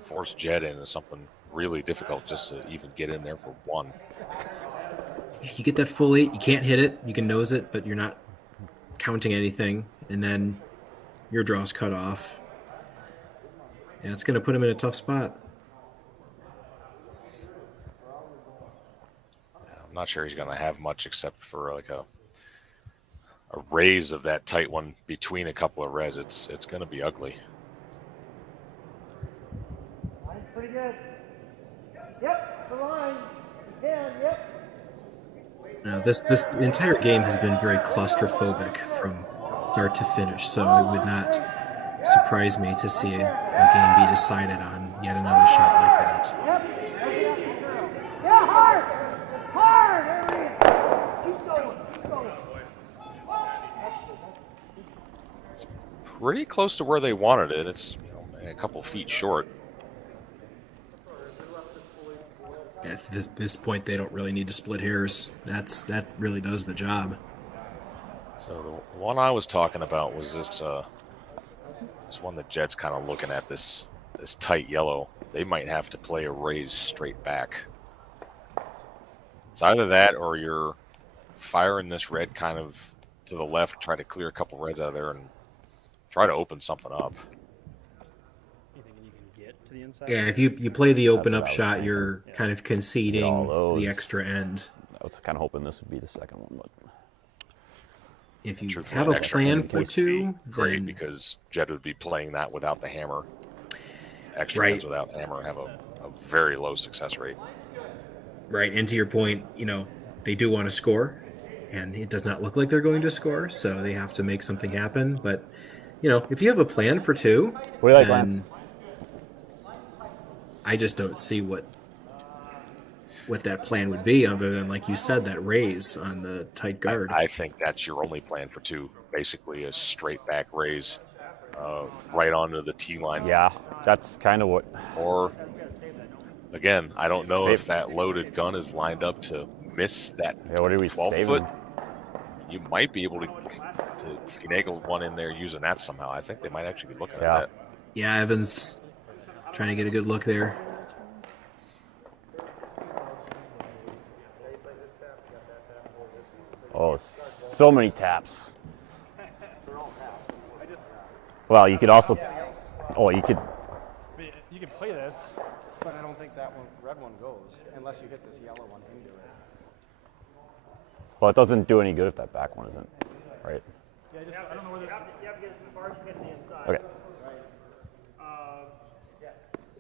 Force Jed into something really difficult just to even get in there for 1. You get that full 8, you can't hit it, you can nose it, but you're not counting anything, and then your draw's cut off. And it's going to put him in a tough spot. I'm not sure he's going to have much except for like a raise of that tight one between a couple of reds. It's going to be ugly. Line's pretty good. Yep, the line. You can, yep. Now, this entire game has been very claustrophobic from start to finish, so it would not surprise me to see a game be decided on yet another shot like that. Yeah, hard! Hard! There it is. Keep going, keep going. Pretty close to where they wanted it. It's a couple feet short. At this point, they don't really need to split hairs. That really does the job. So the one I was talking about was this one that Jed's kind of looking at, this tight yellow. They might have to play a raise straight back. It's either that or you're firing this red kind of to the left, try to clear a couple reds out of there and try to open something up. Yeah, if you play the open up shot, you're kind of conceding the extra end. I was kind of hoping this would be the second one, but if you have a plan for 2, great, then because Jed would be playing that without the hammer. Extra Right. hands without hammer have a very low success rate. right. And to your point, they do want to score, and it does not look like they're going to score, so they have to make something happen. But if you have a plan for 2, what do you like, then Lance? I just don't see what that plan would be, other than, like you said, that raise on the tight guard. I think that's your only plan for 2, basically a straight back raise right onto the T line. Yeah, that's kind of what. Or, again, I don't know if that loaded gun is lined up to miss that What are we 12 saving? foot. You might be able to finagle one in there using that somehow. I think they might actually be looking at that. Yeah, Evans trying to get a good look there. Oh, so many taps. Well, you could also. Oh, you could. You can play this. But I don't think that red one goes unless you hit this yellow one into it. Well, it doesn't do any good if that back one isn't, right? Yeah, I don't know where you have to get some bars to get to the inside. Okay.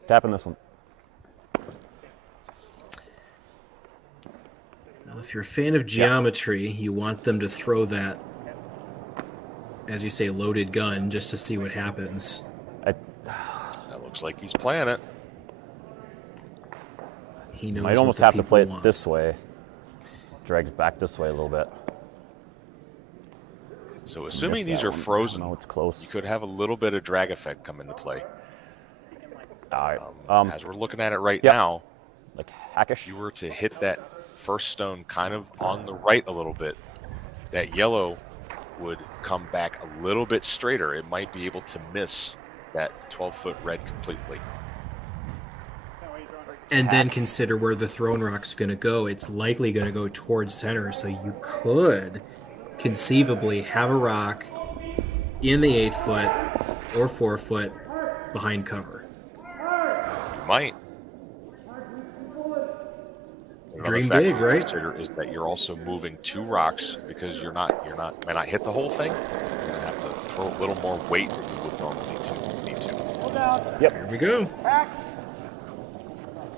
Tapping this one. Now, if you're a fan of geometry, you want them to throw that, as you say, loaded gun just to see what happens. That looks like he's playing it. He knows. Might almost what the have to play people it want. this way. Drags back this way a little bit. So assuming Missed these that are one. frozen, No, it's close. you could have a little bit of drag effect come into play. All right. As we're looking at it right Yep. now, Like hackish. if you were to hit that first stone kind of on the right a little bit, that yellow would come back a little bit straighter. It might be able to miss that 12-foot red completely. And then consider where the thrown rock's going to go. It's likely going to go towards center, so you could conceivably have a rock in the 8-foot or 4-foot behind cover. You might. Another Dream factor big, to right? consider is that you're also moving 2 rocks because you may not hit the whole thing. You're gonna have to throw a little more weight than you would normally need to. Hold down. Yep. Here we go. Back.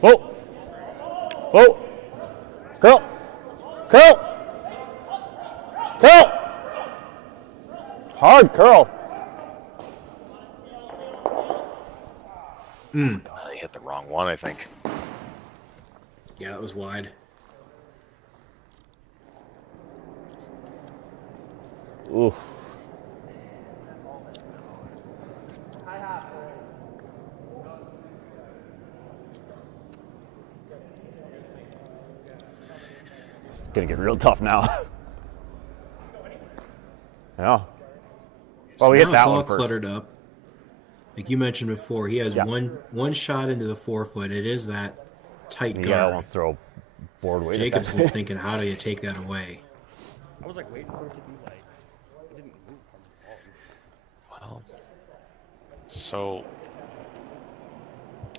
Whoa. Whoa. Curl. Curl. Curl. Hard curl. They hit the wrong one, I think. Yeah, that was wide. Oof. gonna get real tough now. Yeah. Well, we now hit that it's all one first. cluttered up. Like you mentioned before, he has one shot into the forefoot. It is that tight Yeah, I guard. almost throw board weight. Jacobson's thinking, how do you take that away? I was like waiting for it to be like, it didn't move from the ball. Well, so,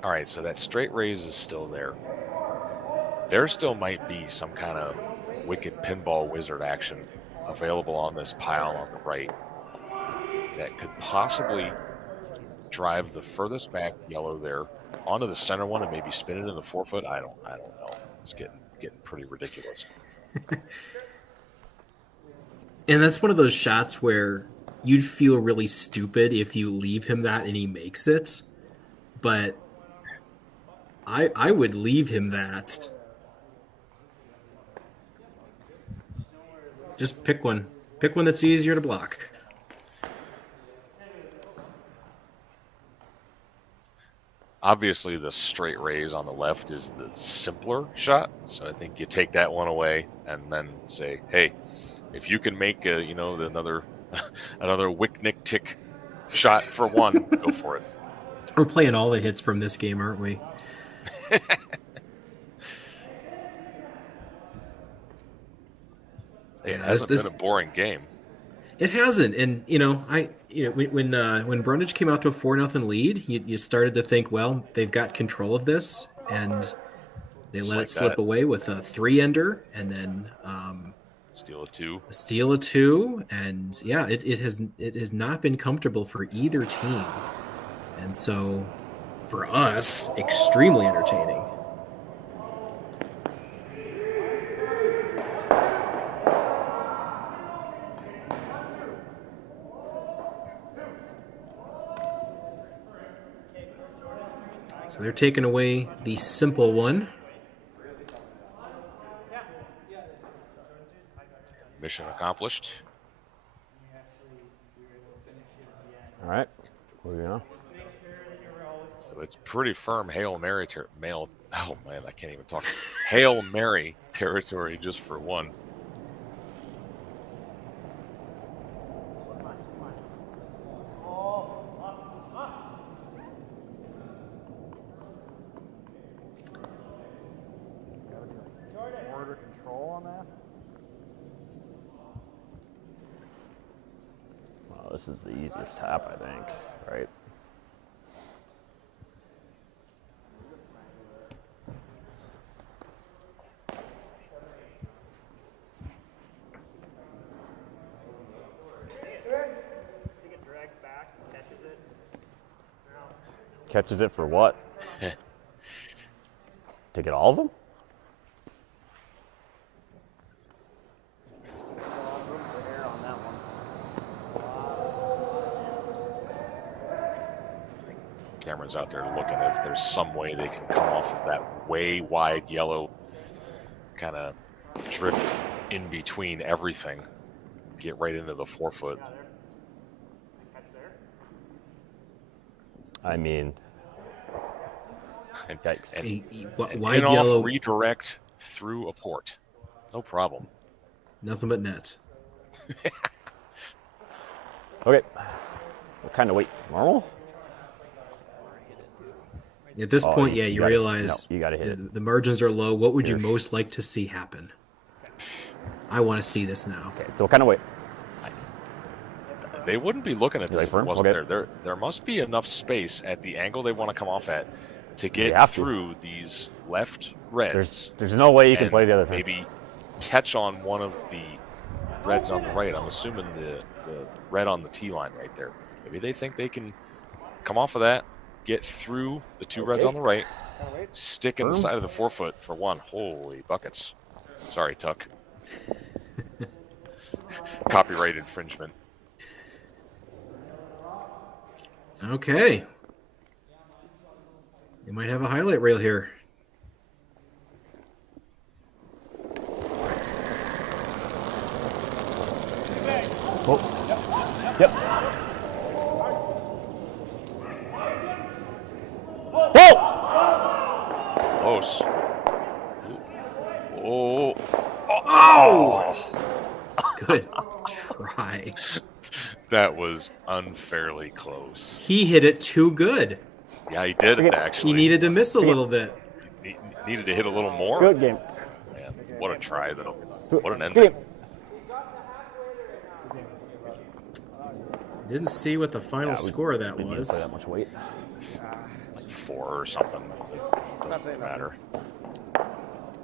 all right, so that straight raise is still there. There still might be some kind of wicked pinball wizard action available on this pile on the right that could possibly drive the furthest back yellow there onto the center one and maybe spin it in the forefoot. I don't know. It's getting pretty ridiculous. And that's one of those shots where you'd feel really stupid if you leave him that and he makes it. But I would leave him that. Just pick one. Pick one that's easier to block. Obviously, the straight raise on the left is the simpler shot, so I think you take that one away and then say, "Hey, if you can make another Wicknick tick shot for one, go for it." We're playing all the hits from this game, aren't we? It hasn't been a boring game. It hasn't, and when Brundidge came out to a 4-0 lead, you started to think, well, they've got control of this, and they let it slip away with a 3-ender, and then steal a 2. A steal a 2, and yeah, it has not been comfortable for either team, and so for us, extremely entertaining. So they're taking away the simple one. Mission accomplished. All right. What do you know? So it's pretty firm Hail Mary oh man, I can't even talk. Hail Mary territory just for one. Border control on that. Well, this is the easiest tap, I think, right? Catches it for what? To get all of them? Cameron's out there looking if there's some way they can come off of that way wide yellow, kind of drift in between everything, get right into the forefoot. I mean, yikes. And Wide yellow redirect through a port. No problem. Nothing but nets. Okay. What kind of weight? Normal? At this point, you realize you gotta hit it. The margins are low. What would you most like to see happen? I want to see this now. Okay, so what kind of weight? They wouldn't be looking at this if it wasn't Okay. there. There must be enough space at the angle they want to come off at to get through these left reds. There's no way you can play the other thing. Maybe catch on one of the reds on the right. I'm assuming the red on the T line right there. Maybe they think they can come off of that, get through the two reds on the right, stick in the side of the forefoot for one. Holy buckets. Sorry, Tuck. Copyright infringement. Okay. You might have a highlight reel here. Oh. Yep. Whoa! Close. Oh. Good try. That was unfairly close. He hit it too good. Yeah, he did actually. He needed to miss a little bit. Needed to hit a little more. Good game. Man, what a try, though. What an ending. Didn't see what the final score of that We didn't was. play that much weight. Like 4 or something. Doesn't matter.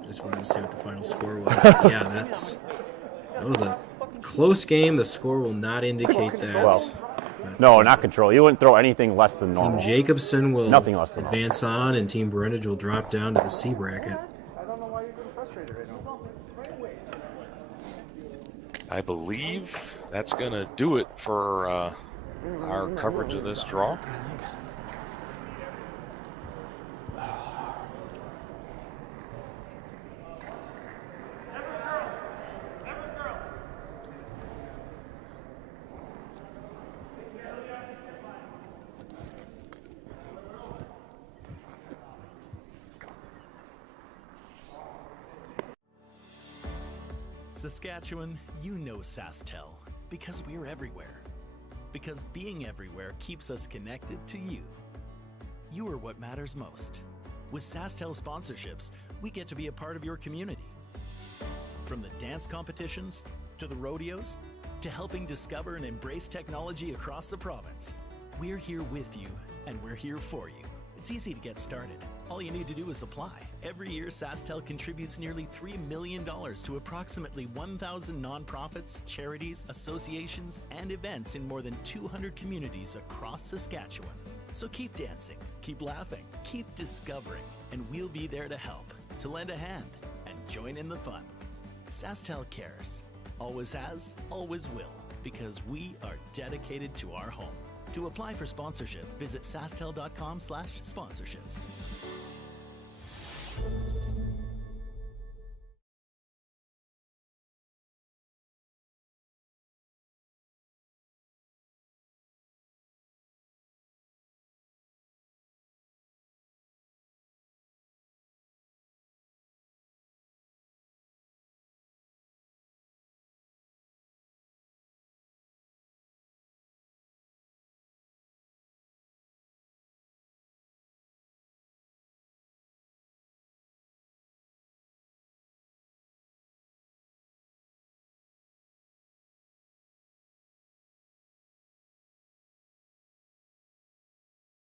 Just wanted to see what the final score was. Yeah, that was a close game. The score will not indicate that. Well, no, not control. You wouldn't throw anything less than Team normal. Jacobson will Nothing less than advance on, and Team Brundidge will drop down to the C bracket. I don't know why you're getting frustrated right now. I believe that's going to do it for our coverage of this draw. Saskatchewan, you know SaskTel because we're everywhere. Because being everywhere keeps us connected to you. You are what matters most. With SaskTel sponsorships, we get to be a part of your community. From the dance competitions, to the rodeos, to helping discover and embrace technology across the province, we're here with you and we're here for you. It's easy to get started. All you need to do is apply. Every year, SaskTel contributes nearly $3 million to approximately 1,000 nonprofits, charities, associations, and events in more than 200 communities across Saskatchewan. So keep dancing, keep laughing, keep discovering, and we'll be there to help, to lend a hand, and join in the fun. SaskTel cares. Always has, always will, because we are dedicated to our home. To apply for sponsorship, visit sastel.com/sponsorships.